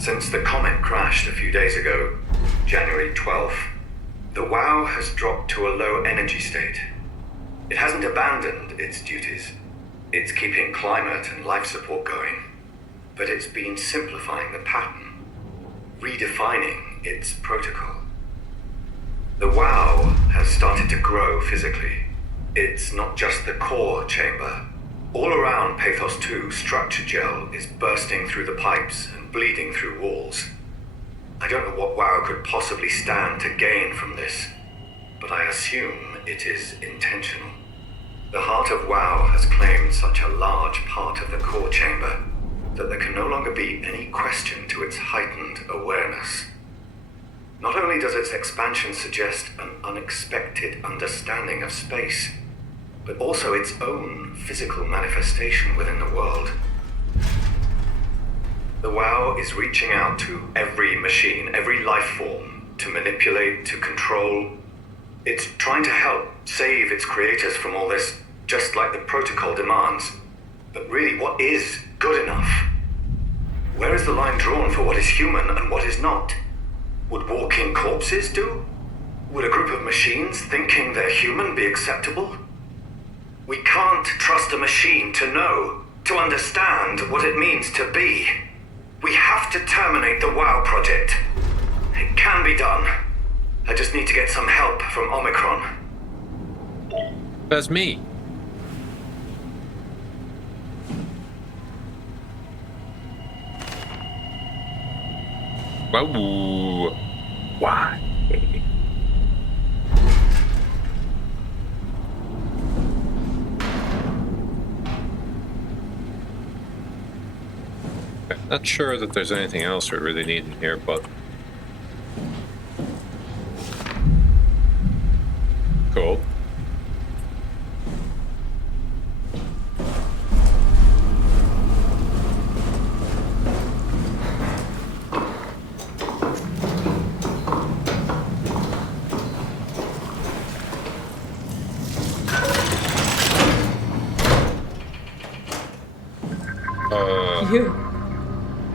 Since the comet crashed a few days ago, January 12th, the WOW has dropped to a low energy state. It hasn't abandoned its duties. It's keeping climate and life support going. But it's been simplifying the pattern, redefining its protocol. The WOW has started to grow physically. It's not just the core chamber. All around Pathos 2, structure gel is bursting through the pipes and bleeding through walls. I don't know what WOW could possibly stand to gain from this, but I assume it is intentional. The heart of WOW has claimed such a large part of the core chamber that there can no longer be any question to its heightened awareness. Not only does its expansion suggest an unexpected understanding of space, but also its own physical manifestation within the world. The WOW is reaching out to every machine, every life form, to manipulate, to control. It's trying to help save its creators from all this, just like the protocol demands. But really, what is good enough? Where is the line drawn for what is human and what is not? Would walking corpses do? Would a group of machines thinking they're human be acceptable? We can't trust a machine to know, to understand what it means to be. We have to terminate the WOW project. It can be done. I just need to get some help from Omicron. That's me. Whoa. Why? Not sure that there's anything else we really need in here, but cool.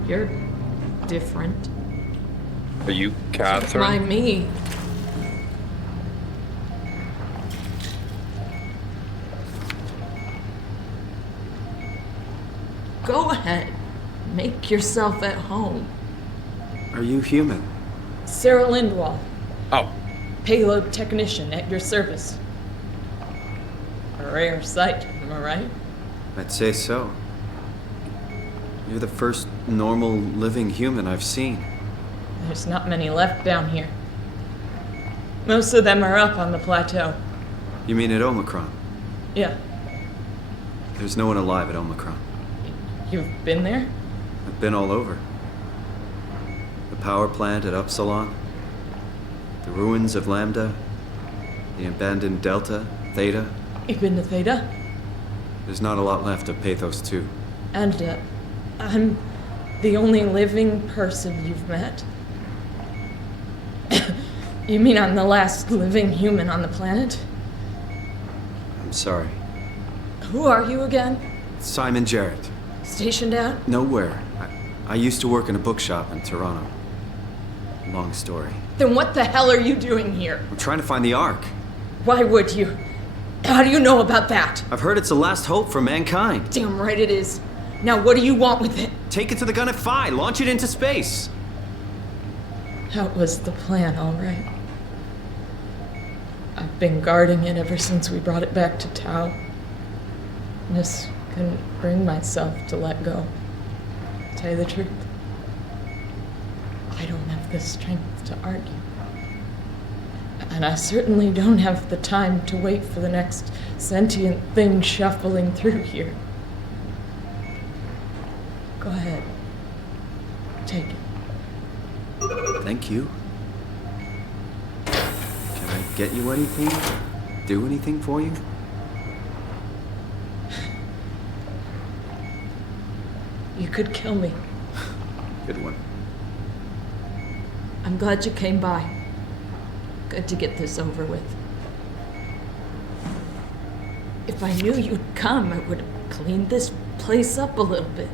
You're different. Are you Catherine? Why me? Go ahead. Make yourself at home. Are you human? Sarah Lindwall. Oh. Payload technician at your service. A rare sight, am I right? I'd say so. You're the first normal living human I've seen. There's not many left down here. Most of them are up on the plateau. You mean at Omicron? Yeah. There's no one alive at Omicron. You've been there? I've been all over. The power plant at Upsilon, the ruins of Lambda, the abandoned Delta, Theta. You've been to Theta? There's not a lot left of Pathos 2. And, I'm the only living person you've met? You mean I'm the last living human on the planet? I'm sorry. Who are you again? Simon Jarrett. Stationed out? Nowhere. I used to work in a bookshop in Toronto. Long story. Then what the hell are you doing here? I'm trying to find the Ark. Why would you? How do you know about that? I've heard it's the last hope for mankind. Damn right it is. Now what do you want with it? Take it to the Gunnet Phi. Launch it into space. That was the plan, all right. I've been guarding it ever since we brought it back to Tau. Just couldn't bring myself to let go. To tell you the truth, I don't have the strength to argue. And I certainly don't have the time to wait for the next sentient thing shuffling through here. Go ahead. Take it. Thank you. Can I get you anything? Do anything for you? You could kill me. Good one. I'm glad you came by. Good to get this over with. If I knew you'd come, I would have cleaned this place up a little bit.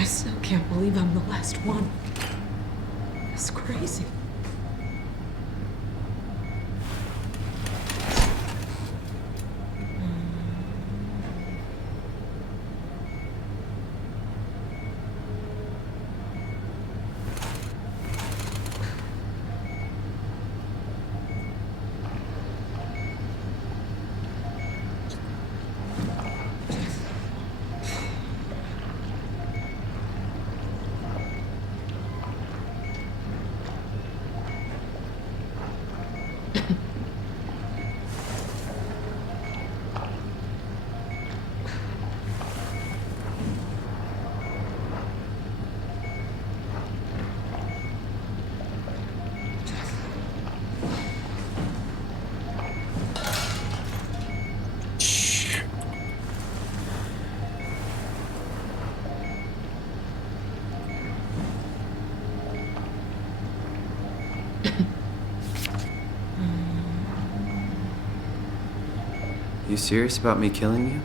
I still can't believe I'm the last one. It's crazy. You serious about me killing you?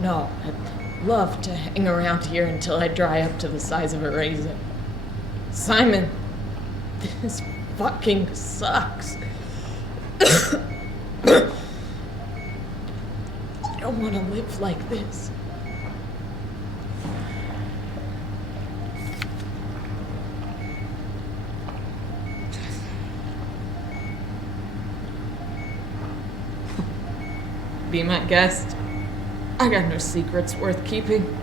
No, I'd love to hang around here until I dry up to the size of a raisin. Simon, this fucking sucks. I don't want to live like this. Be my guest. I got no secrets worth keeping.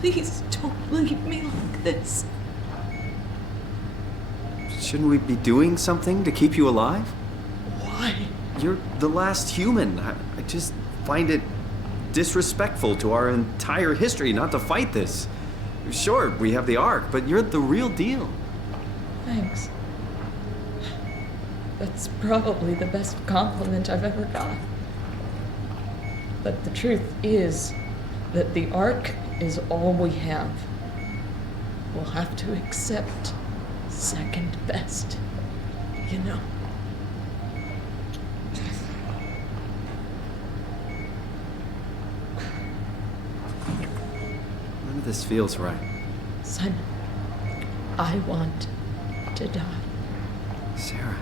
Please don't leave me like this. Shouldn't we be doing something to keep you alive? Why? You're the last human. I just find it disrespectful to our entire history not to fight this. Sure, we have the Ark, but you're the real deal. Thanks. That's probably the best compliment I've ever got. But the truth is that the Ark is all we have. We'll have to accept second best, you know. None of this feels right. Simon, I want to die. Sarah.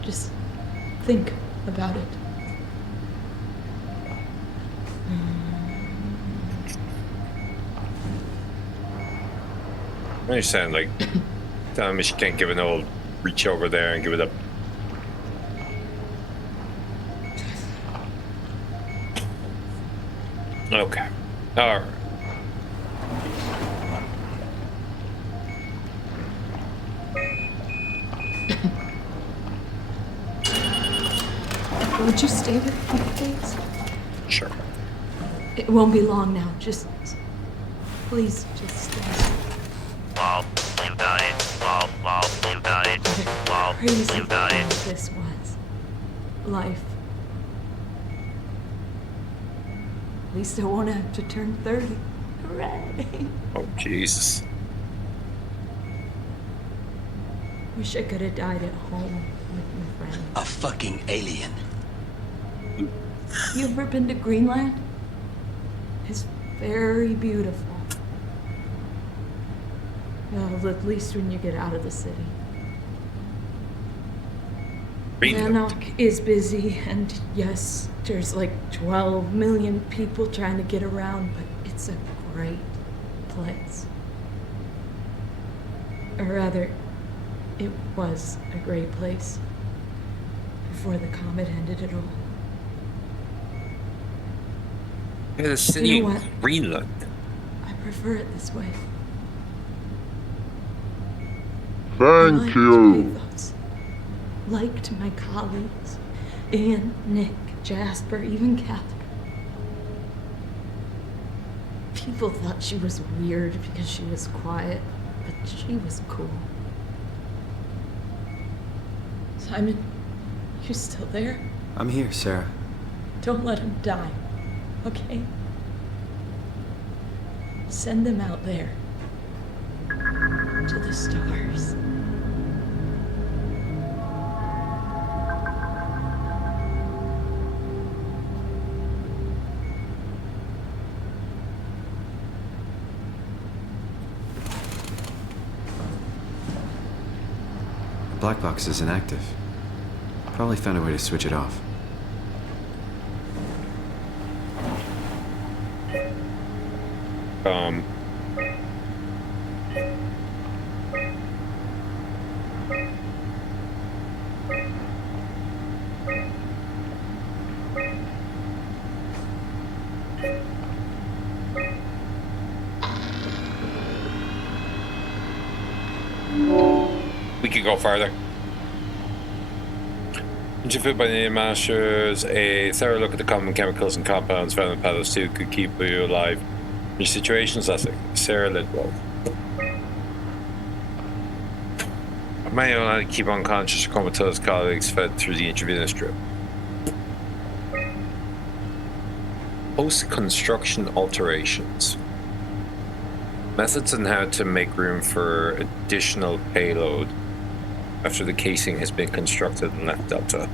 Just think about it. I understand, like, telling me she can't give an old reach over there and give it up. Okay. Alright. Would you stay with me, please? Sure. It won't be long now. Just, please, just stay. Wow, you got it. Wow, you got it. Wow, Crazy you got it. this was. Life. At least I won't have to turn 30. Hooray! Oh, Jesus. Wish I could have died at home with my friend. A fucking alien. You ever been to Greenland? It's very beautiful. Well, at least when you get out of the city. Lanark is busy, and yes, there's like 12 million people trying to get around, but it's a great place. Or rather, it was a great place before the comet ended it all. Yeah, the city You know of what? Greenland. I prefer it this way. Thank you. Pathos. Liked my colleagues. Ian, Nick, Jasper, even Catherine. People thought she was weird because she was quiet, but she was cool. Simon, you still there? I'm here, Sarah. Don't let him die, okay? Send them out there. To the stars. The black box is inactive. Probably found a way to switch it off. We could go farther. Injured by the masters, a thorough look at the common chemicals and compounds found in Palos 2 could keep you alive. Your situation's less like Sarah Lidwell. I might not keep unconscious or comatose colleagues fed through the intravenous drip. Post-construction alterations. Methods on how to make room for additional payload after the casing has been constructed and left Delta.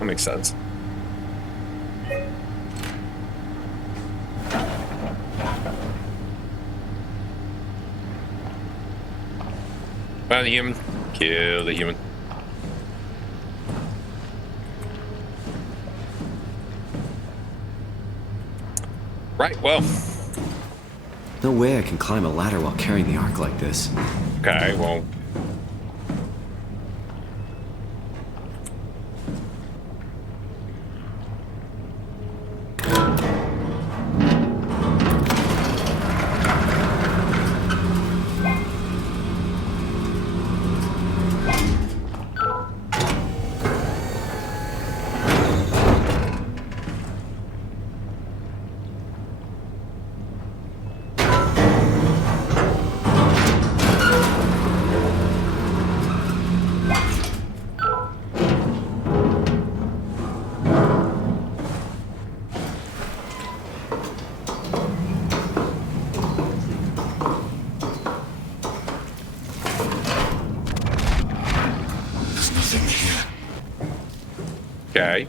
That makes sense. Found the human. Kill the human. Right, well. No way I can climb a ladder while carrying the Ark like this. Okay, well. Okay.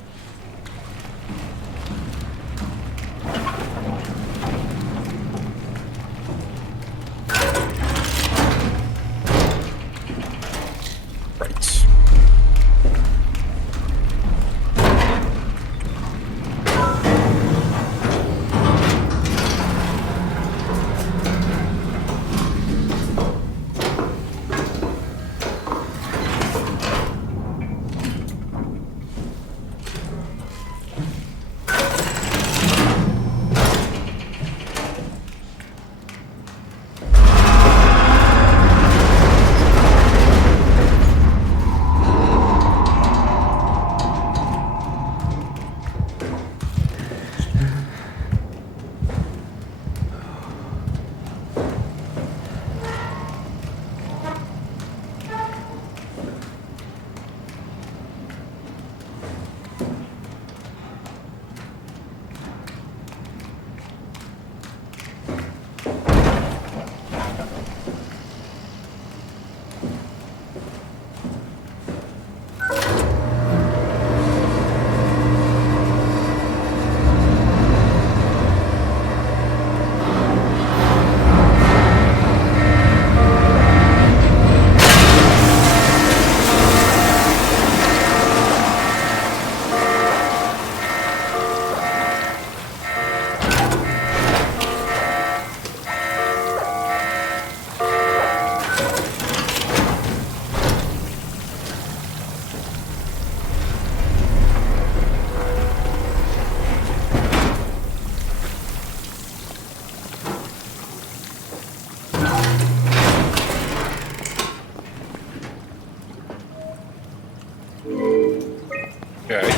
Right.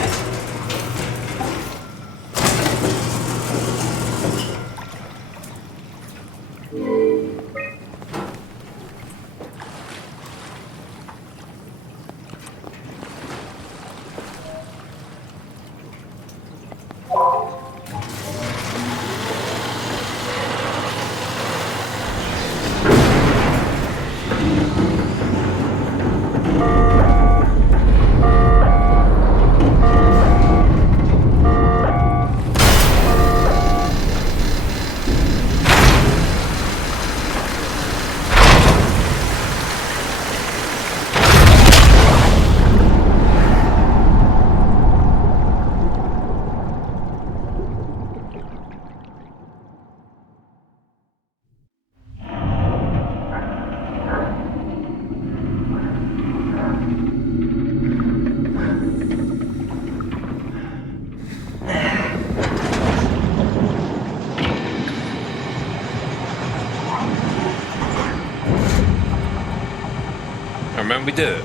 do.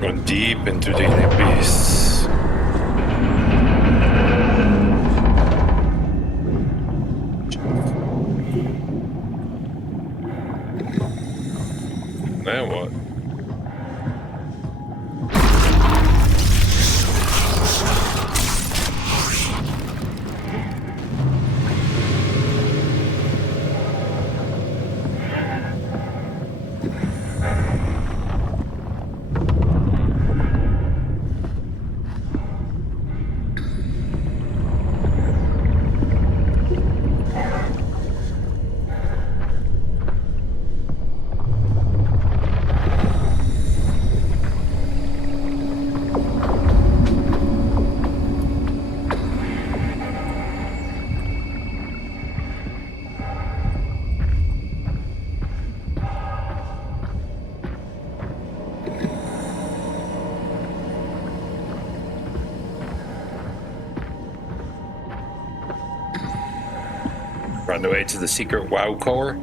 Run deep into the abyss. Now what? On the way to the secret WoW core.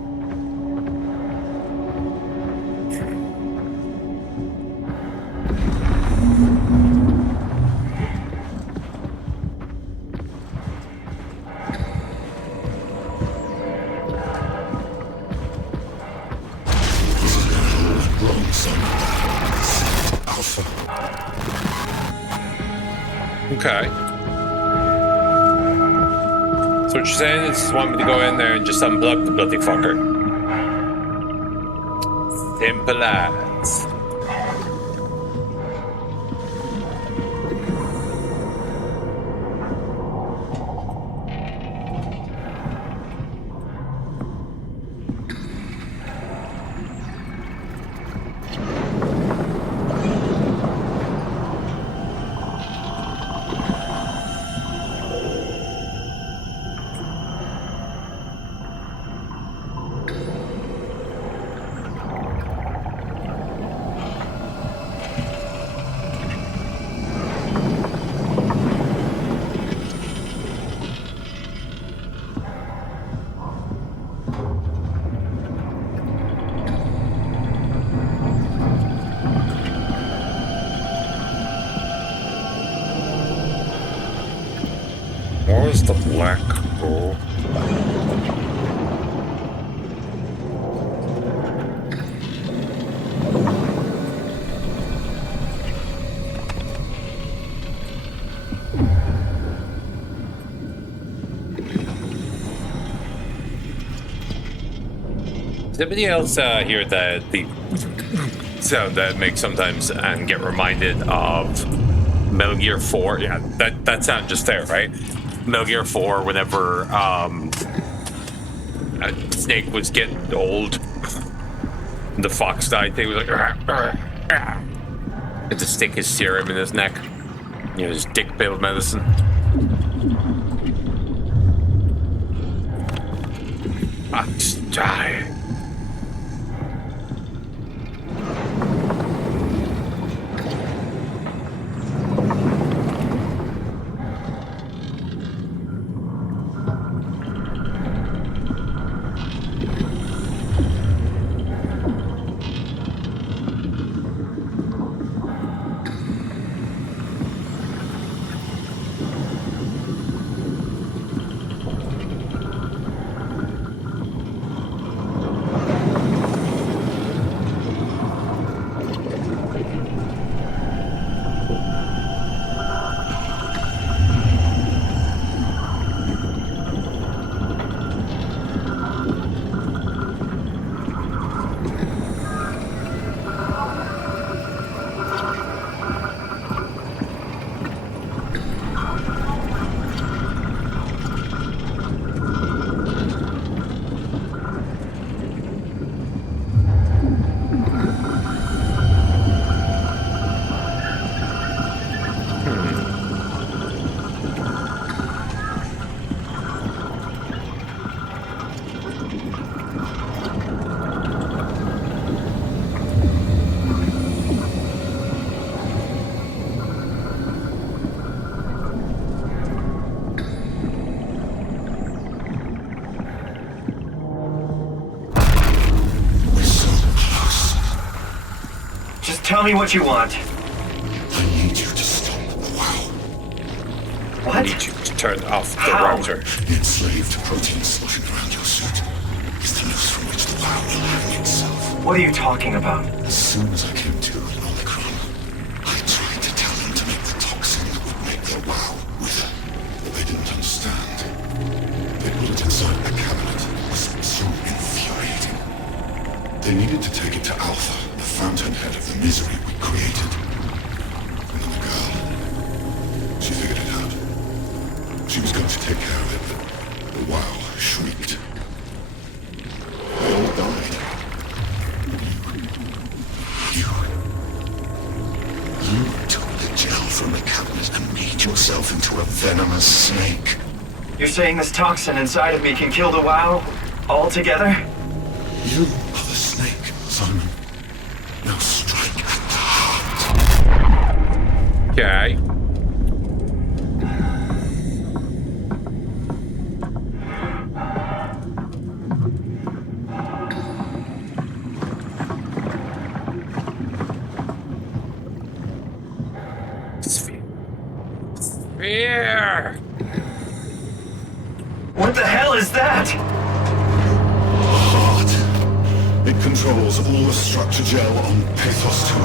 Okay. So what you're saying is you want me to go in there and just unplug the bloody fucker? Simple as. Where's the black hole? Does anybody else hear the sound that makes sometimes and get reminded of Metal Gear 4? Yeah, that sound just there, right? Metal Gear 4, whenever Snake was getting old, the fox died thing was like, had to stick his serum in his neck, you know, his dick pill medicine. Fox die. Tell me what you want. I need you to stop the WoW. What? I need you to turn off the How? router. The enslaved protein sloshing around your suit is the noose from which the WoW will hang itself. What are you talking about? As soon as I came to in Omicron, I tried to tell them to make the toxin that would make their WoW wither, but they didn't understand. They put it inside a cabinet. It was so infuriating. They needed to take it to Alpha, the fountainhead of the misery we created. And then the girl, she figured it out. She was going to take care of it, but the WoW shrieked. They all died. You took the gel from the cabinet and made yourself into a venomous snake. You're saying this toxin inside of me can kill the WoW altogether? You are the snake, Simon. Now strike at the heart. Okay. Sphere. What the hell is that? Heart. It controls all the structure gel on Pathos 2.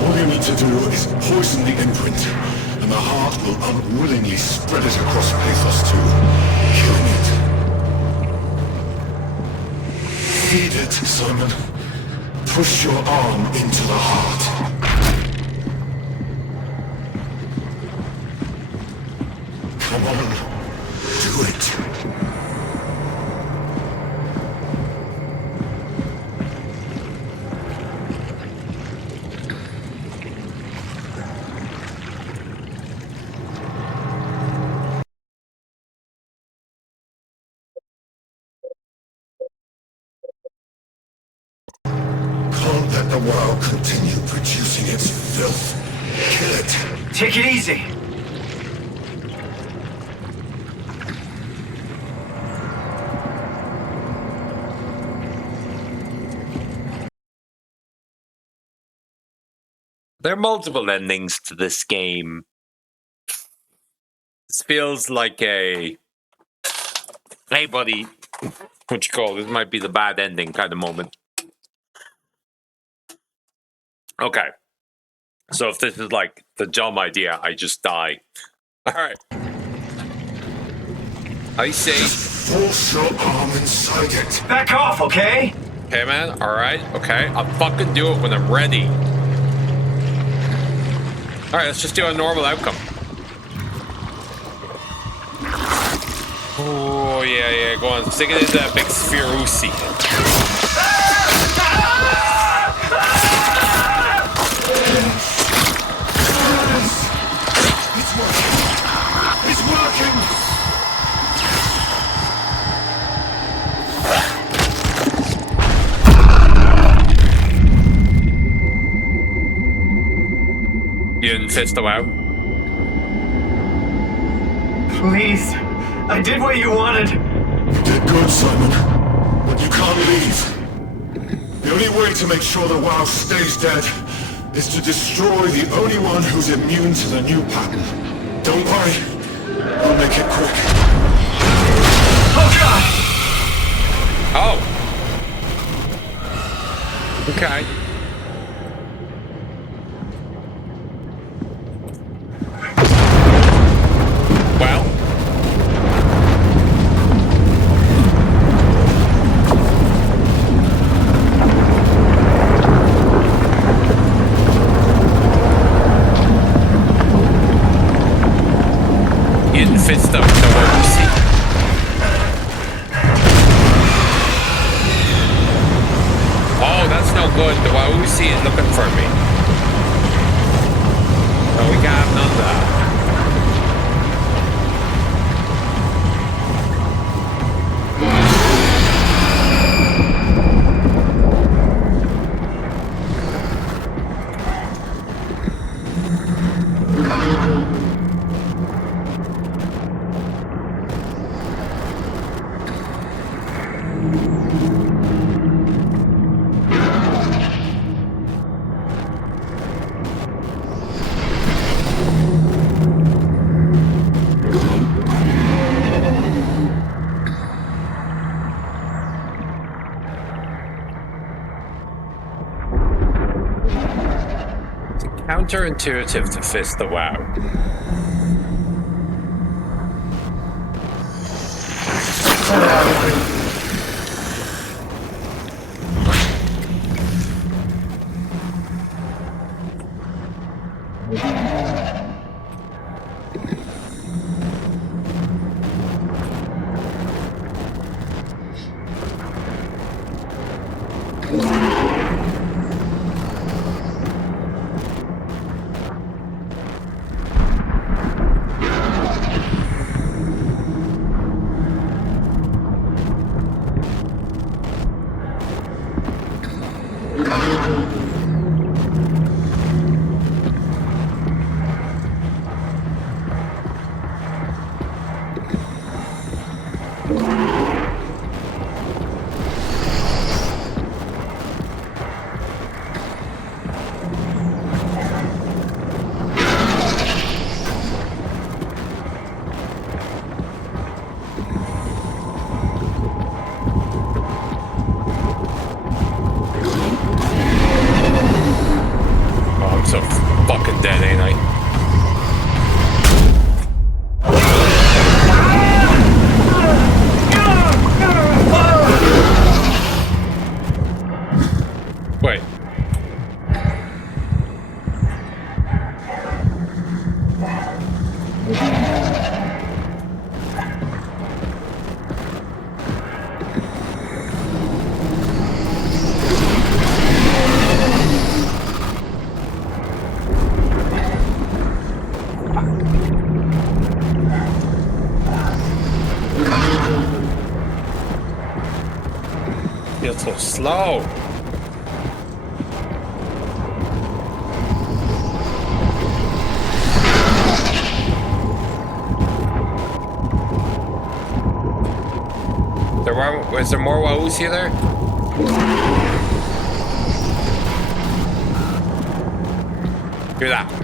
All you need to do is poison the imprint, and the heart will unwillingly spread it across Pathos 2, killing it. Feed it, Simon. Push your arm into the heart. Come on, do it. Can't let the WoW continue producing its filth. Kill it. Take it easy. There are multiple endings to this game. This feels like a... Hey, buddy. What you call it? This might be the bad ending kind of moment. Okay. So if this is like the dumb idea, I just die. Alright. I say... Force your arm inside it. Back off, okay? Okay, man. Alright. Okay. I'll fucking do it when I'm ready. Alright, let's just do a normal outcome. Oh, yeah, go on. Stick it into that big sphere Uzi. It's working. It's working. You didn't fist the WoW? Please. I did what you wanted. You did good, Simon. But you can't leave. The only way to make sure the WoW stays dead is to destroy the only one who's immune to the new pattern. Don't worry. We'll make it quick. Oh, God! Oh. Okay. Well. You didn't fist them, so what you see. Oh, that's no good. The Wausi is looking for me. No, we can't have none of that. counterintuitive to fist the WoW. Feels so slow. Is there more Wausi there? Hear that?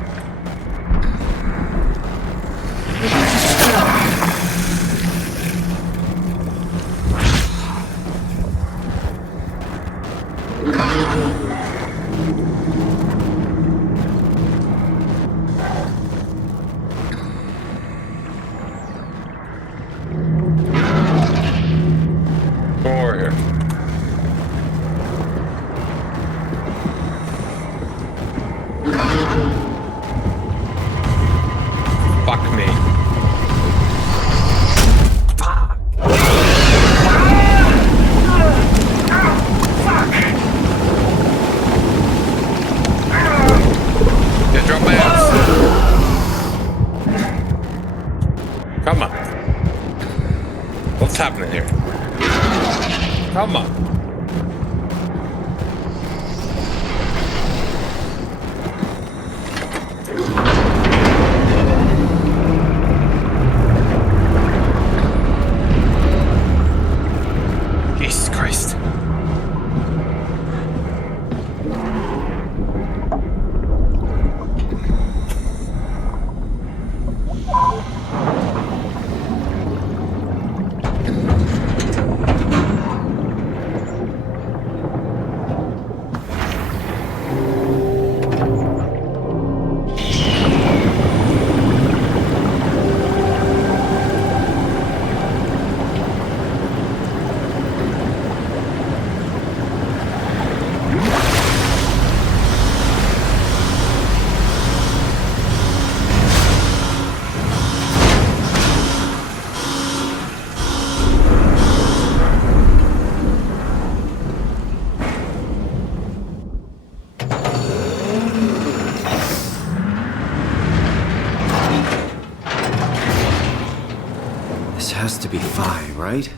Has to be Phi, right?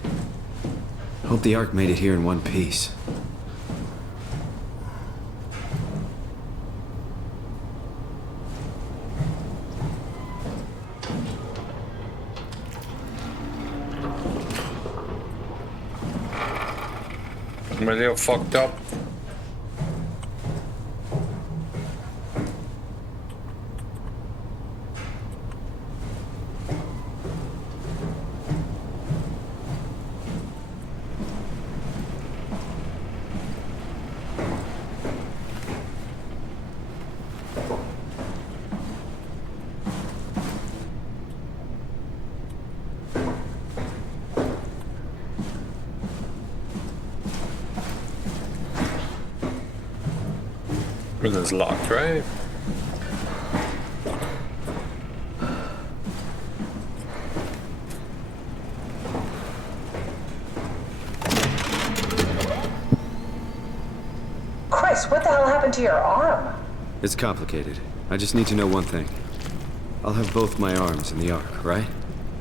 Hope the Ark made it here in one piece. I'm a little fucked up. Everything's locked, right? Chris, what the hell happened to your arm? It's complicated. I just need to know one thing. I'll have both my arms in the Ark, right?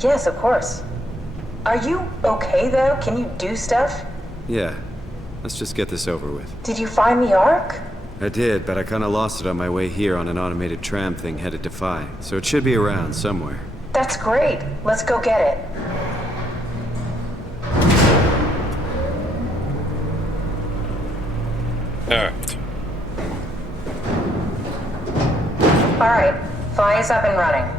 Yes, of course. Are you okay, though? Can you do stuff? Yeah. Let's just get this over with. Did you find the Ark? I did, but I kinda lost it on my way here on an automated tram thing headed to Phi. So it should be around somewhere. That's great. Let's go get it. Alright. Alright, Phi is up and running.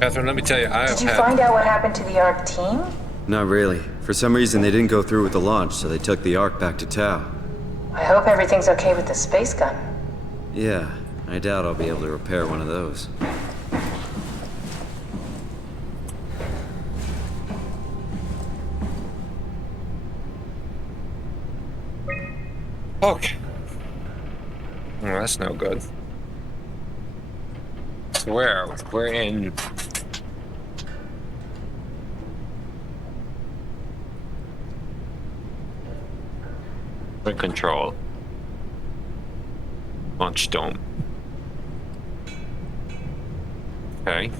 Catherine, let me tell you, Did you find out what happened to the Ark team? Not really. For some reason, they didn't go through with the launch, so they took the Ark back to Tau. I hope everything's okay with the space gun. Yeah, I doubt I'll be able to repair one of those. Okay. Oh, that's no good. So we're in... We're in control. Launch dome. Okay.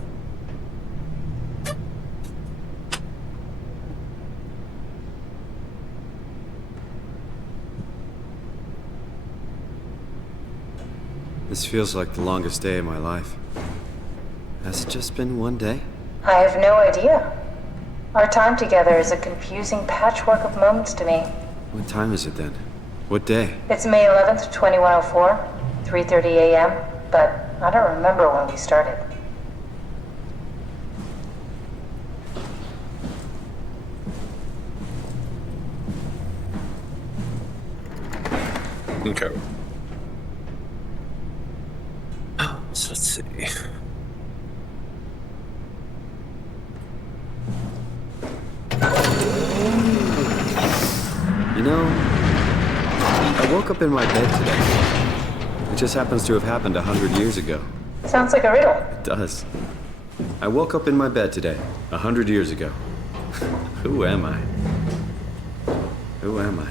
This feels like the longest day of my life. Has it just been one day? I have no idea. Our time together is a confusing patchwork of moments to me. What time is it then? What day? It's May 11th, 2104, 3:30 a.m., but I don't remember when we started. Okay. So let's see. You know, I woke up in my bed today. It just happens to have happened 100 years ago. Sounds like a riddle. It does. I woke up in my bed today, 100 years ago. Who am I? Who am I?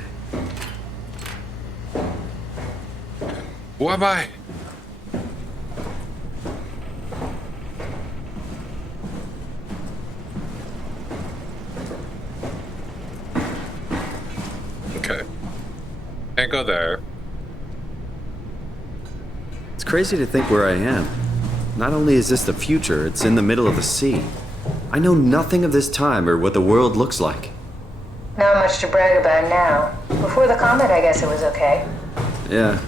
Who am I? Okay. Can't go there. It's crazy to think where I am. Not only is this the future, it's in the middle of the sea. I know nothing of this time or what the world looks like. Not much to brag about now. Before the comet, I guess it was okay. Yeah.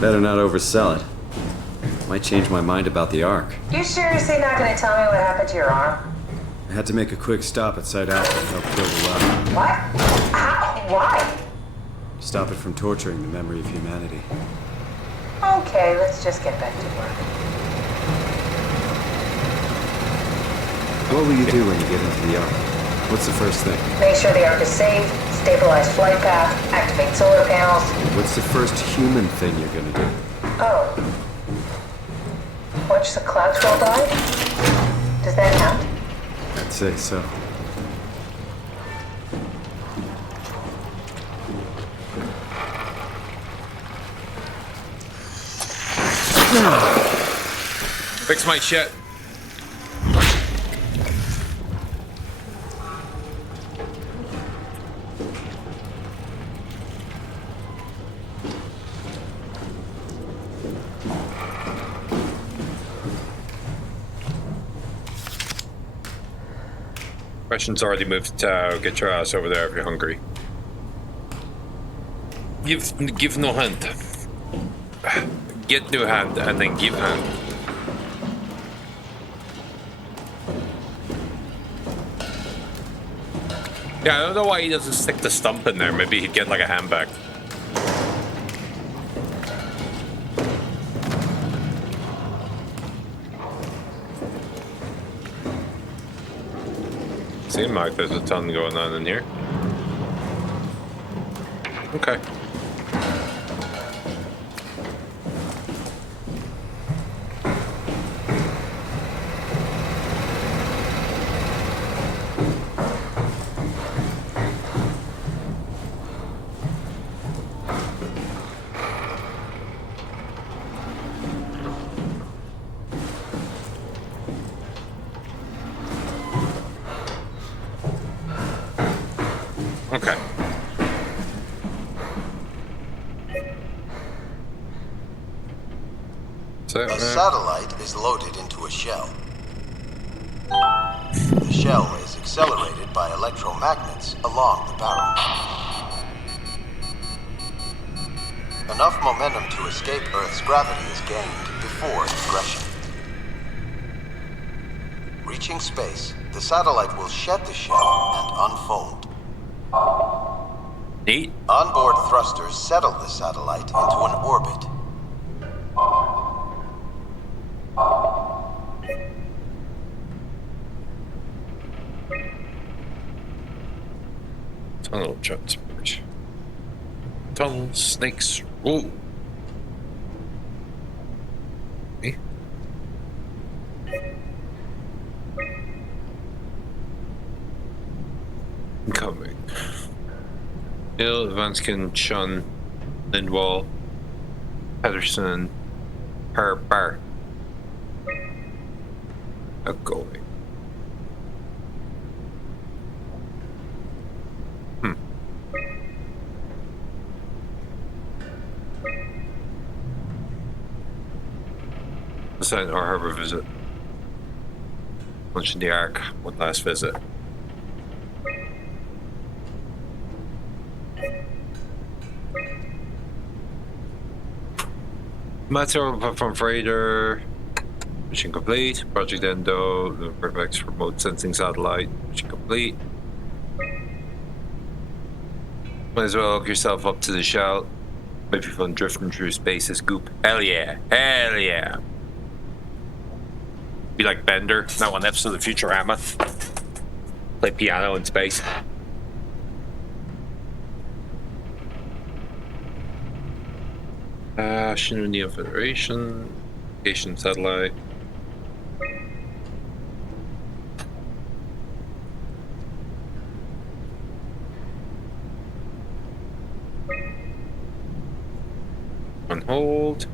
Better not oversell it. Might change my mind about the Ark. You seriously not gonna tell me what happened to your arm? I had to make a quick stop at Site Alpha to help kill the lab. What? How? Why? Stop it from torturing the memory of humanity. Okay, let's just get back to work. What will you do when you get into the Ark? What's the first thing? Make sure the Ark is safe, stabilize flight path, activate solar panels. What's the first human thing you're gonna do? Oh. Watch the clouds roll by? Does that count? I'd say so. Fix my shit. Question's already moved to Tau. Get your ass over there if you're hungry. Give no hand. Get no hand and then give hand. Yeah, I don't know why he doesn't stick the stump in there. Maybe he'd get like a hand back. Seems like there's a ton going on in here. Okay. Okay. So, A satellite is loaded into a shell. The shell is accelerated by electromagnets along the barrel. Enough momentum to escape Earth's gravity is gained before ingression. Reaching space, the satellite will shed the shell and unfold. Neat. Onboard thrusters settle the satellite into an orbit. Tunnel transport. Tunnel snakes. Whoa. Okay. Incoming. Hill, Vanskin, Chun, Lindwall, Pedersen, Bar. Outgoing. Assign our harbor visit. Lunch in the Ark. One last visit. Material platform freighter. Mission complete. Project Endo. The Vertex remote sensing satellite. Mission complete. Might as well hook yourself up to the shell. Might be fun drifting through space as Goop. Hell yeah. Hell yeah. Be like Bender, that one episode of Futurama. Play piano in space. Shinu Neo Federation. Asian satellite. On hold.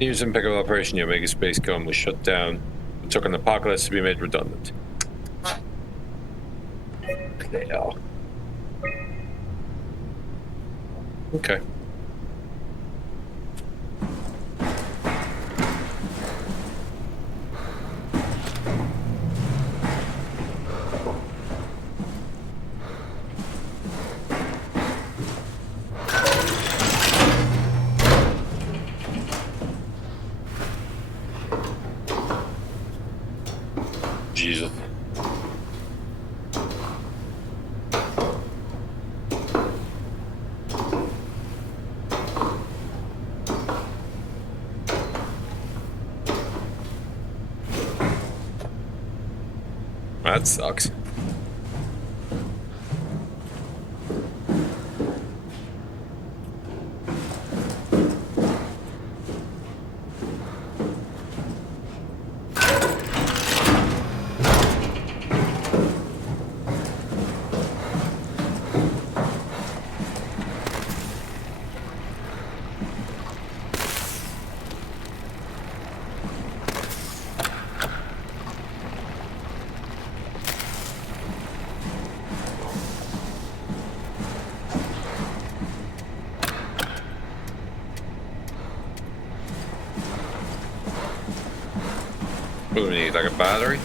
News and pickup operation, the Omega Space Com was shut down. It took an apocalypse to be made redundant. Hell. Okay. Jesus. That sucks. What do we need, like a battery?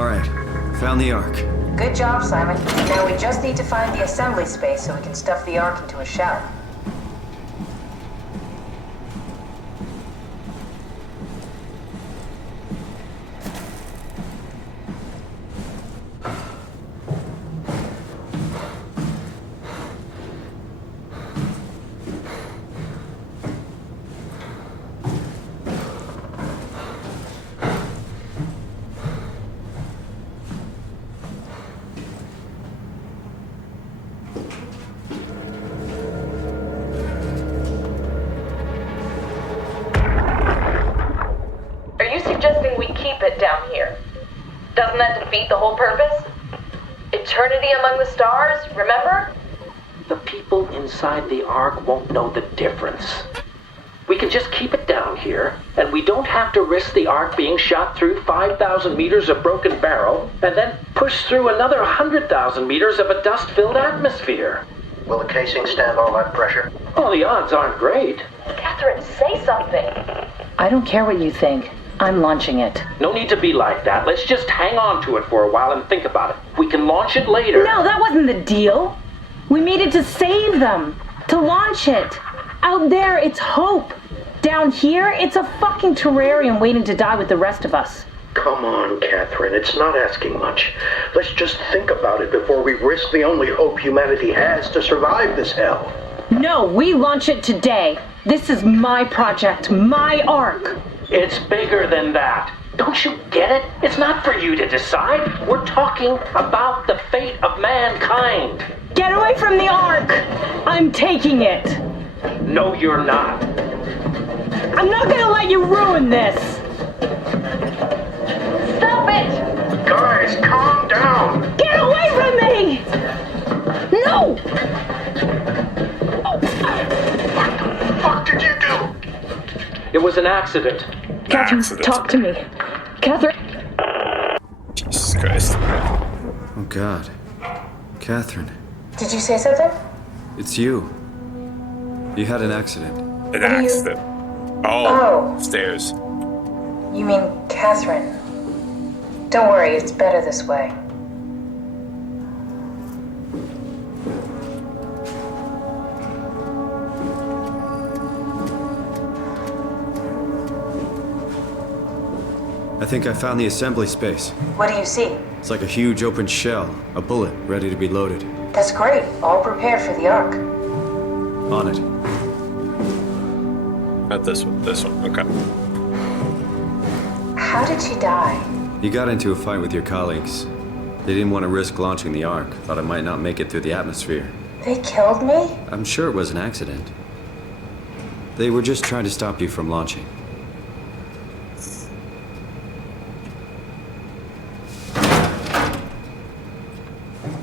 All right, found the Ark. Good job, Simon. Now we just need to find the assembly space so we can stuff the Ark into a shell. Are you suggesting we keep it down here? Doesn't that defeat the whole purpose? Eternity among the stars, remember? The people inside the Ark won't know the difference. We can just keep it down here, and we don't have to risk the Ark being shot through 5,000 meters of broken barrel, and then push through another 100,000 meters of a dust-filled atmosphere. Will the casing stand all that pressure? Well, the odds aren't great. Catherine, say something. I don't care what you think. I'm launching it. No need to be like that. Let's just hang on to it for a while and think about it. We can launch it later. No, that wasn't the deal. We made it to save them. To launch it. Out there, it's hope. Down here, it's a fucking terrarium waiting to die with the rest of us. Come on, Catherine. It's not asking much. Let's just think about it before we risk the only hope humanity has to survive this hell. No, we launch it today. This is my project, my Ark. It's bigger than that. Don't you get it? It's not for you to decide. We're talking about the fate of mankind. Get away from the Ark! I'm taking it. No, you're not. I'm not gonna let you ruin this. Stop it! Guys, calm down! Get away from me! No! What the fuck did you do? It was an accident. Catherine, talk to me. Catherine. Jesus Christ. Oh, God. Catherine, Did you say something? it's you. You had an accident. An accident. Oh, stairs. You mean Catherine? Don't worry, it's better this way. I think I found the assembly space. What do you see? It's like a huge open shell, a bullet ready to be loaded. That's great. All prepared for the Ark. On it. Not this one. This one. Okay. How did she die? You got into a fight with your colleagues. They didn't want to risk launching the Ark. Thought it might not make it through the atmosphere. They killed me? I'm sure it was an accident. They were just trying to stop you from launching.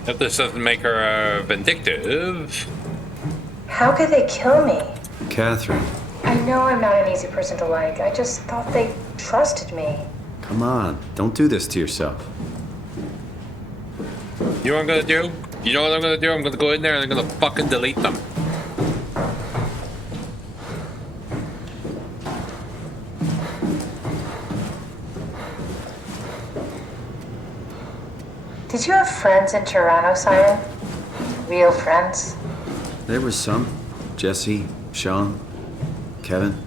If this doesn't make her vindictive. How could they kill me? Catherine, I know I'm not an easy person to like. I just thought they trusted me. come on. Don't do this to yourself. You know what I'm gonna do? You know what I'm gonna do? I'm gonna go in there and I'm gonna fucking delete them. Did you have friends in Toronto, Simon? Real friends? There was some. Jesse, Sean, Kevin.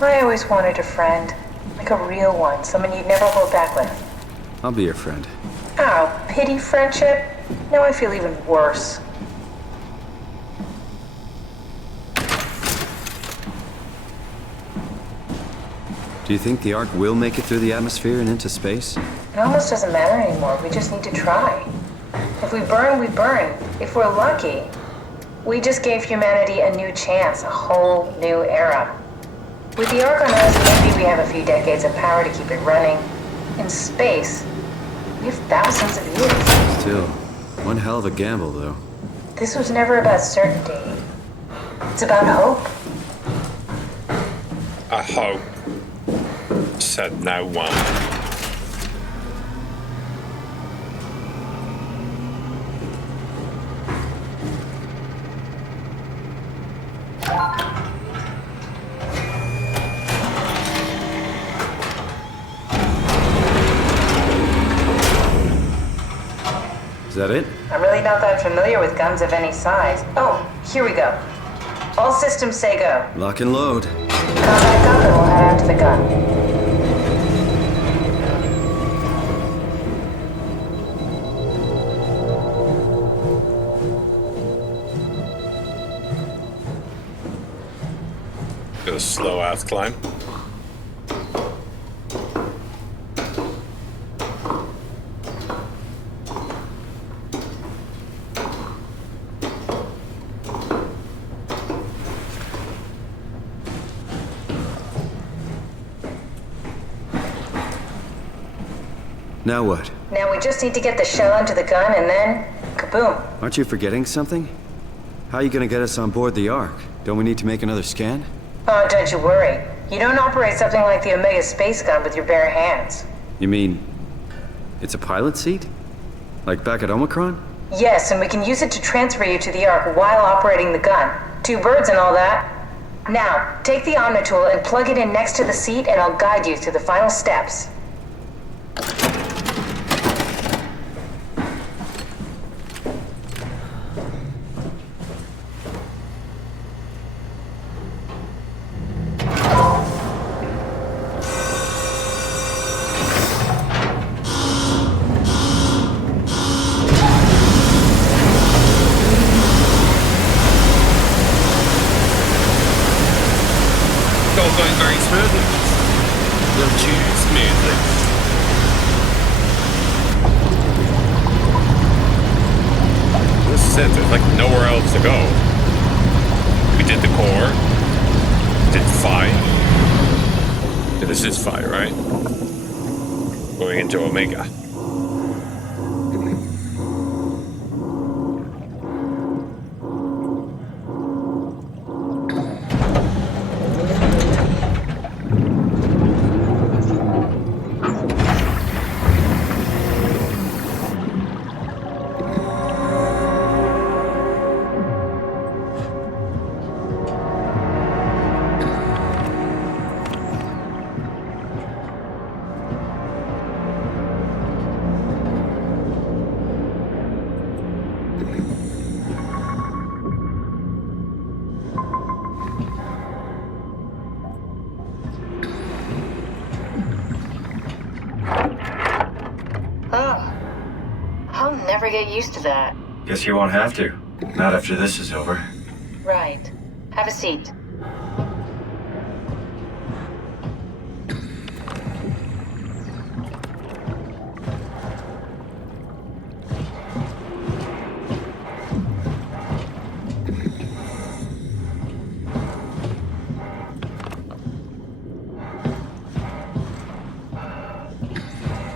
I always wanted a friend. Like a real one. Someone you'd never hold back with. I'll be your friend. Oh, pity friendship? Now I feel even worse. Do you think the Ark will make it through the atmosphere and into space? It almost doesn't matter anymore. We just need to try. If we burn, we burn. If we're lucky, we just gave humanity a new chance, a whole new era. With the Ark on Earth, maybe we have a few decades of power to keep it running. In space, we have thousands of years. Still, one hell of a gamble, though. This was never about certainty. It's about hope. I hope. Said no one. that it? I'm really not that familiar with guns of any size. Oh, here we go. All systems say go. Lock and load. Combat up and we'll head out to the gun. Got a slow ass climb. Now what? Now we just need to get the shell into the gun and then kaboom. Aren't you forgetting something? How are you gonna get us on board the Ark? Don't we need to make another scan? Oh, don't you worry. You don't operate something like the Omega space gun with your bare hands. You mean it's a pilot seat? Like back at Omicron? Yes, and we can use it to transfer you to the Ark while operating the gun. 2 birds and all that. Now, take the Omnitool and plug it in next to the seat and I'll guide you through the final steps. Going very smoothly. Little too smoothly. This is it. There's like nowhere else to go. We did the core. Did Phi. Yeah, this is Phi, right? Going into Omega. I'll never get used to that. Guess you won't have to. Not after this is over. Right. Have a seat.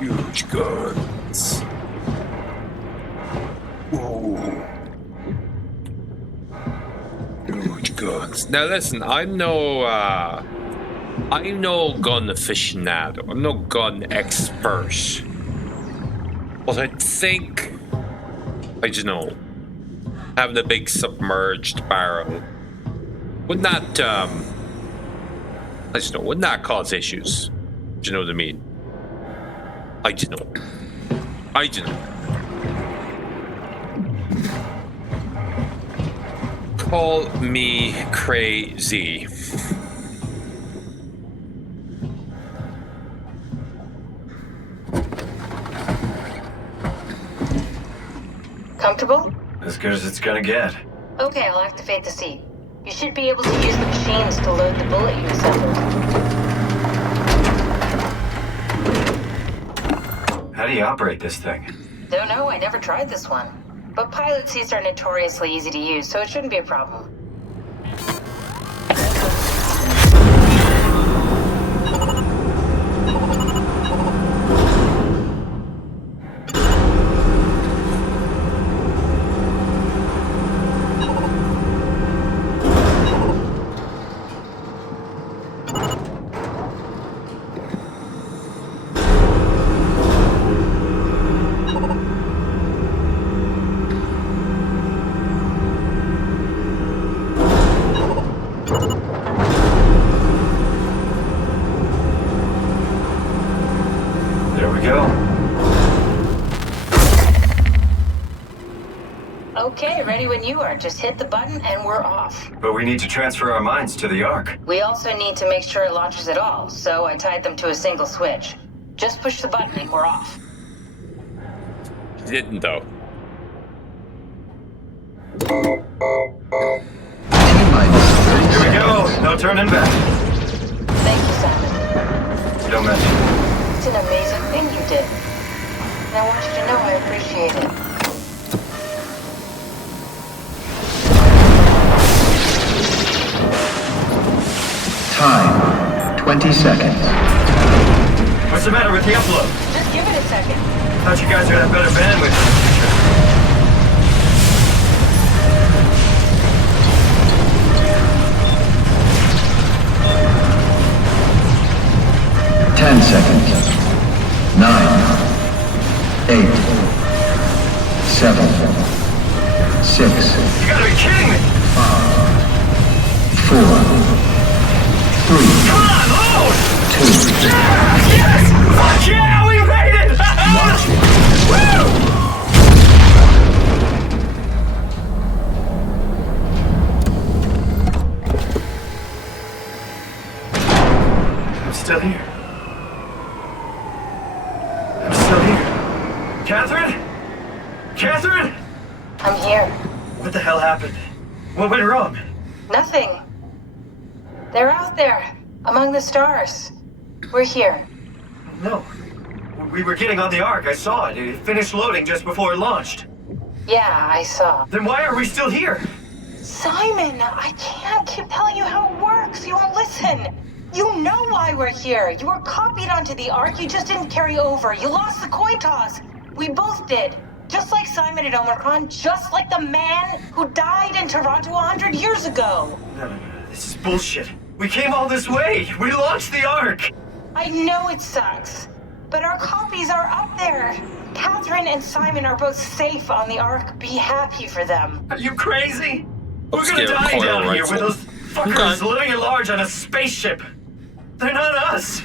Huge guns. Whoa. Huge guns. Now listen, I'm no gun aficionado. I'm no gun expert. But I think, I don't know, having a big submerged barrel wouldn't that wouldn't that cause issues? Do you know what I mean? I don't know. Call me crazy. Comfortable? As good as it's gonna get. Okay, I'll activate the seat. You should be able to use the machines to load the bullet you assembled. How do you operate this thing? Don't know, I never tried this one. But pilot seats are notoriously easy to use, so it shouldn't be a problem. Okay, ready when you are. Just hit the button and we're off. But we need to transfer our minds to the Ark. We also need to make sure it launches at all, so I tied them to a single switch. Just push the button and we're off. She didn't, though. Here we go. No turning back. Thank you, Simon. You don't mention. It's an amazing thing you did. And I want you to know I appreciate it. Time, 20 seconds. What's the matter with the upload? Just give it a second. Thought you guys would have better bandwidth. 10 seconds. 9, 8, 7, 6. You gotta be kidding me! 5, 4, 3. Come on, load! 2. Yes! Fuck yeah, we made it! Woo! I'm still here. I'm still here. Catherine? Catherine? I'm here. What the hell happened? What went wrong? Nothing. They're out there, among the stars. We're here. No. We were getting on the Ark. I saw it. It finished loading just before it launched. Yeah, I saw. Then why are we still here? Simon, I can't keep telling you how it works. You won't listen. You know why we're here. You were copied onto the Ark. You just didn't carry over. You lost the coin toss. We both did. Just like Simon at Omicron, just like the man who died in Toronto 100 years ago. No. This is bullshit. We came all this way. We launched the Ark. I know it sucks, but our copies are up there. Catherine and Simon are both safe on the Ark. Be happy for them. Are you crazy? We're Let's gonna get a die coil down here rifle. with those fuckers living at large on a spaceship. They're not us.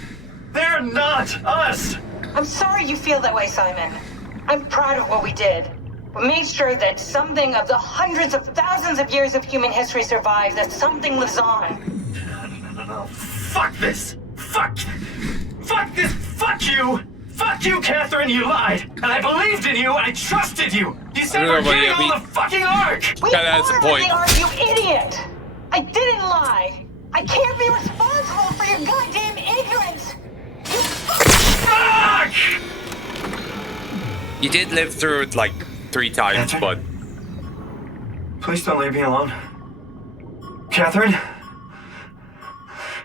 They're not us. I'm sorry you feel that way, Simon. I'm proud of what we did. We made sure that something of the hundreds of thousands of years of human history survives, that something lives on. No. Fuck this. Fuck this. Fuck you. Fuck you, Catherine. You lied. And I believed in you. I trusted you. You said we're getting on the fucking Ark. We Kinda has a are point. the Ark, you idiot! I didn't lie. I can't be responsible for your goddamn ignorance. You Fuck! You did live through it like 3 times, but Please don't leave me alone. Catherine?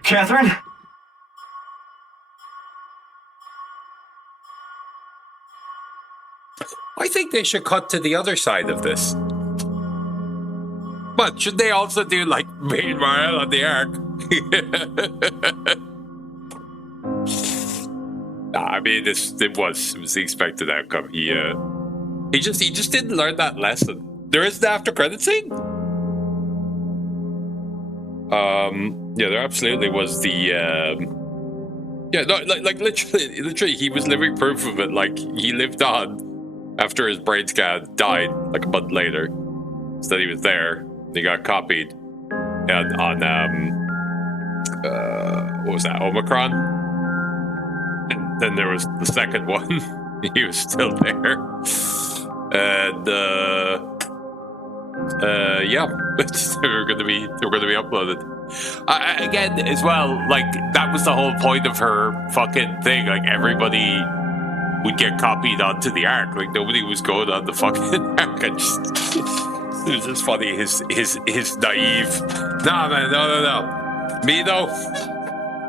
Catherine? I think they should cut to the other side of this. But should they also do like meanwhile on the Ark? Nah, I mean, it was the expected outcome. He just didn't learn that lesson. There is the after credit scene. Yeah, there absolutely was the like literally he was living proof of it. Like he lived on after his brain scan died like a month later. So that he was there. He got copied and on what was that, Omicron? And then there was the second one. He was still there. And yeah, they were gonna be uploaded. Again, as well, like that was the whole point of her fucking thing. Like everybody would get copied onto the Ark. Like nobody was going on the fucking Ark. It was just funny. His naive. Nah, man, no. Me though,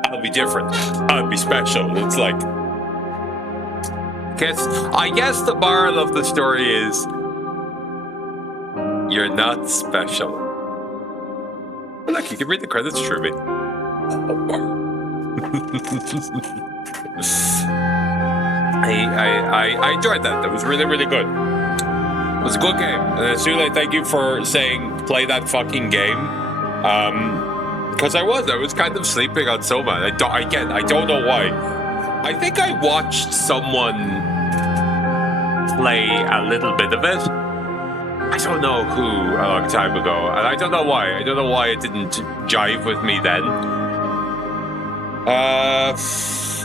I'll be different. I'll be special. It's like, I guess the moral of the story is you're not special. Look, you can read the credits, Truby. I enjoyed that. That was really, really good. It was a good game. And Sule, thank you for saying play that fucking game. Because I was kind of sleeping on Soma. I don't know why. I think I watched someone play a little bit of it. I don't know who a long time ago, and I don't know why. I don't know why it didn't jive with me then.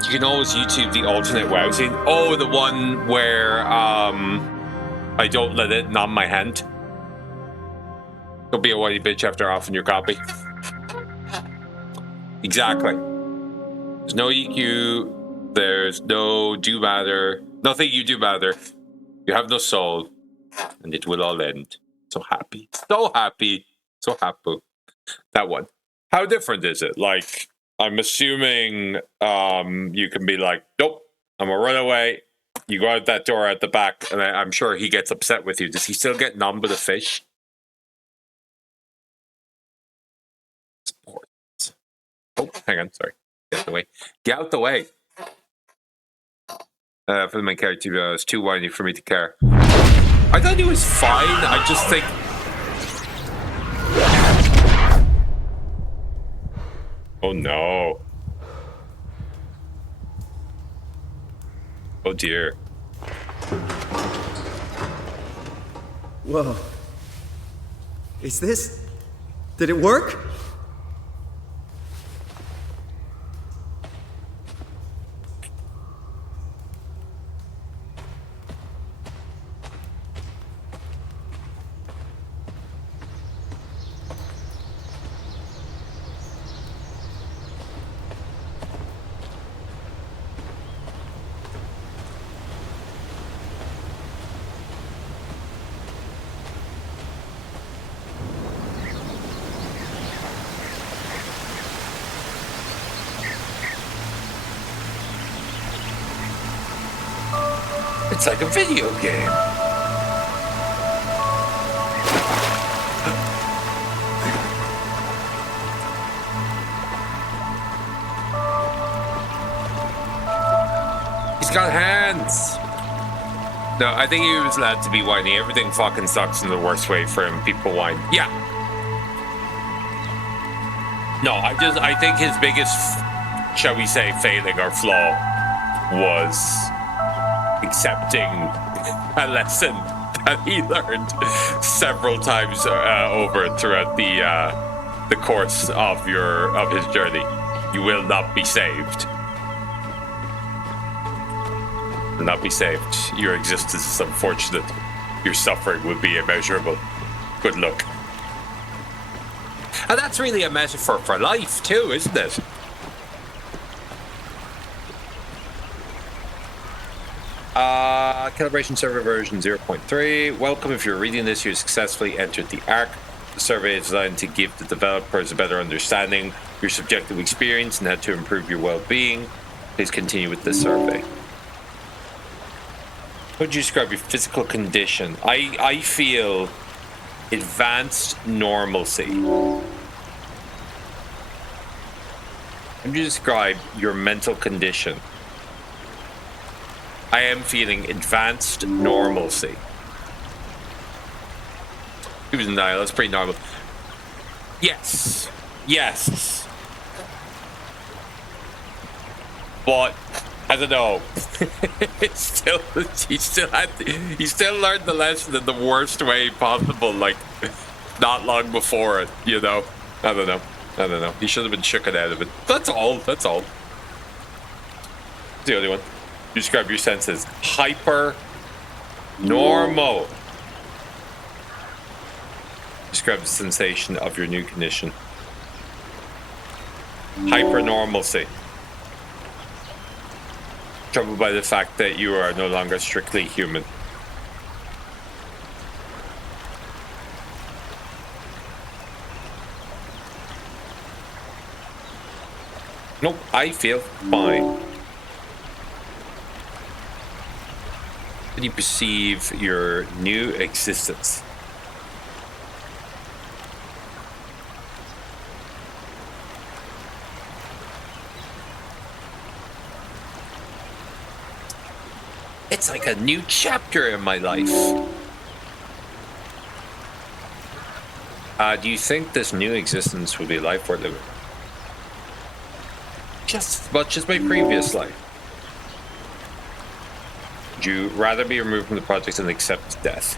You can always YouTube the alternate WoW scene. Oh, the one where I don't let it numb my hand. Don't be a whitey bitch after offing your copy. Exactly. There's no EQ. There's no do matter. Nothing you do matter. You have no soul. And it will all end. So happy. So happy. So happy. That one. How different is it? Like, I'm assuming you can be like, nope, I'm gonna run away. You go out that door at the back, and I'm sure he gets upset with you. Does he still get numb with a fish? Oh, hang on, sorry. Get out the way. Get out the way. For the main character, it's too whiny for me to care. I thought he was fine. I just think... Oh no. Oh dear. Whoa. Is this... Did it work? It's like a video game. He's got hands. No, I think he was allowed to be whiny. Everything fucking sucks in the worst way for him. People whine. Yeah. No, I think his biggest, shall we say, failing or flaw was accepting a lesson that he learned several times over throughout the course of his journey. You will not be saved. Will not be saved. Your existence is unfortunate. Your suffering will be immeasurable. Good luck. And that's really a metaphor for life too, isn't it? Calibration server version 0.3. Welcome. If you're reading this, you successfully entered the ARC. The survey is designed to give the developers a better understanding of your subjective experience and how to improve your well-being. Please continue with this survey. How would you describe your physical condition? I feel advanced normalcy. How would you describe your mental condition? I am feeling advanced normalcy. He was in denial. That's pretty normal. Yes. Yes. But I don't know. He still learned the lesson in the worst way possible, like not long before it, you know. I don't know. He should have been shooken out of it. That's all. It's the only one. You describe your senses. Hyper normal. Describe the sensation of your new condition. Hypernormalcy. Troubled by the fact that you are no longer strictly human. Nope, I feel fine. How do you perceive your new existence? It's like a new chapter in my life. Do you think this new existence would be a life worth living? Just as much as my previous life. Would you rather be removed from the project and accept death?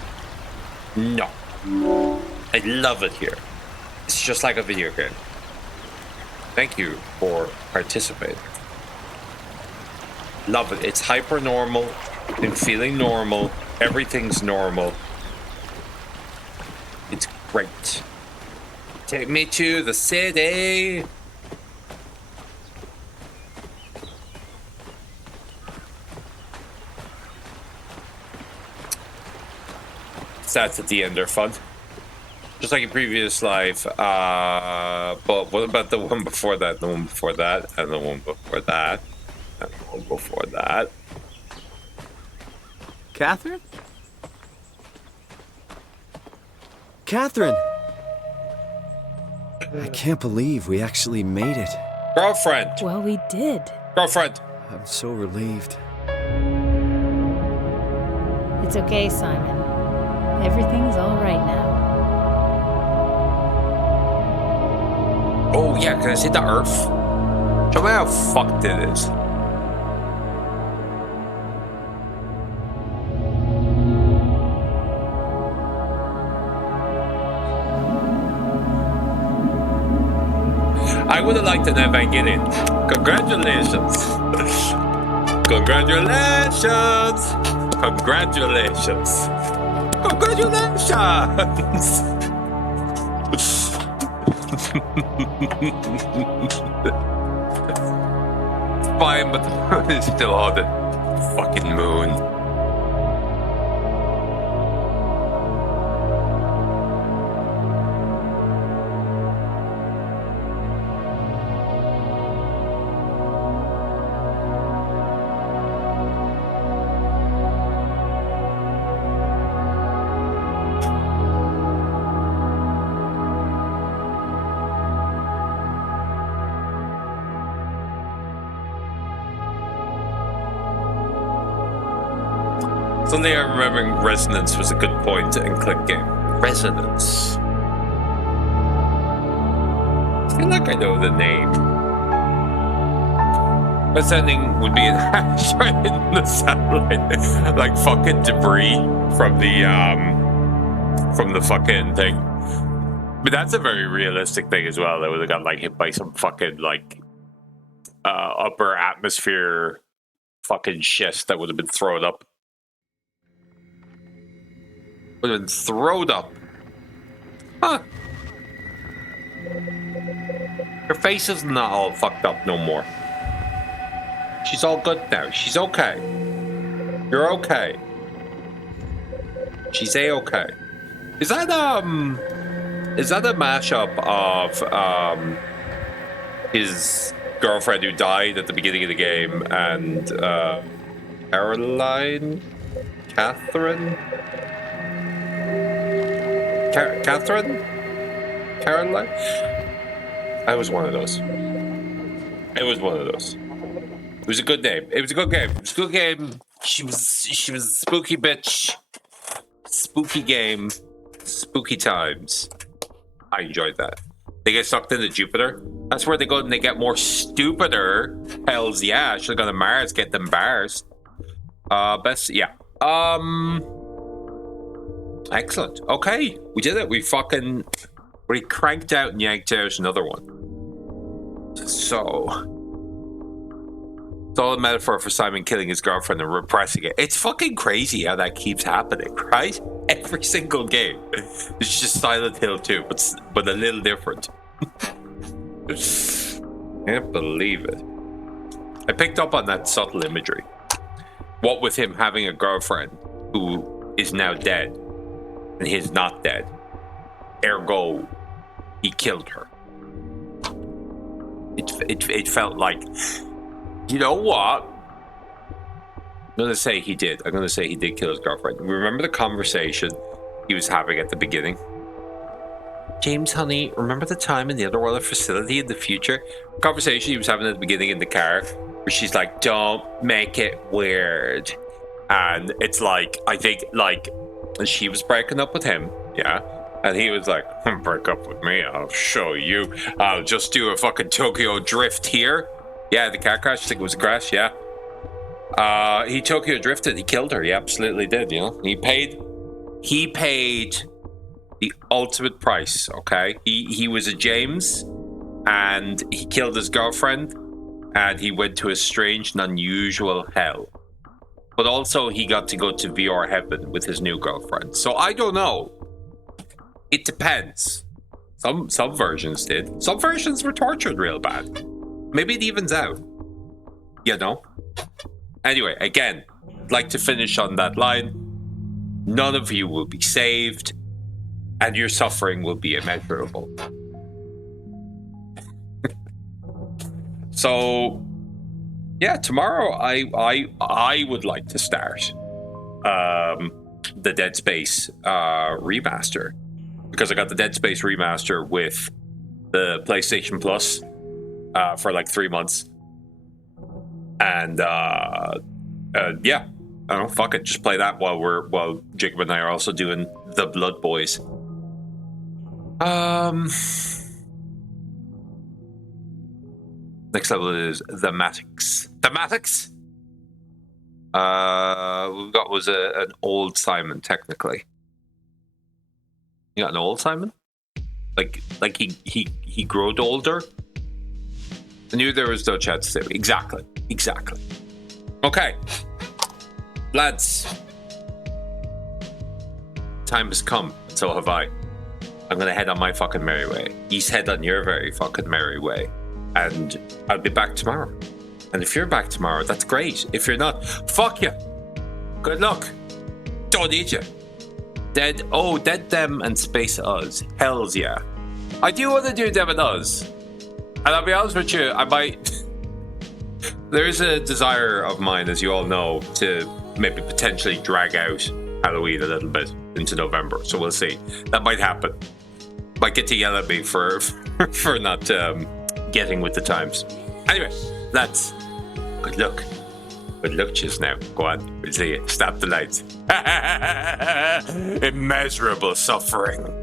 No. I love it here. It's just like a video game. Thank you for participating. Love it. It's hyper normal. I'm feeling normal. Everything's normal. It's great. Take me to the city. Stats at the end are fun. Just like in previous life. But what about the one before that? The one before that? And the one before that? And the one before that? Catherine? Catherine! I can't believe we actually made it. Girlfriend! Well, we did. Girlfriend! I'm so relieved. It's okay, Simon. Everything's all right now. Oh yeah, can I see the Earth? Show me how fucked it is. I would have liked an Evangelion. Congratulations. Congratulations. Congratulations. Congratulations. It's fine, but the moon is still on the fucking moon. Suddenly I'm remembering Resonance was a good point and click game. Resonance. I feel like I know the name. Best ending would be an asteroid in the satellite. Like fucking debris from the fucking thing. But that's a very realistic thing as well. They would have got like hit by some fucking like upper atmosphere fucking shit that would have been thrown up. Would have been thrown up. Huh. Her face is not all fucked up no more. She's all good now. She's okay. You're okay. She's a-okay. Is that a mashup of his girlfriend who died at the beginning of the game and Catherine? Caroline? I was one of those. It was one of those. It was a good name. It was a good game. It was a good game. She was a spooky bitch. Spooky game. Spooky times. I enjoyed that. They get sucked into Jupiter. That's where they go and they get more stupider. Hells yeah. Should have gone to Mars, get them bars. Yeah. Excellent. Okay. We did it. We cranked out and yanked out another one. So, it's all a metaphor for Simon killing his girlfriend and repressing it. It's fucking crazy how that keeps happening, right? Every single game. It's just Silent Hill 2, but a little different. Can't believe it. I picked up on that subtle imagery. What with him having a girlfriend who is now dead, and he's not dead. Ergo, he killed her. It felt like, you know what? I'm going to say he did. I'm going to say he did kill his girlfriend. Remember the conversation he was having at the beginning? James, honey, remember the time in the Otherworld facility in the future? Conversation he was having at the beginning in the car, where she's like, don't make it weird. And it's like, I think, like, she was breaking up with him, yeah? And he was like, break up with me, I'll show you. I'll just do a fucking Tokyo drift here. Yeah, the car crash, I think it was a crash, yeah. He Tokyo drifted, he killed her, he absolutely did, you know? He paid the ultimate price, okay? He was a James, and he killed his girlfriend, and he went to a strange and unusual hell. But also, he got to go to VR heaven with his new girlfriend. So I don't know. It depends. Some versions did. Some versions were tortured real bad. Maybe it evens out. You know? Anyway, again, I'd like to finish on that line. None of you will be saved, and your suffering will be immeasurable. So, yeah, tomorrow I would like to start the Dead Space remaster, because I got the Dead Space remaster with the PlayStation Plus for like 3 months, and yeah, I don't know, fuck it, just play that while Jacob and I are also doing the Blood Boys. Next level is Thematics. Thematics? We've got was an old Simon, technically. You got an old Simon? Like he growed older? I knew there was no chance to. Exactly. Okay. Lads. Time has come, and so have I. I'm gonna head on my fucking merry way. You head on your very fucking merry way. And I'll be back tomorrow. And if you're back tomorrow, that's great. If you're not, fuck you. Good luck. Don't need you. Dead Them and Space Us. Hells yeah. I do want to do Them and Us. And I'll be honest with you, I might... There is a desire of mine, as you all know, to maybe potentially drag out Halloween a little bit into November. So we'll see. That might happen. Might get to yell at me for not getting with the times. Anyway, that's good luck. Good luck just now. Go on. We'll see you. Stop the lights. Immeasurable suffering.